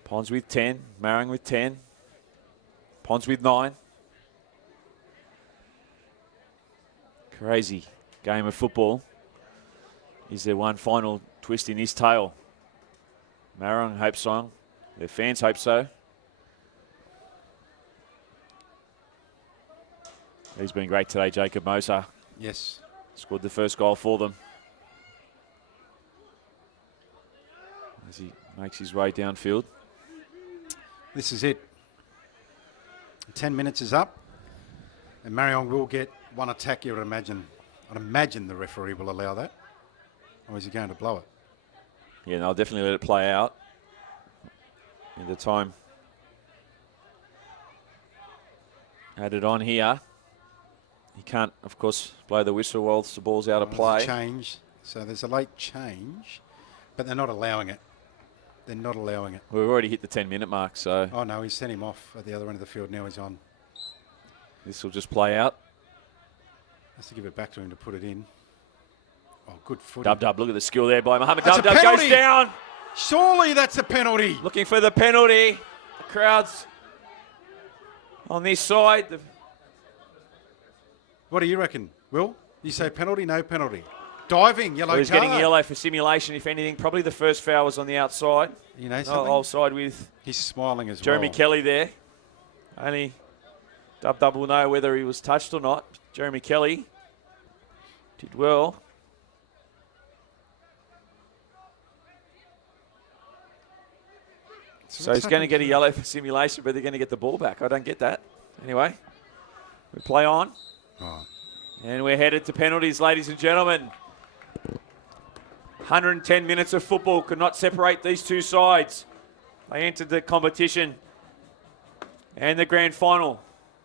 Ponds with 10, Marayong with 10. Ponds with 9. Crazy game of football. Is there one final twist in his tail? Marayong hopes so. Their fans hope so. He's been great today, Jacob Moser. Yes. Scored the first goal for them. As he makes his way downfield. This is it. 10 minutes is up. And Marayong will get one attack, you would imagine. I'd imagine the referee will allow that. Or is he going to blow it? Yeah, no, I'll definitely let it play out. In the time added on here. He can't, of course, blow the whistle whilst the ball's out of play. There's a change. So there's a late change. But they're not allowing it. They're not allowing it. We've already hit the 10-minute mark, so... Oh, no, he's sent him off at the other end of the field. Now he's on. This will just play out. Has to give it back to him to put it in. Oh, good footy. Dub, look at the skill there by Mohammed. That's Dub a goes penalty. down. Surely that's a penalty. Looking for the penalty. The crowd's on this side. What do you reckon, Will? You say penalty, no penalty. Diving, yellow card. He's getting a yellow for simulation, if anything. Probably the first foul was on the outside. You know something? Offside with He's smiling as Jeremy well. Kelly there. Only Dub will know whether he was touched or not. Jeremy Kelly did well. So he's going to get a yellow for simulation, but they're going to get the ball back. I don't get that. Anyway, we play on. Oh. And we're headed to penalties, ladies and gentlemen. 110 minutes of football could not separate these two sides. They entered the competition and the grand final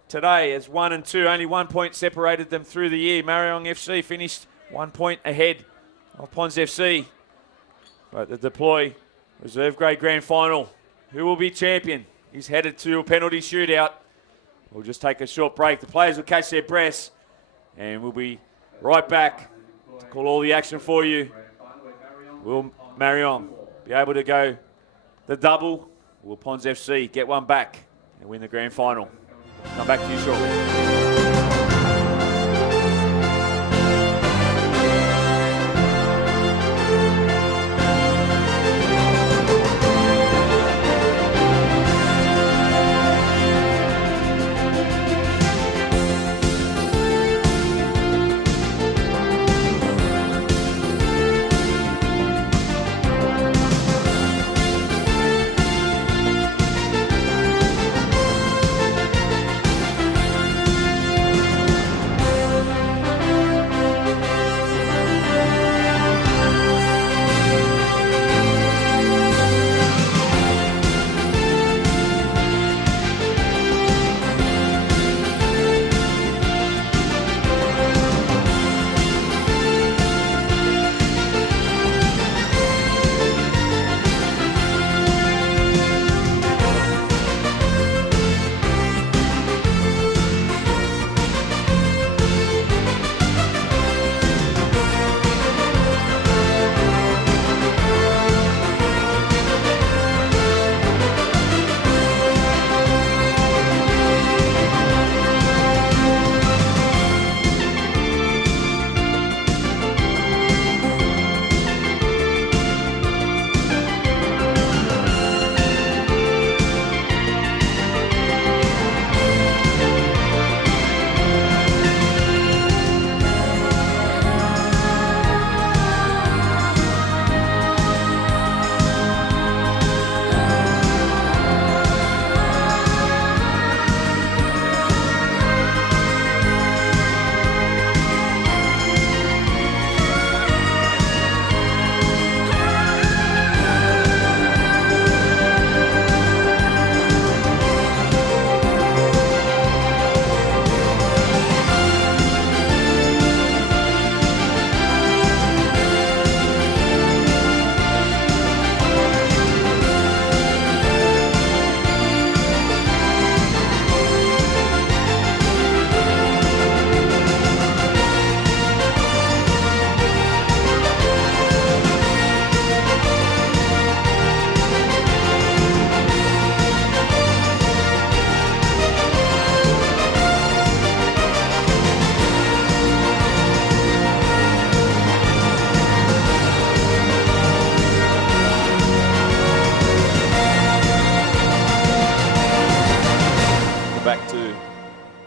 today as 1 and 2. Only 1 point separated them through the year. Marayong FC finished 1 point ahead of Ponds FC. But the deploy reserve grade grand final. Who will be champion? He's headed to a penalty shootout. We'll just take a short break. The players will catch their breaths and we'll be right back to call all the action for you. Will Marayong be able to go the double Will Ponds FC get one back and win the grand final? Come back to you shortly.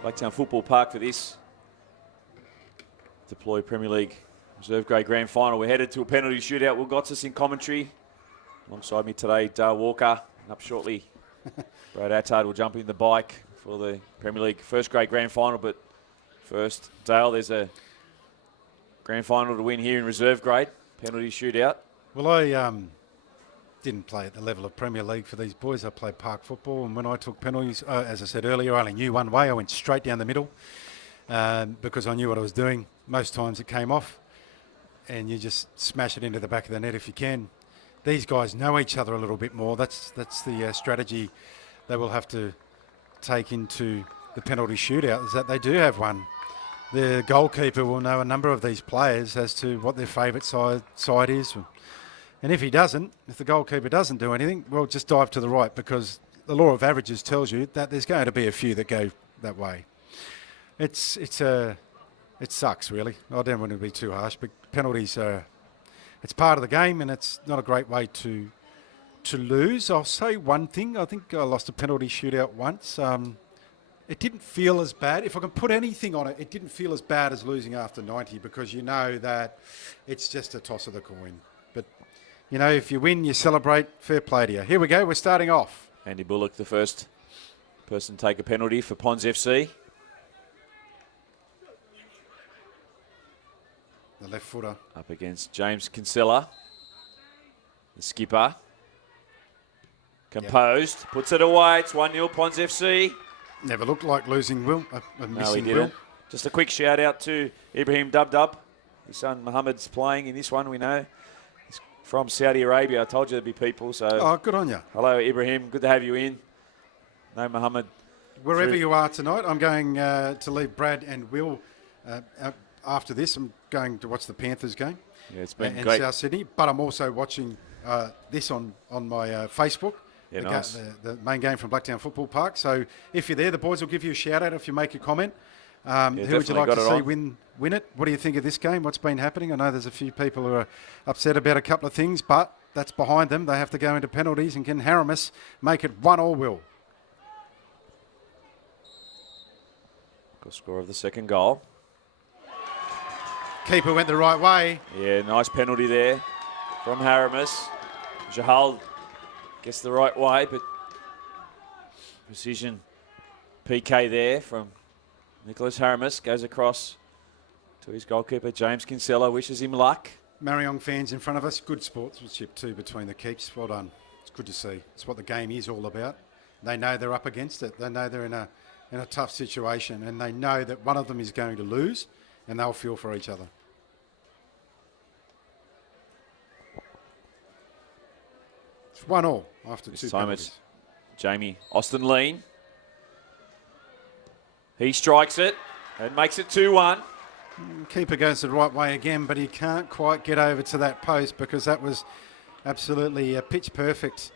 Blacktown Football Park for this Deploy Premier League Reserve Grade Grand Final. We're headed to a penalty shootout. Will got us in commentary. Alongside me today, Dale Walker. And up shortly, Brad Attard will jump in the bike for the Premier League First Grade Grand Final. But first, Dale, there's a Grand Final to win here in Reserve Grade. Penalty shootout. Well, I didn't play at the level of Premier League for these boys. I played park football, and when I took penalties, as I said earlier, I only knew one way. I went straight down the middle because I knew what I was doing. Most times it came off, and you just smash it into the back of the net if you can. These guys know each other a little bit more. That's the strategy they will have to take into the penalty shootout, is that they do have one. The goalkeeper will know a number of these players as to what their favourite side is. And if he doesn't, if the goalkeeper doesn't do anything, well, just dive to the right, because the law of averages tells you that there's going to be a few that go that way. It sucks, really. I don't want to be too harsh, but penalties are, it's part of the game, and it's not a great way to lose. I'll say one thing. I think I lost a penalty shootout once. It didn't feel as bad. If I can put anything on it, it didn't feel as bad as losing after 90, because you know that it's just a toss of the coin. But, you know, if you win, you celebrate. Fair play to you. Here we go. We're starting off. Andy Bullock, the first person to take a penalty for Ponds FC. The left footer. Up against James Kinsella, the skipper. Composed, puts it away. It's 1-0 Ponds FC. Never looked like losing Will. No, he didn't. Just a quick shout out to Ibrahim Dub. His son Mohammed's playing in this one, we know. He's from Saudi Arabia. I told you there'd be people. So oh, good on you. Hello, Ibrahim. Good to have you in. No, Mohammed. Wherever you are tonight, I'm going to leave Brad and Will after this. I'm going to watch the Panthers game. Yeah, it's been in great. South Sydney. But I'm also watching this on my Facebook. Yeah, the, nice. the main game from Blacktown Football Park. So if you're there, the boys will give you a shout out if you make a comment. Who would you definitely like got to it see on. win it? What do you think of this game? What's been happening? I know there's a few people who are upset about a couple of things, but that's behind them. They have to go into penalties, and can Haramis make it 1-1, Will? Good score of the second goal. Keeper went the right way. Yeah, nice penalty there from Haramis. Jahal gets the right way, but precision PK there from Nicholas Haramis. Goes across to his goalkeeper, James Kinsella. Wishes him luck. Marayong fans in front of us. Good sportsmanship too between the keeps. Well done. It's good to see. It's what the game is all about. They know they're up against it. They know they're in a tough situation, and they know that one of them is going to lose, and they'll feel for each other. It's 1-1 after This two time penalties. it's Jamie Austin Lean. He strikes it and makes it 2-1. Keeper goes the right way again, but he can't quite get over to that post because that was absolutely pitch perfect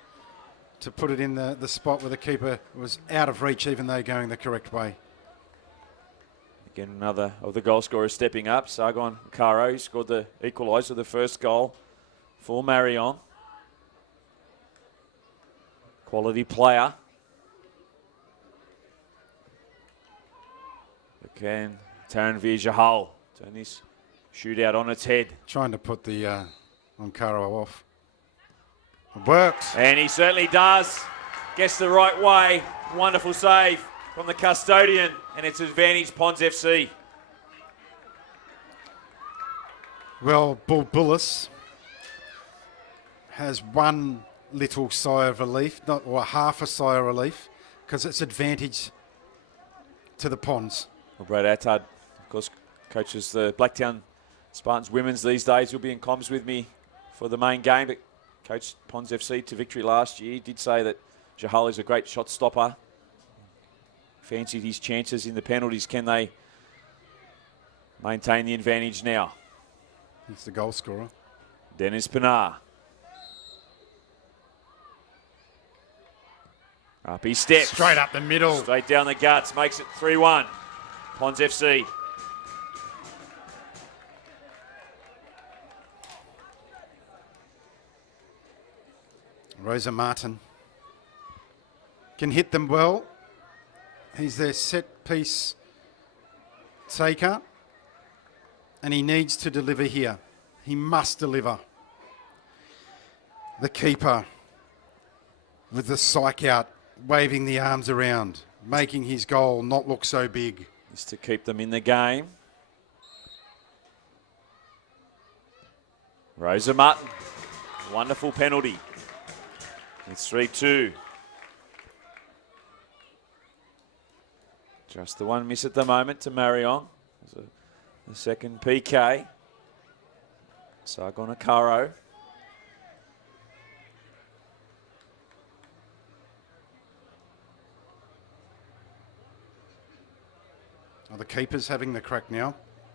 to put it in the spot where the keeper was out of reach, even though going the correct way. Again, another of the goal scorers stepping up. Sargon Caro scored the equaliser, the first goal for Marayong. Quality player. But can Taranvir Jahal turn this shootout on its head? Trying to put the Onkaro off. It works. And he certainly does. Gets the right way. Wonderful save from the custodian. And it's advantage Ponds FC. Well, Bull Bullis has one little sigh of relief, or half a sigh of relief, because it's advantage to the Ponds. Well, Brad Attard, of course, coaches the Blacktown Spartans women's these days. He'll be in comms with me for the main game, but coached Ponds FC to victory last year. He did say that Jahal is a great shot stopper. Fancied his chances in the penalties. Can they maintain the advantage now? He's the goal scorer. Dennis Pinar. Up he steps. Straight up the middle. Straight down the guts. Makes it 3-1. Ponds FC. Rosa Martin can hit them well. He's their set piece taker, and he needs to deliver here. He must deliver. The keeper with the psych out, waving the arms around, making his goal not look so big. Is to keep them in the game. Rosa Martin. Wonderful penalty. It's 3-2. Just the one miss at the moment to Marayong. The second PK. Sargon Akaro. Are the keepers having the crack now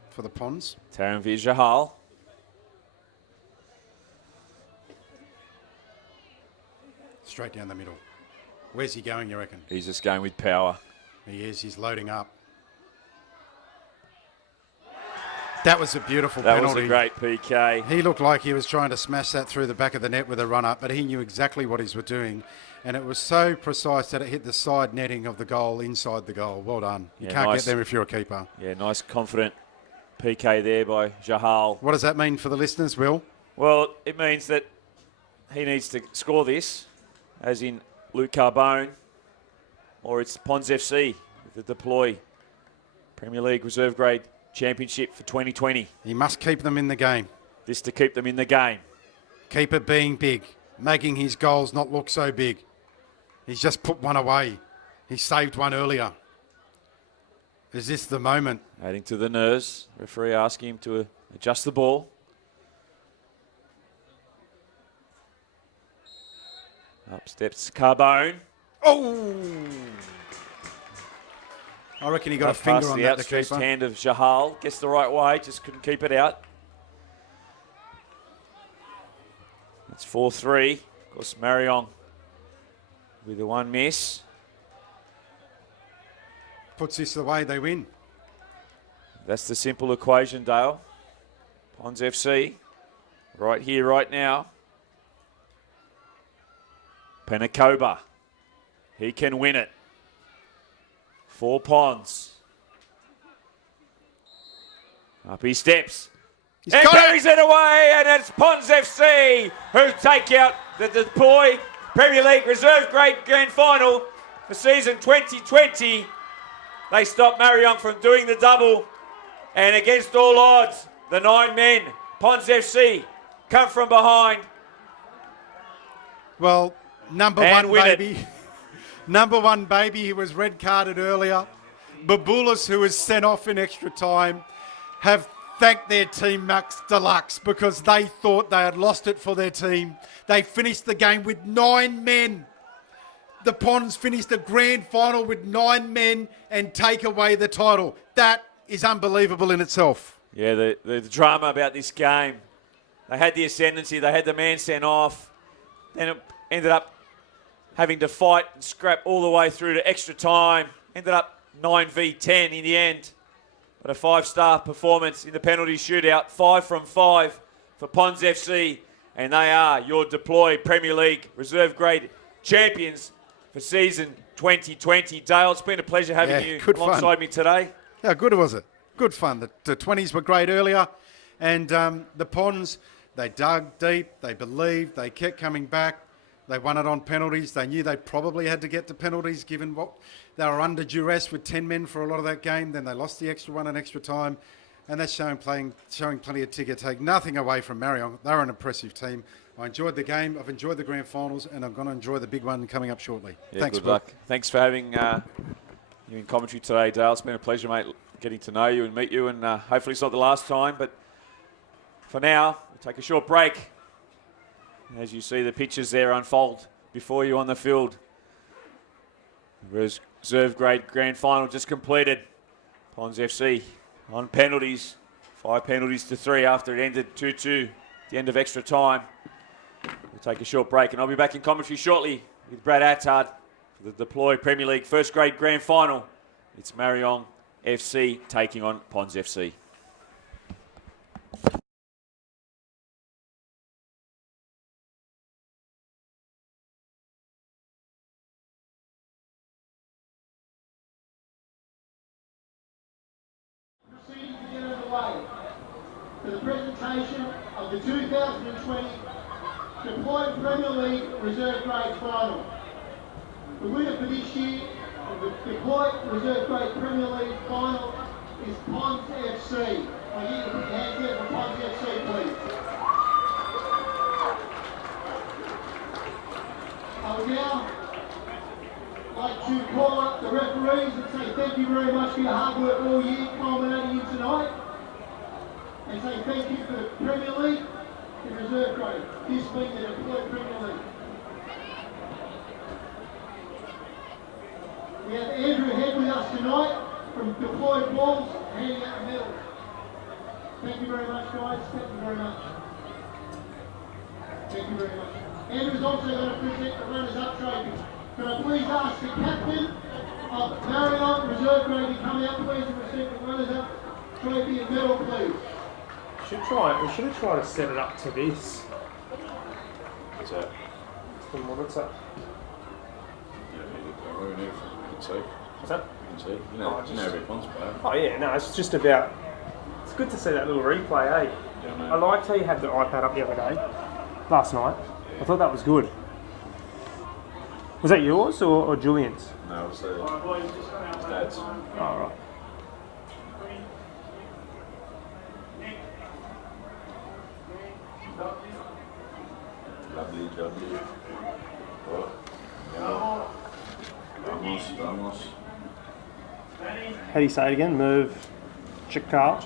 for the Ponds? Taranvir Jahal. Straight down the middle. Where's he going, you reckon? He's just going with power. He is. He's loading up. That was a beautiful That penalty. was a great PK. He looked like he was trying to smash that through the back of the net with a run-up, but he knew exactly what he was doing. And it was so precise that it hit the side netting of the goal, inside the goal. Well done. You Yeah, can't nice. get there if you're a keeper. Yeah, nice confident PK there by Jahal. What does that mean for the listeners, Will? Well, it means that he needs to score this, as in Luke Carbone, or it's Ponds FC with the Deploy Premier League Reserve Grade Championship for 2020. He must keep them in the game. This to keep them in the game. Keeper being big, making his goals not look so big. He's just put one away. He saved one earlier. Is this the moment? Adding to the nerves. Referee asking him to adjust the ball. Up steps Carbone. Oh! I reckon he got a finger Past on the that, the outstretched keeper. hand of Jahal. Gets the right way, just couldn't keep it out. It's 4-3. Of course, Marayong with the one miss. Puts this away, they win. That's the simple equation, Dale. Ponds FC, right here, right now. Penacoba, he can win it. For Ponds. Up he steps. He's And got carries it away, and it's Ponds FC who take out the Deploy Premier League Reserve Grade Grand Final for season 2020. They stop Marayong from doing the double, and against all odds, the 9 men, Ponds FC, come from behind. Well, number And one win it. baby. Number one baby, who was red carded earlier. Babulis, who was sent off in extra time, have thanked their team Max Deluxe because they thought they had lost it for their team. They finished the game with 9 men. The Ponds finished a grand final with 9 men and take away the title. That is unbelievable in itself. Yeah, the drama about this game. They had the ascendancy, they had the man sent off. Then it ended up having to fight and scrap all the way through to extra time. Ended up 9v10 in the end. But a 5-star performance in the penalty shootout. 5 from 5 for Ponds FC. And they are your Deploy Premier League Reserve Grade champions for season 2020. Dale, it's been a pleasure having you alongside me today. How good was it? Good fun. The 20s were great earlier. And the Ponds, they dug deep, they believed, they kept coming back. They won it on penalties. They knew they probably had to get to penalties given what they were under duress with 10 men for a lot of that game. Then they lost the extra one in extra time. And that's showing plenty of ticker take. Nothing away from Marayong. They're an impressive team. I enjoyed the game. I've enjoyed the grand finals, and I'm going to enjoy the big one coming up shortly. Yeah, Thanks, good Will. luck. Thanks for having you in commentary today, Dale. It's been a pleasure, mate, getting to know you and meet you, and hopefully it's not the last time. But for now, we'll take a short break. As you see the pictures there unfold before you on the field. Reserve grade grand final just completed. Ponds FC on penalties. 5 penalties to 3 after it ended 2-2 at the end of extra time. We'll take a short break, and I'll be back in commentary shortly with Brad Attard for the Deploy Premier League first grade grand final. It's Marayong FC taking on Ponds FC. Proceeding to get underway for the presentation of the 2020 Deploy Premier League Reserve Grade Final. The winner for this year of the Deploy Reserve Grade Premier League Final is Ponds FC. I need you to put your hands there for Ponds FC, please. I would now like to call up the referees and say thank you very much for your hard work all year, culminating in tonight. And say thank you for the Premier League and Reserve Grade, this being the Deploy Premier League. We have Andrew Head with us tonight from Deploy Balls, handing out the medals. Thank you very much, guys. Thank you very much. Thank you very much. Andrew's also going to present the runners-up trophy. Can I please ask the captain of Marayong Reserve Grade to come out, please, and receive the runners-up trophy and medal, please. We should have tried to set it up to this. What's that? The monitor. You can see. What's that? You can see. You know, Oh, you know every Ponds player. Oh yeah, no, it's just about. It's good to see that little replay, eh? Yeah, mate. I liked how you had the iPad up the other day, last night. I thought that was good. Was that yours or Julian's? No, it's his dad's. Oh, right. Lovely, lovely. Oh, yeah. Vamos. How do you say it again? Move. Chakal.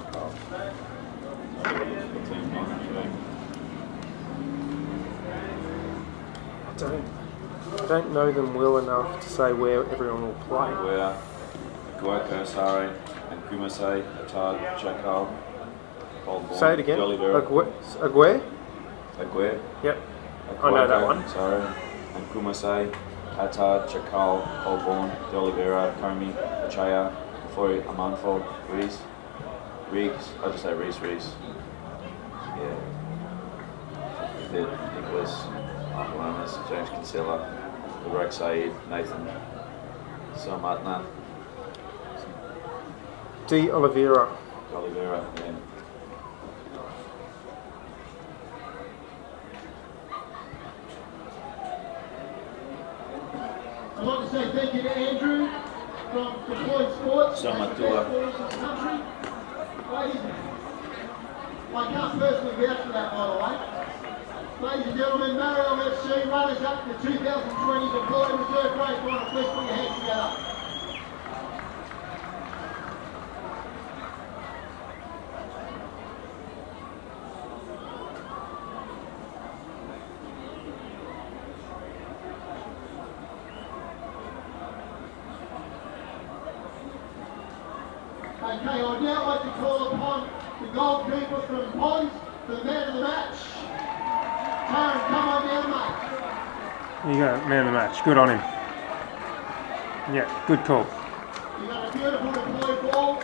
I don't know them well enough to say where everyone will play. Aguera, Guaca, Sare, and Kumase, Atag, Chakal. Say it again. Jolly Aguer? Aguera. Yep. I know that one. Sare, and Kumase, Attard, Chakal, Colborne, De Oliveira, Comey, Achaya, Foy, Amanfo, Reese, Riggs, I'll just say Reese. Yeah. Fit, Nicholas, Michael Amos, James Kinsella, Larek Saeed, Nathan, Samatna, De Oliveira. Oliveira, yeah. I'd like to say thank you to Andrew from Deployed Sports. So much Country. Ladies, I can't personally vouch for that, by the way. Ladies and gentlemen, Marayong FC runners up the 2020 Deployed Reserve Grade Final. Please put your hands together. Okay, I'd now like to call upon the goalkeeper from Ponds, the man of the match. Karen, come on down, mate. There you go, man of the match. Good on him. Yeah, good call. You got a beautiful deployed ball.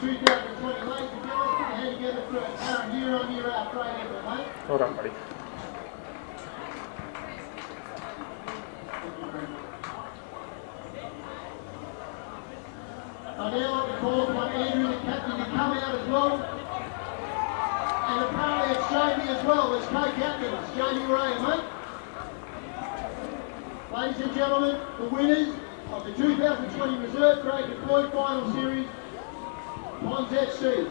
2020, ladies and gentlemen, put your hand together for Karen, year on year out, great effort, mate. Well done, buddy. I'd now like to call upon Andrew, the captain, to come out as well. And apparently it's Jamie as well, as co-captains, Jamie Ray, mate. Ladies and gentlemen, the winners of the 2020 Reserve Grade Deployed Final Series, Ponds FC.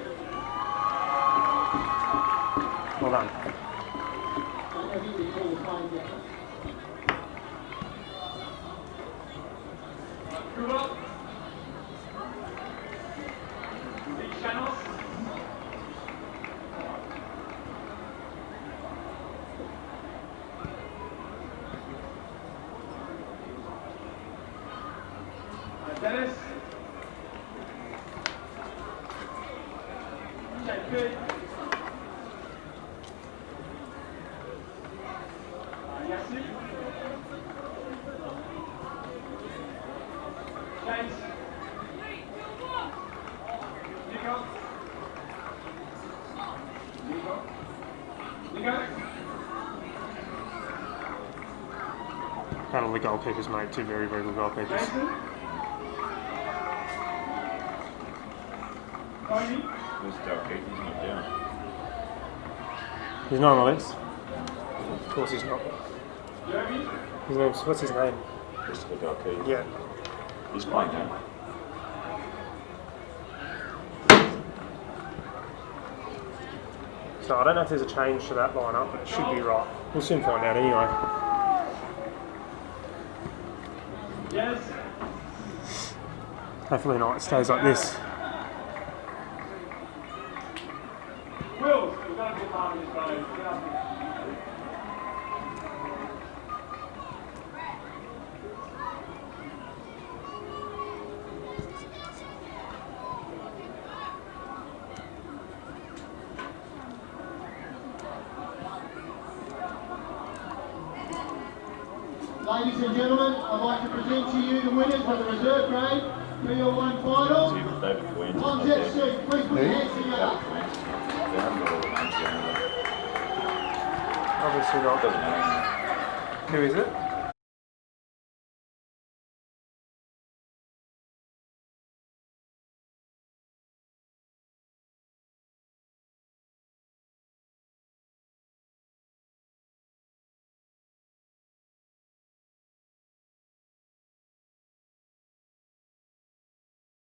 Well done. I think we call the fine yet. Dennis. JP. Yassir. James. Nico. Battle of the goalkeepers, mate. Two very, very good goalkeepers. Jason. Tony. Who's Dalkeith? He's not down. He's not on the list. Of course he's not. Jeremy. His name's, what's his name? Christopher Dalkeith. Yeah. He's playing now. So I don't know if there's a change to that lineup, but it should be right. We'll soon find out anyway. Yes. Hopefully not. It stays like this. Will, we've got to be part of this, bro. Get up here. Ladies and gentlemen, I'd like to present to you the winners of the Reserve Grade 301 Final. David Quinn. Ponds FC, please put your hands David together. Quinn. They haven't got all the names down there. Obviously not. Doesn't matter. Who is it?